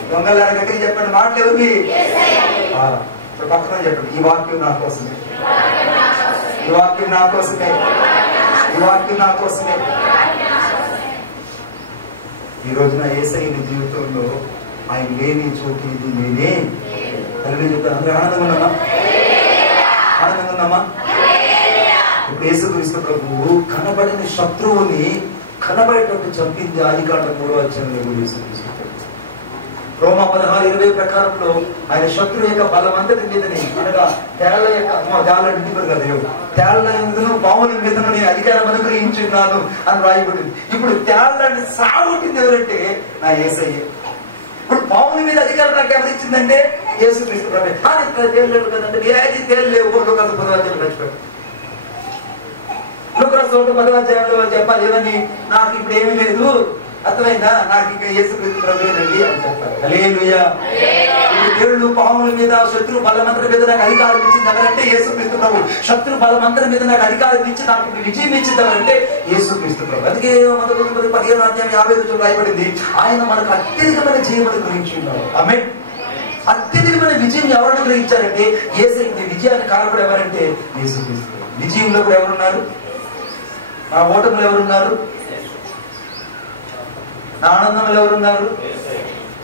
దొంగలారా గట్టిగా చెప్పండి. మాటలు ఎవరివి? ఇప్పుడు పక్కన చెప్పండి. ఈ వాక్యం నా కోసమే, ఈ వాక్యం నా కోసమే, ఈ వాక్యం నా కోసమే. ఈ రోజున యేసయ్య జీవితంలో ఆయన లేని చోటు ఇది నేనే. తల్లి చెప్తాను. అందరూ ఆనందంగా ఉన్నామా? ఆనందంగా ఉన్నామా? ఇప్పుడు యేసుక్రీస్తు ప్రభువు కనబడిన శత్రువుని కనబడేటట్టు చంపింది ఆదికాండం 3వ అధ్యాయంలో యేసుక్రీస్తు. రోమా 16:20 ప్రకారంలో ఆయన శత్రువు యొక్క బలమంతటి మీదని, అనగా తేళ్ల యొక్క తేళ్ల మీదను పాముల మీదను నేను అధికారం అనుగ్రహించున్నాను అని రాయబడింది. ఇప్పుడు తేళ్లని సాగుతుంది ఎవరంటే నా యేసయ్య. ఇప్పుడు పాముల మీద అధికారం నాకు ఎవరిచ్చిందంటే యేసుక్రీస్తు ప్రభు. తేలేవు కదంటే ఏది తేలేవు. లోకాసు 10వ అధ్యాయంలో మర్చిపోయాడు. లోకాసు 10వ అధ్యాయంలో చెప్పాలి ఏమని? నాకు ఇప్పుడు ఏమీ లేదు, అర్థమైందా? నాకు ఇంకా యేసుక్రీస్తు ప్రభువేనండి అని చెప్పాలి. హల్లెలూయా. దేవుడు పాముల మీద శత్రు బలమంతరం మీద నాకు అధికారం ఇచ్చింది ఎవరంటే యేసుక్రీస్తు ప్రభు. శత్రు బలమంతరం మీద నాకు అధికారం ఇచ్చి నాకు విజయం ఇచ్చింది ఎవరంటే యేసుక్రీస్తు ప్రభు. అందుకే 15వ అధ్యాయం 50 రాయబడింది, ఆయన మనకు అత్యధికమైన జీవనం గ్రహించి ఉన్నారు. ఆమె అత్యధికమైన విజయం ఎవరిని గ్రహించారంటే యేసయ్య. విజయానికి కారణం ఎవరంటే యేసుక్రీస్తు. విజయంలో కూడా ఎవరున్నారు? నా ఓటములు ఎవరున్నారు? నా ఆనందంలో ఎవరున్నారు?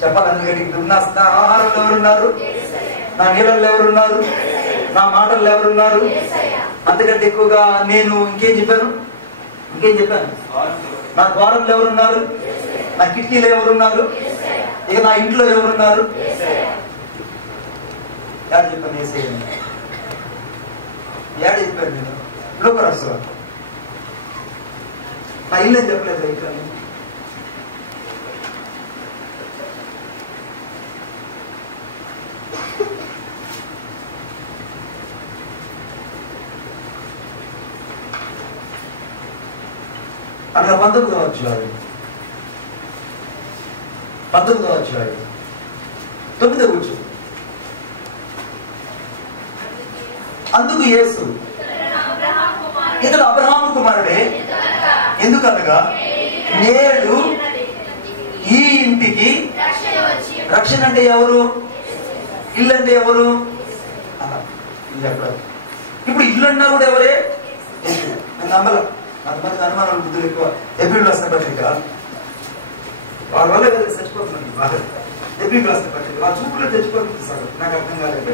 చెప్పాలి. అందుకని నా ఆహారంలో ఎవరున్నారు? నా నీళ్ళల్లో ఎవరున్నారు? నా మాటల్లో ఎవరున్నారు? అంతకంటే ఎక్కువగా నేను ఇంకేం చెప్పాను? నా ద్వారంలో ఎవరున్నారు? నా కిటికీలో ఎవరున్నారు? ఇక నా ఇంట్లో ఎవరున్నారు? యాడ్ చెప్పాను. యేసయ్య యాడ్ చెప్పాను. నేను లోకరసు నా ఇల్లు అని చెప్పలేదు. ఇక్కడ అక్కడ 19వ అధ్యాయం 9వ వచనం. అందుకు యేసు ఇతడు అబ్రహాము కుమారుడే, ఎందుకనగా నేడు ఈ ఇంటికి రక్షణ. అంటే ఎవరు? ఇల్లు అంటే ఎవరు? ఇప్పుడు ఇల్లు అన్నా కూడా ఎవరే? నమ్మల. అంతమంది అనుమానాలు బుద్ధులు ఎక్కువ. ఎబ్రిల్ రాసిన పత్రిక వాళ్ళ వల్ల చచ్చిపోతున్నాను. బాగా ఎబ్రిల్ రాసిన పత్రిక వాళ్ళ చూపులో చచ్చిపోతుంది సార్. నాకు అర్థం కాలేదు.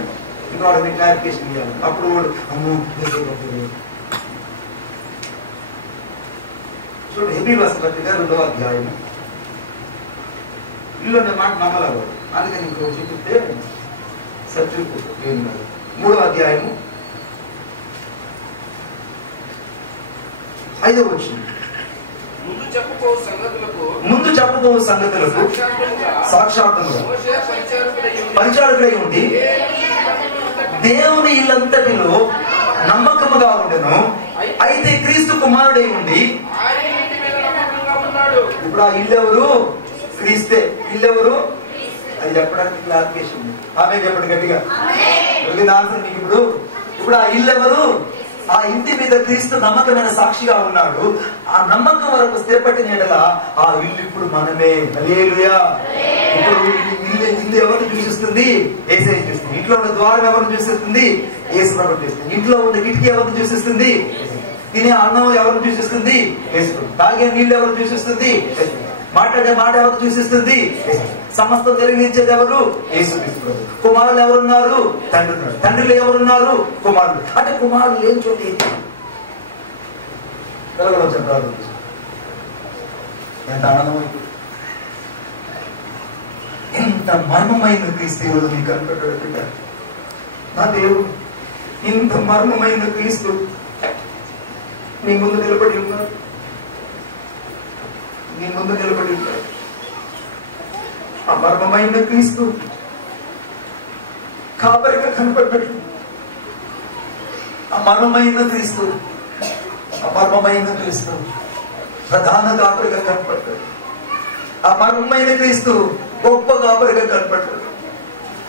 ఇంకా వాళ్ళని క్లారిఫికేషన్ ఇవ్వాలి. అప్పుడు వాడు అమ్మో చూడండి. ఎబ్రిల్ రాసిన పత్రిక 2వ అధ్యాయం. ఇల్లు అనే మాట నమ్మలేదు. అందుకని ఇంకో చూపిస్తే సరిపోతుంది. 3వ అధ్యాయము 5వ వచనం. ముందు చెప్పబో సంగతులకు సాక్షాత్తుగా పరిచారకుడై ఉండి దేవుని ఇల్లంతటిలో నమ్మకముగా ఉండెను. అయితే క్రీస్తు కుమారుడై ఉండి. ఇప్పుడు ఆ ఇల్లు ఎవరు? క్రీస్తే. ఇల్లు ఎవరు? అది చెప్పడానికి క్లారిఫికేషన్ ఉంది. ఆమె చెప్పండి గట్టిగా. ఆన్సర్ మీకు ఇప్పుడు ఆ ఇల్లు ఎవరు? ఆ ఇంటి మీద క్రీస్తు నమ్మకమైన సాక్షిగా ఉన్నాడు. ఆ నమ్మకం వరకు స్థిరపట్టిన ఎడల ఆ ఇల్లు ఇప్పుడు మనమే. హల్లెలూయా. ఇప్పుడు ఇల్లు ఎవరిని చూసిస్తుంది? యేసయ్య చూస్తుంది. ఇంట్లో ఉన్న ద్వారం ఎవరిని చూసిస్తుంది? యేసు ప్రభువు చూస్తుంది. ఇంట్లో ఉన్న కిటికీ ఎవరిని చూసిస్తుంది? తినే అన్నం ఎవరిని చూసిస్తుంది? యేసు ప్రభువు. తాగే నీళ్ళు ఎవరిని చూసిస్తుంది? మాట్లాడే మాట ఎవరు చూసిస్తుంది? సమస్తం జరిగించేది ఎవరు? యేసుక్రీస్తు ప్రభు. కుమారులు ఎవరున్నారు? తండ్రి ఉన్నాడు. తండ్రిలో ఎవరున్నారు? కుమారులు. అంటే కుమారులు లేని చోట ఏంటి? చెప్పరాదు. ఎంత ఆనందమైంది. ఎంత మర్మమైన క్రీస్తు ఈరోజు మీకు కనపడ్డా. నా దేవుడు ఇంత మర్మమైన క్రీస్తు నీ ముందు నిలబడి ఉన్నారు. నీ ముందు నిలబడి ఉంటాడు. ఆ మర్మమైన క్రీస్తు కాపరిగా కనపడ్డాడు. అమరమైన క్రీస్తు, అమర్మమైన క్రీస్తు ప్రధాన కాపరిగా కనపడ్డాడు. ఆ మర్మమైన క్రీస్తు గొప్ప కాపరిగా కనపడ్డాడు.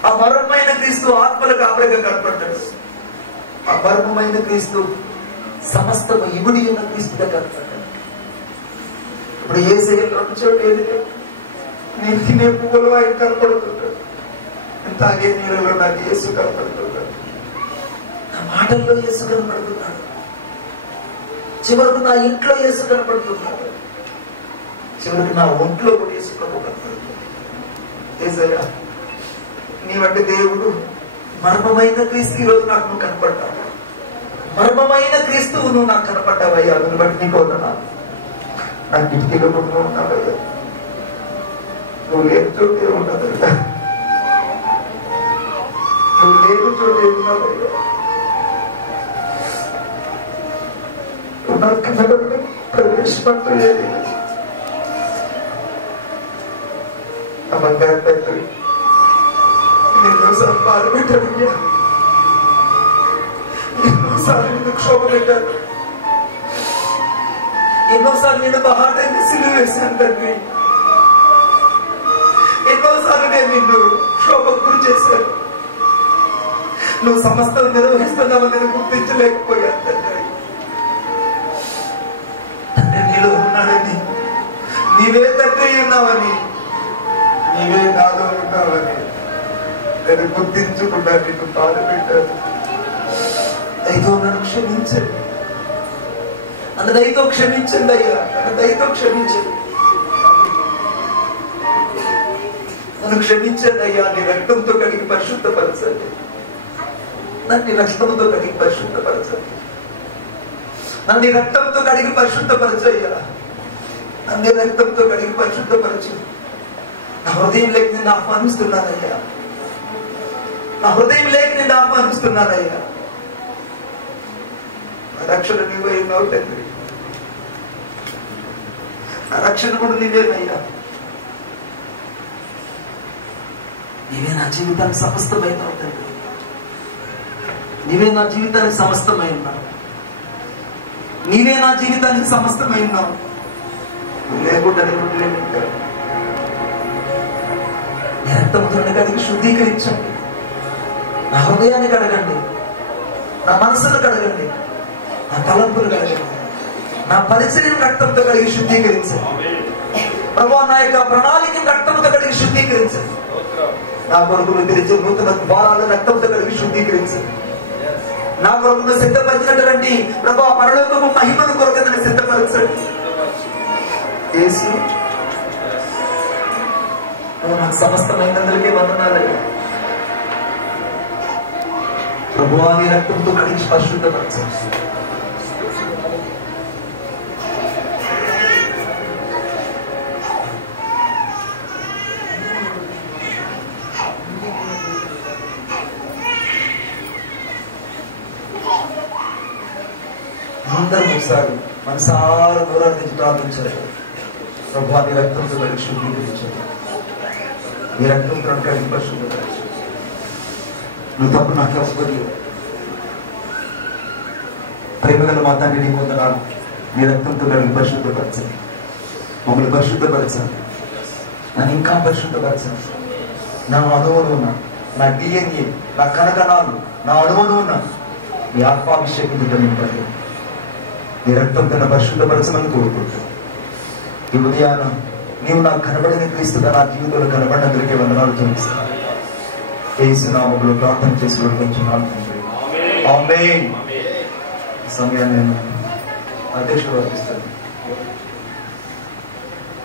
ఆ మర్మమైన క్రీస్తు ఆత్మల కాపరిగా కనపడ్డాడు. ఆ మర్మమైన క్రీస్తు సమస్తము ఇముడి ఉన్న క్రీస్తుగా కనపడ్డాడు. ఇప్పుడు ఏ శైలిలో చోటు ఏది నేను తినే పువ్వులు ఆయన కనపడుతుంటాడు, తాగే నీళ్ళలో నాకు యేసు కనపడుతున్నాడు, నా మాటల్లో యేసు కనపడుతున్నాడు, చివరకు నా ఇంట్లో యేసు కనపడుతున్నాడు, చివరికి నా ఒంట్లో కూడా యేసు ప్రభు కనపడుతున్నాడు. ఏసయ్యా, నీ వంటి దేవుడు మర్మమైన క్రీస్తు ఈరోజు నాకు నువ్వు కనపడ్డావు. మర్మమైన క్రీస్తువు నువ్వు నాకు కనపడ్డావయ్యా. అందుని బట్టి నీకు వదనా, నాకు కిటికీలో కూడా ఉన్నావయ్యా. నువ్వు లేని చోటు ఏమున్నదయ్యా, నువ్వు లేని చోటు ఏమున్నదయ్యా. నాకు కనబడి ప్రవేశపడలేదు. ఆ బంగారు తండ్రి ఎన్నోసార్లు బాధ పెట్టాడయ్యా, ఎన్నోసార్లు నిన్ను క్షోభ పెట్టాను, ఎన్నోసార్లు నేను బహాటంగా సిలువ వేశాను తండ్రి, ఎన్నోసార్లు నేను నిన్ను క్షోభకు గురి చేశాను. నువ్వు సమస్తం నిర్వహిస్తున్నావని నేను గుర్తించలేకపోయాను తండ్రి. తండ్రి నీలో ఉన్నాడని, నీవే తండ్రి ఉన్నావని, నీవే నాలో ఉన్నావని నేను గుర్తించకుండా నీకు బాధ పెట్టాను. దయతో నన్ను క్షమించండి, నన్ను దయతో క్షమించండి అయ్యా, నన్ను దయతో క్షమించండి, నన్ను క్షమించండి అయ్యా. నీ రక్తంతో కడిగి పరిశుద్ధపరచండి, నన్ను రక్తంతో కడిగి పరిశుద్ధపరచండి, నన్ను రక్తంతో కడిగి పరిశుద్ధపరచయ్యా, నన్ను రక్తంతో కడిగి పరిశుద్ధపరచు. నా హృదయం లేక నేను ఆహ్వానిస్తున్నానయ్యా, నా హృదయం లేక నేను ఆహ్వానిస్తున్నానయ్యా. రక్షణ నీవే ఉన్నావు తండ్రి, నా రక్షణ కూడా నీవేనయ్యా. నీవే నా జీవితానికి సమస్తమైనావు తండ్రి, నీవే నా జీవితానికి సమస్తమైనావు, నీవే నా జీవితానికి సమస్తమైనావు. లేకుండా నేను రక్తంతో కడిగి శుద్ధీకరించండి, నా హృదయాన్ని కడగండి, నా మనసును కడగండి, నా తలంపులు కడగండి, నా పరిచర్యను రక్తంతో కడిగి శుద్ధీకరించండి ప్రభు. నా యొక్క ప్రణాళికను రక్తంతో కడిగి శుద్ధీకరించండి, నా కొరకు తెరిచే నూతన ద్వారాలు రక్తంతో కడిగి శుద్ధీకరించండి. నా కొరకు సిద్ధపరిచినటువంటి ప్రభు పరలోకము మహిమను కొరకు నన్ను సిద్ధపరచండి. యేసు, నాకు సమస్తమైనందరికీ వందనాలయ్యా. ప్రభువా, నీ రక్తంతో కడిగి పరిశుద్ధపరచండి. అందరూ ఒకసారి మనసారా దూరాన్ని నుంచి ప్రార్థించారు. ప్రభువా, నీ రక్తంతో కడిగి శుద్ధీకరించండి, నీ రక్తంతో కడిగి పరిశుద్ధపరచండి. నువ్వు తప్పు నాకు అవ్వదు. ప్రేమగల మా తండ్రి, నీ కొందనాలు, నీ రక్తంతో కడిగి పరిశుద్ధపరచండి, మమ్మల్ని పరిశుద్ధపరచండి, నన్ను ఇంకా పరిశుద్ధపరచండి. నా అణువులు ఉన్నా, నా డిఎన్ఏ, నా కణకణాలు, నా అణువులు ఉన్నా నీ ఆత్మాభిషేకం నింపండి. నీ రక్తంతో పరిశుద్ధపరచమని కోరుకుంటాను. ఈ ఉదయాన నీవు నాకు కనబడిన క్రీస్తుగా నా జీవితంలో కనబడినందుకే వందనాలు చూపిస్తాను. యేసు నామములో ప్రార్థన చేసి వేడుకుంటున్నాను తండ్రి, ఆమేన్. సమయాన్ని నేను అధ్యక్షుడు వర్తిస్తాను.